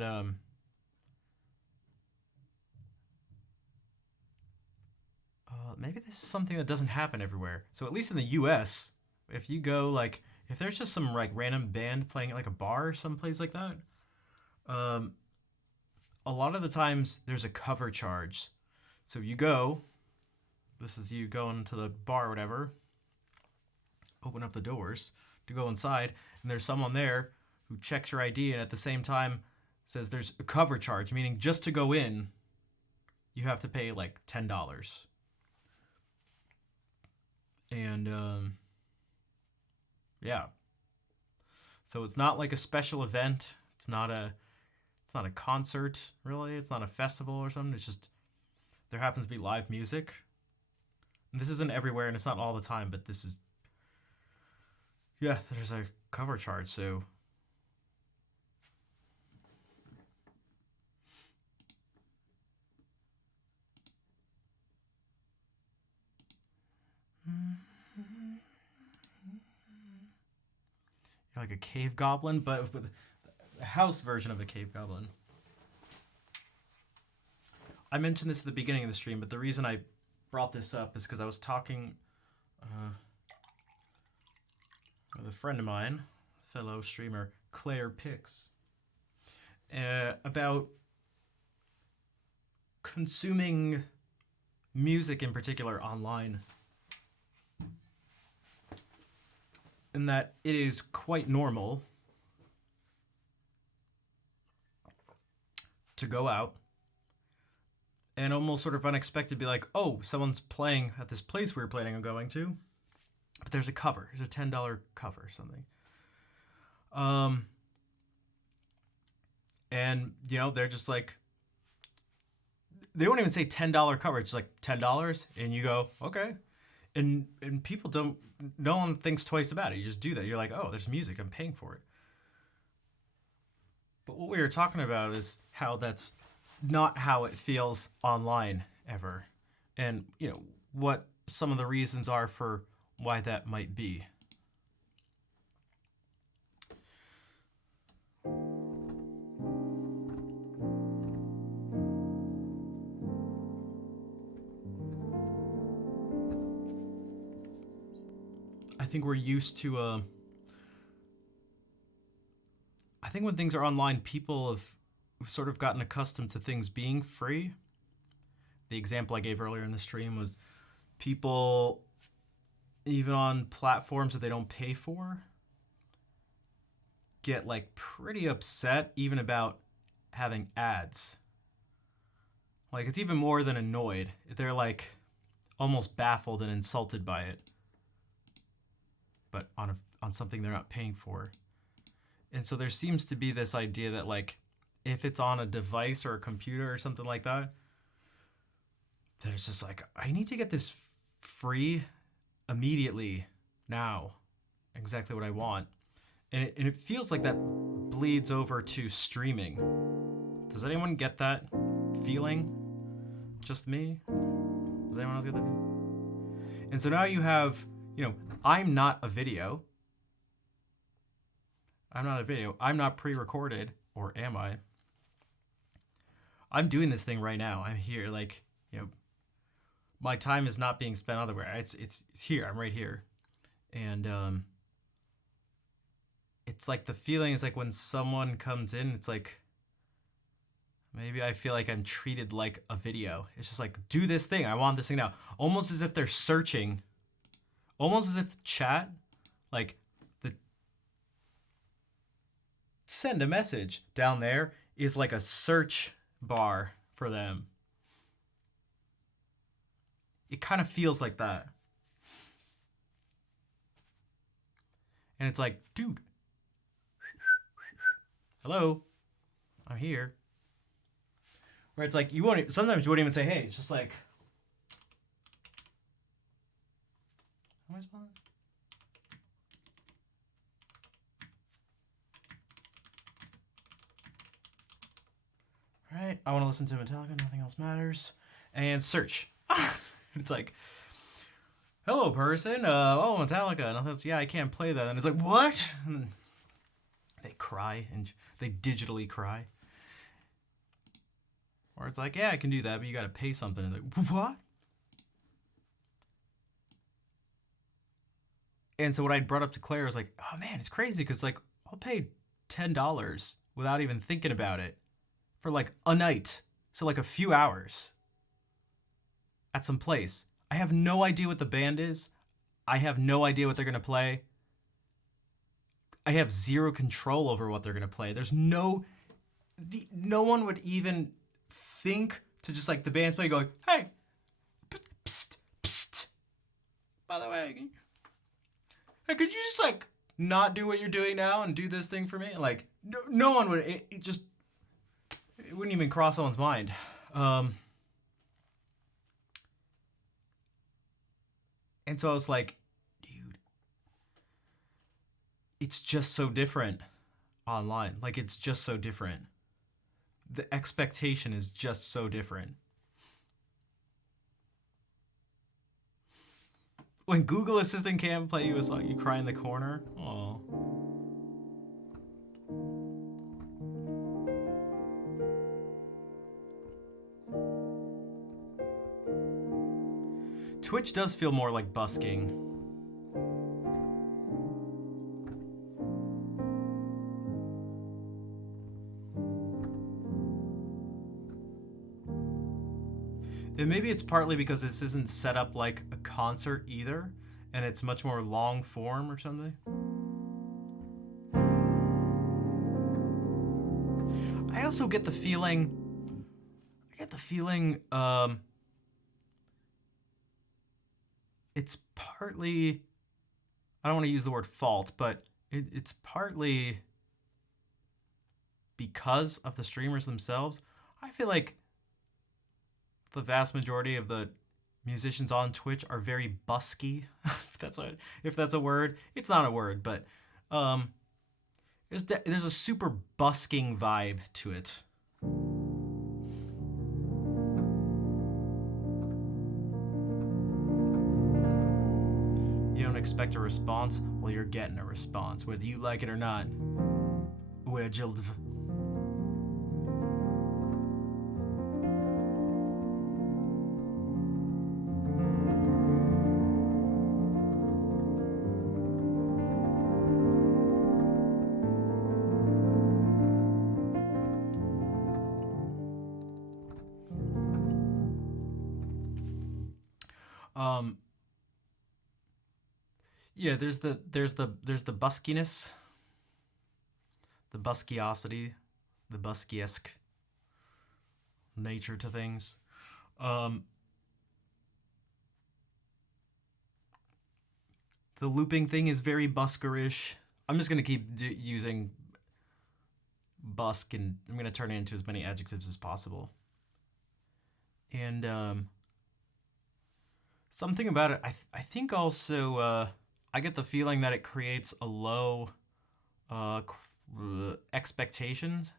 maybe this is something that doesn't happen everywhere. So at least in the U.S., if you go like if there's just some like random band playing at like a bar or someplace like that, um, a lot of the times there's a cover charge. So you go, this is you going to the bar or whatever, open up the doors to go inside, and there's someone there who checks your ID and at the same time says there's a cover charge, meaning just to go in, you have to pay like $10. And yeah, so it's not like a special event. It's not a concert really. It's not a festival or something. It's just there happens to be live music. And this isn't everywhere, and it's not all the time, but this is yeah. There's a cover charge, so. Like a cave goblin, but with the house version of a cave goblin. I mentioned this at the beginning of the stream, but the reason I brought this up is because I was talking with a friend of mine, fellow streamer Claire Pix, about consuming music in particular online. In that it is quite normal to go out and almost sort of unexpected be like, oh, someone's playing at this place we were planning on going to, but there's a cover. There's a $10 cover or something. And, you know, they're just like, they won't even say $10 cover. It's like $10, and you go, okay. And people don't, no one thinks twice about it. You just do that. You're like, oh, there's music. I'm paying for it. But what we were talking about is how that's not how it feels online ever. And, you know, what some of the reasons are for why that might be. I think we're used to I think when things are online, people have sort of gotten accustomed to things being free. The example I gave earlier in the stream was people, even on platforms that they don't pay for, get like pretty upset even about having ads. Like it's even more than annoyed. They're like almost baffled and insulted by it. But on something they're not paying for. And so there seems to be this idea that like if it's on a device or a computer or something like that, that it's just like, I need to get this free immediately, now, exactly what I want. And it feels like that bleeds over to streaming. Does anyone get that feeling? Just me? Does anyone else get that feeling? And so now you have, you know, I'm not a video. I'm not a video. I'm not pre-recorded, or am I? I'm doing this thing right now. I'm here, like, you know, my time is not being spent otherwhere. It's here. I'm right here. And it's like the feeling is like when someone comes in, it's like maybe I feel like I'm treated like a video. It's just like, do this thing. I want this thing now. Almost as if they're searching. Almost as if chat, like the send a message down there is like a search bar for them. It kind of feels like that. And it's like, dude, hello, I'm here. Where it's like, sometimes you won't even say, hey, it's just like, how am I spelling? All right, I want to listen to Metallica, nothing else matters. And search. It's like, hello, person. Oh, Metallica. And I was, yeah, I can't play that. And it's like, what? And then they cry and they digitally cry. Or it's like, yeah, I can do that, but you got to pay something. And like, what? And so what I brought up to Claire was like, oh man, it's crazy because like I'll pay $10 without even thinking about it for like a night. So like a few hours at some place. I have no idea what the band is. I have no idea what they're going to play. I have zero control over what they're going to play. There's no one would even think to just like the band's playing going, hey, psst, psst. By the way, hey, could you just like not do what you're doing now and do this thing for me? Like, no one would. It wouldn't even cross someone's mind. And so I was like, dude, it's just so different online. Like, it's just so different. The expectation is just so different. When Google Assistant can't play you a song, you cry in the corner. Oh. Twitch does feel more like busking. And maybe it's partly because this isn't set up like a concert either, and it's much more long form or something. I also get the feeling, it's partly, I don't want to use the word fault, but it's partly because of the streamers themselves. I feel like the vast majority of the musicians on Twitch are very busky. if that's a word. It's not a word, but there's a super busking vibe to it. You don't expect a response? Well, you're getting a response, whether you like it or not. Yeah, there's the buskiness, the buskiosity, the buskiesque nature to things. The looping thing is very buskerish. I'm just gonna keep using busk, and I'm gonna turn it into as many adjectives as possible. And something about it, I think also I get the feeling that it creates a low expectations.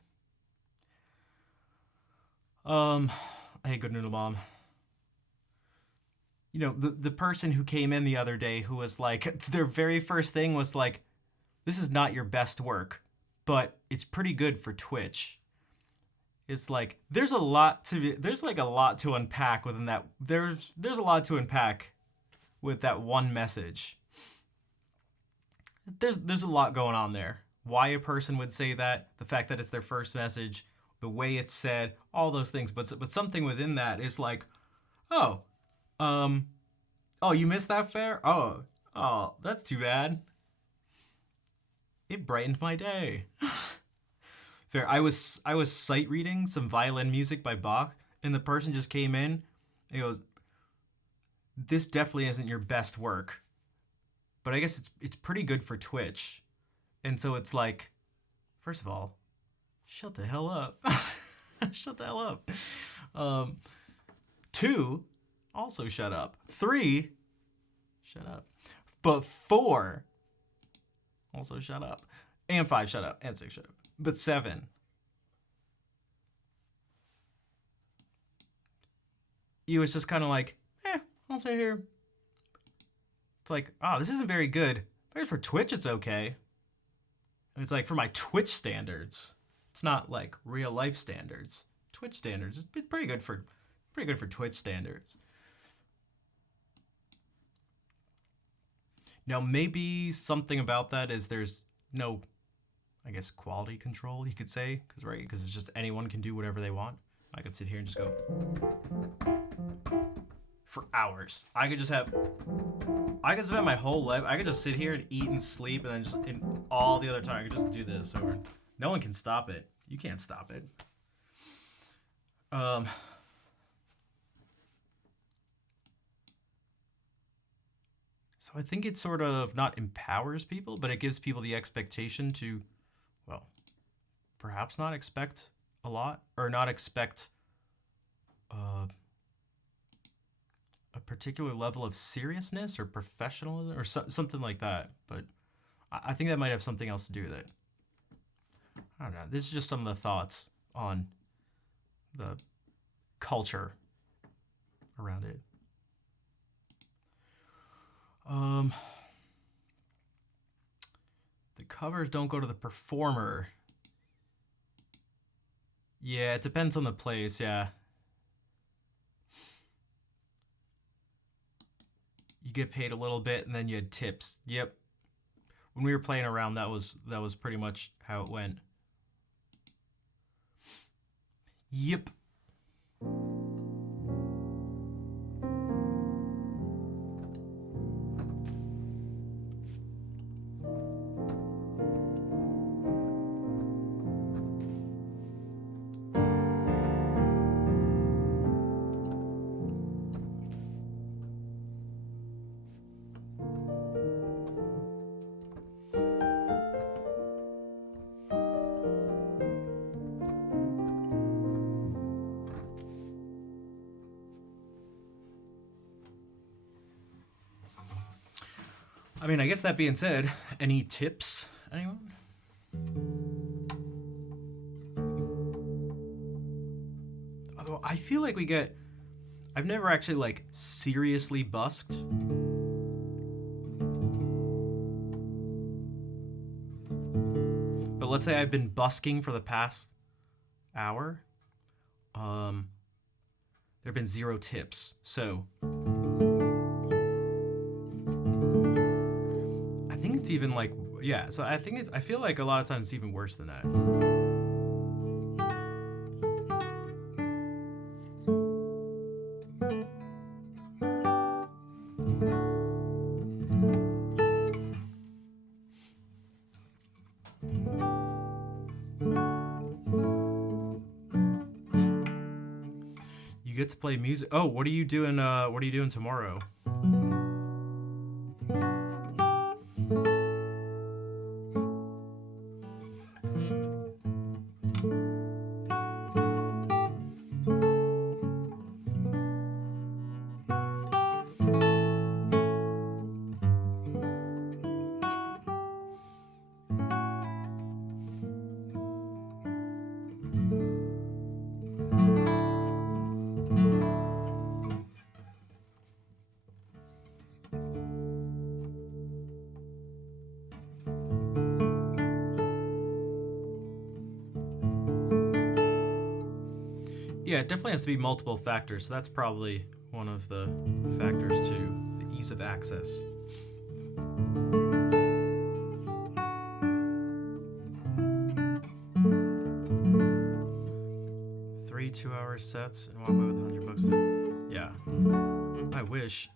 Hey, Good Noodle Mom. You know, the person who came in the other day who was like, their very first thing was like, this is not your best work, but it's pretty good for Twitch. It's like there's a lot to unpack within that. There's a lot to unpack with that one message. There's a lot going on there. Why a person would say that, the fact that it's their first message, the way it's said, all those things. But something within that is like, oh, you missed that fair? Oh, that's too bad. It brightened my day. Fair. I was sight reading some violin music by Bach, and the person just came in and goes, "This definitely isn't your best work, but I guess it's pretty good for Twitch." And so it's like, first of all, shut the hell up. Shut the hell up. 2, also shut up. 3, shut up. But 4, also shut up. And 5, shut up. And 6, shut up. But 7, you was just kind of like, I'll sit here, It's like, oh, this isn't very good. But for Twitch, it's okay. And it's like, for my Twitch standards, it's not like real life standards. Twitch standards, it's pretty good for Twitch standards. Now, maybe something about that is there's no, I guess, quality control, you could say, because it's just anyone can do whatever they want. I could sit here and just go for hours. I could spend my whole life, I could just sit here and eat and sleep, and then just in all the other time, I could just do this over. No one can stop it. You can't stop it. So I think it sort of not empowers people, but it gives people the expectation to, well, perhaps not expect a lot, or not expect a particular level of seriousness or professionalism or something like that. But I think that might have something else to do with it. I don't know. This is just some of the thoughts on the culture around it. The covers don't go to the performer. Yeah, it depends on the place, yeah. You get paid a little bit and then you had tips. Yep. When we were playing around, that was pretty much how it went. Yep. I mean, I guess that being said, any tips, anyone? Although I feel like I've never actually like seriously busked. But let's say I've been busking for the past hour. There have been 0 tips, so it's even like, yeah, so I feel like a lot of times it's even worse than that. You get to play music. Oh, what are you doing tomorrow? Yeah, it definitely has to be multiple factors, so that's probably one of the factors too, the ease of access. Three 2-hour sets and walk away with $100. Yeah, I wish.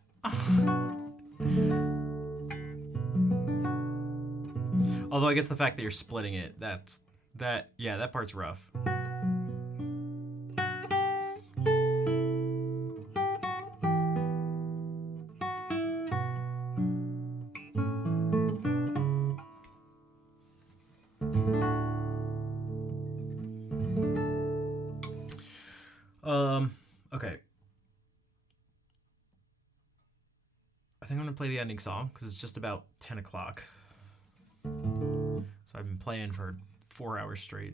Although I guess the fact that you're splitting it, that part's rough. Okay. I think I'm gonna play the ending song because it's just about 10 o'clock. So I've been playing for 4 hours straight.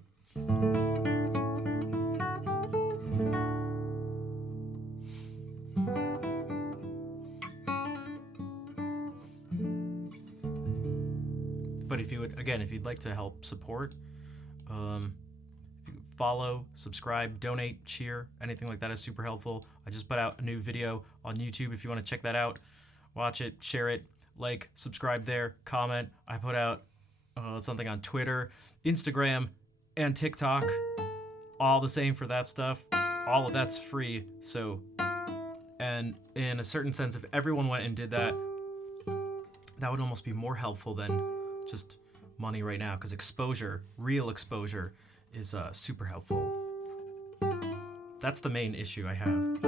But if you would, again, if you'd like to help support, if you follow, subscribe, donate, cheer, anything like that is super helpful. I just put out a new video on YouTube if you want to check that out. Watch it, share it, like, subscribe there, comment. I put out something on Twitter, Instagram, and TikTok. All the same for that stuff. All of that's free. So, and in a certain sense, if everyone went and did that, that would almost be more helpful than just money right now, because exposure, real exposure, is super helpful. That's the main issue I have.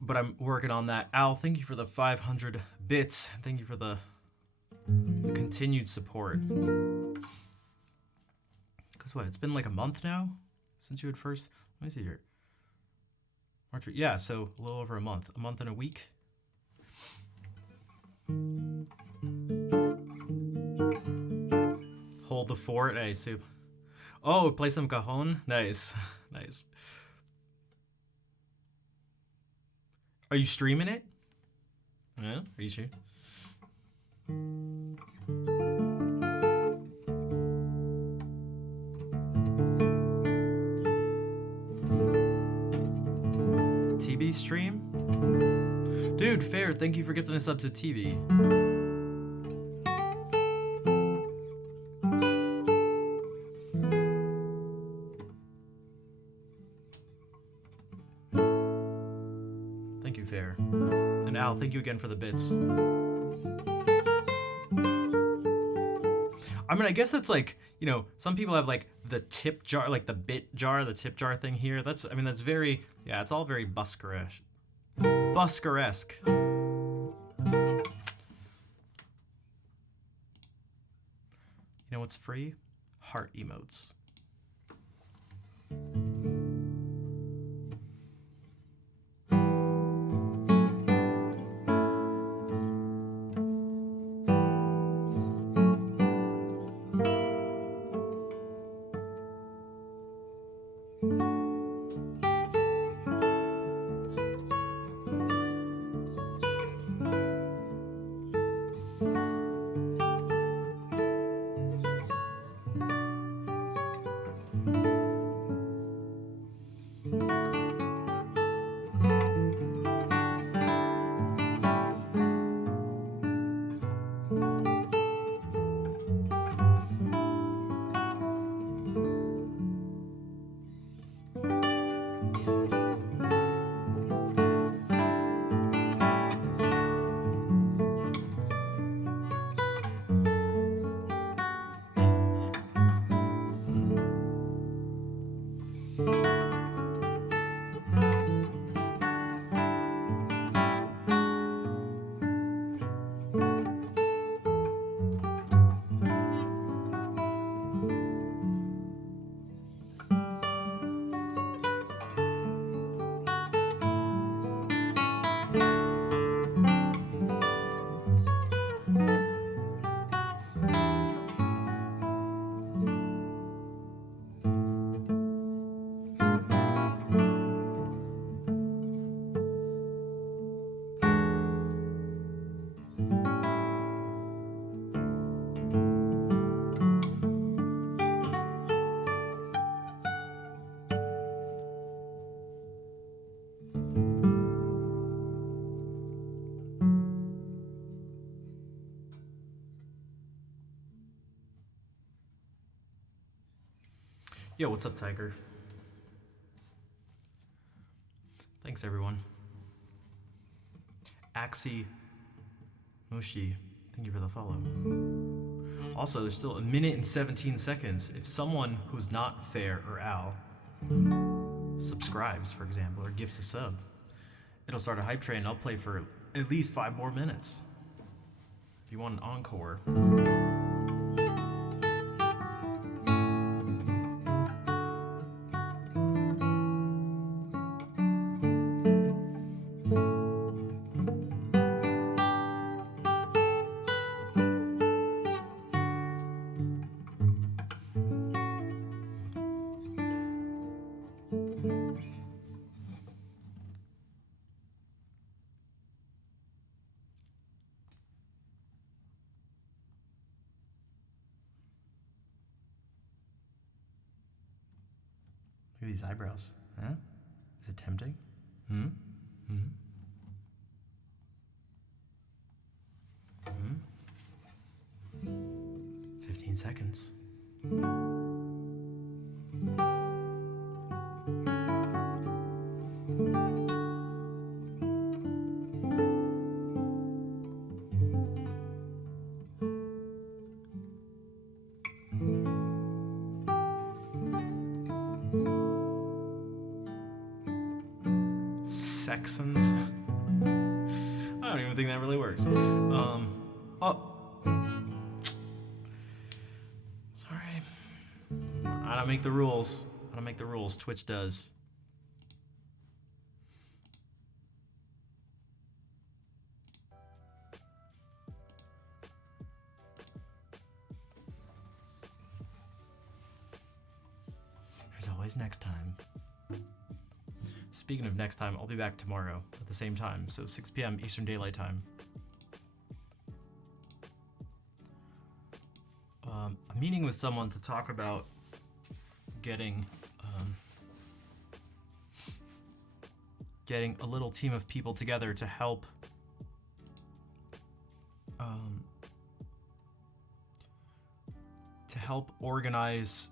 But I'm working on that. Al, thank you for the 500 bits. Thank you for the continued support. Because what, it's been like a month now since you had first, let me see here. March, yeah, so a little over a month and a week. Hold the fort, I assume. Oh, play some cajon? Nice. Nice. Are you streaming it? Yeah, are you sure? TB stream? Dude, fair, thank you for gifting us up to TB. Thank you, fair. And Al, thank you again for the bits. I mean, I guess that's like, you know, some people have like the tip jar, like the bit jar, the tip jar thing here. That's, I mean, that's very, yeah, it's all very Busker-esque. Busker-esque. You know what's free? Heart emotes. Yo, what's up, Tiger? Thanks, everyone. Axie Mushi, thank you for the follow. Also, there's still 1 minute and 17 seconds. If someone who's not Fair or Al subscribes, for example, or gifts a sub, it'll start a hype train and I'll play for at least 5 more minutes. If you want an encore. at these eyebrows. Huh? Is it tempting? Hmm? Hmm? Hmm? 15 seconds. Sexons? I don't even think that really works. Oh. Sorry. I don't make the rules. I don't make the rules. Twitch does. There's always next time. Speaking of next time, I'll be back tomorrow at the same time, so 6 p.m. Eastern Daylight Time. I'm meeting with someone to talk about getting a little team of people together to help organize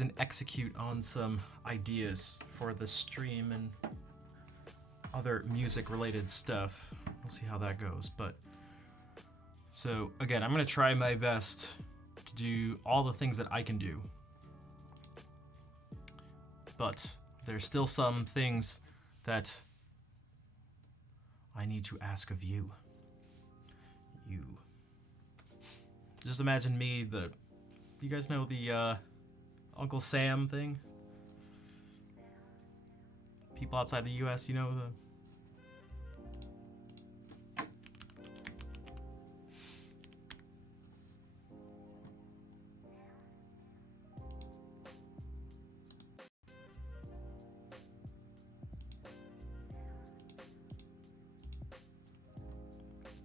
and execute on some ideas for the stream and other music related stuff. We'll see how that goes. But so again, I'm gonna try my best to do all the things that I can do. But there's still some things that I need to ask of you. You. Just imagine me, you guys know the Uncle Sam thing? People outside the US, you know the...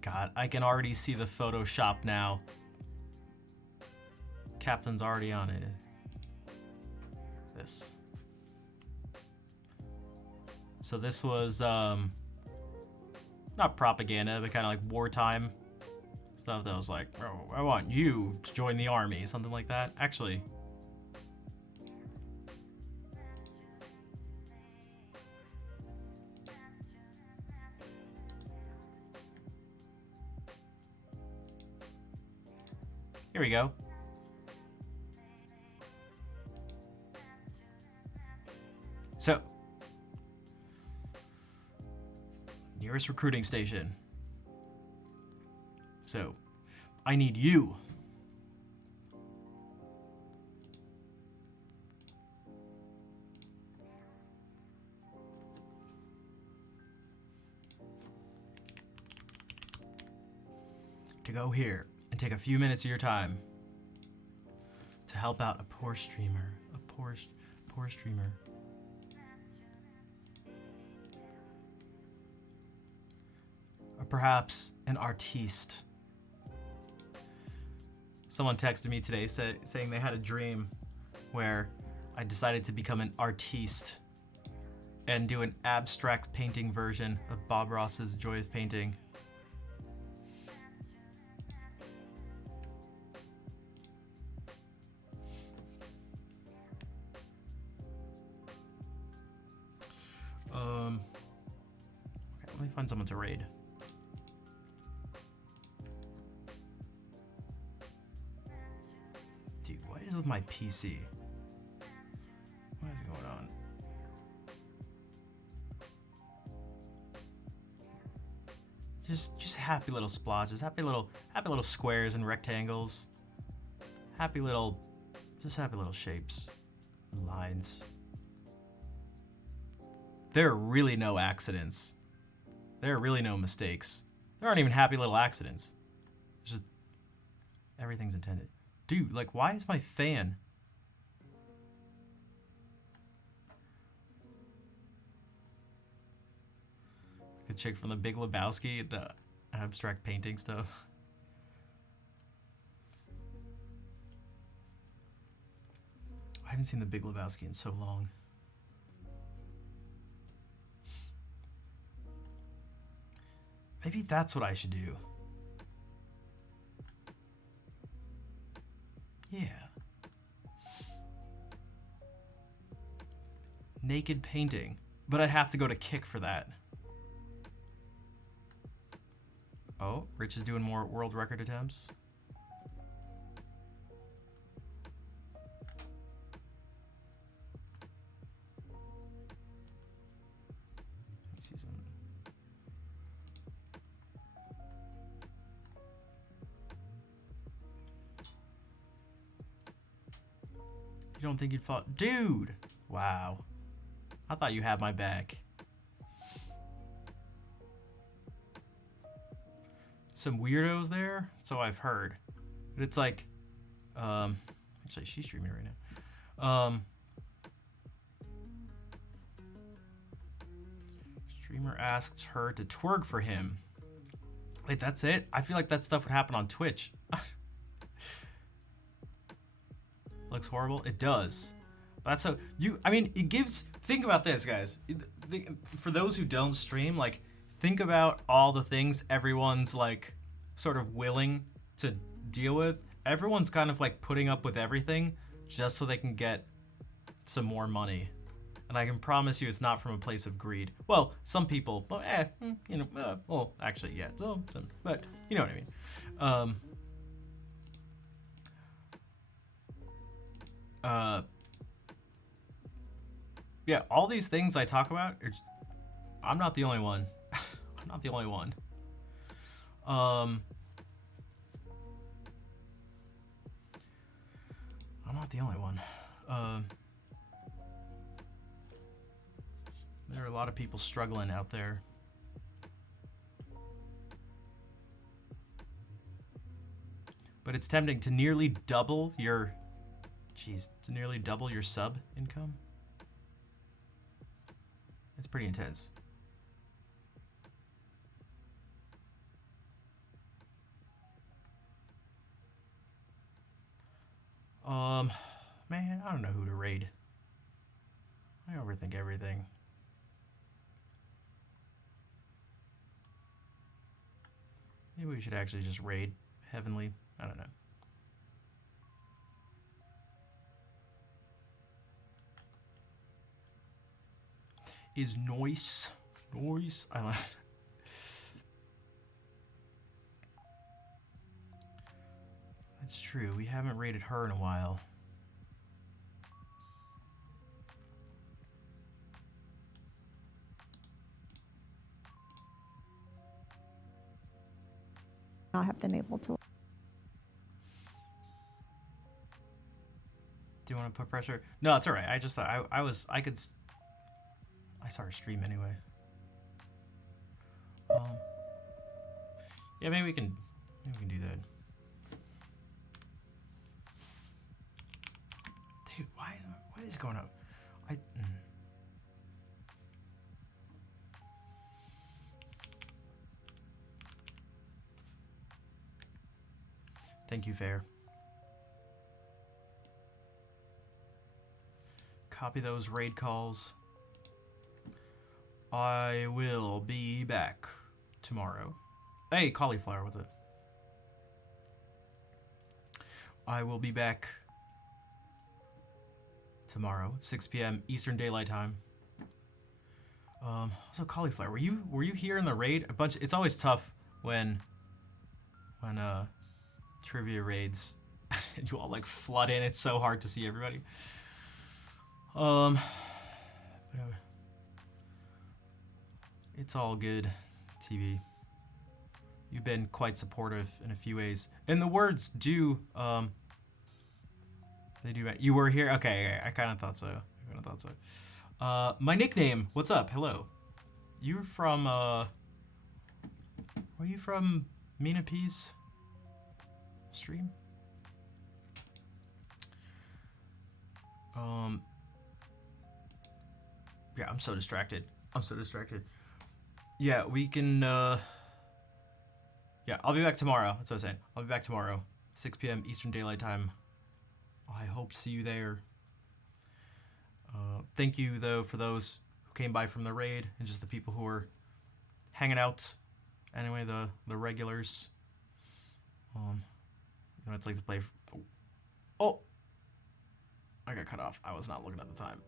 God, I can already see the Photoshop now. Captain's already on it. This. So this was not propaganda, but kind of like wartime stuff that was like, oh, I want you to join the army, something like that. Actually, here we go. So, nearest recruiting station. So, I need you. To go here and take a few minutes of your time to help out a poor streamer. A poor streamer. Or perhaps an artiste. Someone texted me today saying they had a dream where I decided to become an artiste and do an abstract painting version of Bob Ross's Joy of Painting. Okay, let me find someone to raid. Dude, what is with my PC? What is going on? Just happy little splotches, happy little squares and rectangles. Happy little shapes, lines. There are really no accidents. There are really no mistakes. There aren't even happy little accidents. It's just everything's intended. Dude, like, why is my fan? The chick from the Big Lebowski, the abstract painting stuff. haven't seen The Big Lebowski in so long. Maybe that's what I should do. Yeah. Naked painting. But I'd have to go to Kick for that. Oh, Rich is doing more world record attempts. Let's see something. You don't think you'd fall? Dude! Wow. I thought you had my back. Some weirdos there, so I've heard. But it's like, actually she's streaming right now. Streamer asks her to twerk for him. Wait, that's it? I feel like that stuff would happen on Twitch. Looks horrible? It does. But that's so, I mean, it gives, think about this, guys. For those who don't stream, like, think about all the things everyone's like sort of willing to deal with. Everyone's kind of like putting up with everything just so they can get some more money. And I can promise you it's not from a place of greed. Well, some people, but you know, well, actually, yeah, well, but you know what I mean. Yeah, all these things I talk about, I'm not the only one. I'm not the only one. I'm not the only one. There are a lot of people struggling out there. But it's tempting to nearly double your, to nearly double your sub income. It's pretty intense. Man, I don't know who to raid. I overthink everything. Maybe we should actually just raid Heavenly. I don't know. Is Noise. I like. That's true. We haven't rated her in a while. I have been able to. Do you want to put pressure? No, it's all right. I just thought I could. I saw her stream anyway. Yeah, maybe we can do that. Dude, what is going on? Thank you, Fair. Copy those raid calls. I will be back tomorrow. Hey, cauliflower, what's it? I will be back tomorrow at 6 p.m. Eastern Daylight Time. Also, cauliflower, were you here in the raid? It's always tough when trivia raids you all like flood in. It's so hard to see everybody. It's all good, TV. You've been quite supportive in a few ways. And the words do, they do. You were here? Okay, I kind of thought so. My nickname, what's up? Hello. You're from, were you from Mina P's stream? Yeah, I'm so distracted. Yeah, we can, yeah, I'll be back tomorrow. That's what I was saying. I'll be back tomorrow, 6 p.m. Eastern Daylight Time. I hope to see you there. Thank you though for those who came by from the raid and just the people who were hanging out. Anyway, the regulars. You know what it's like to play. Oh, I got cut off. I was not looking at the time.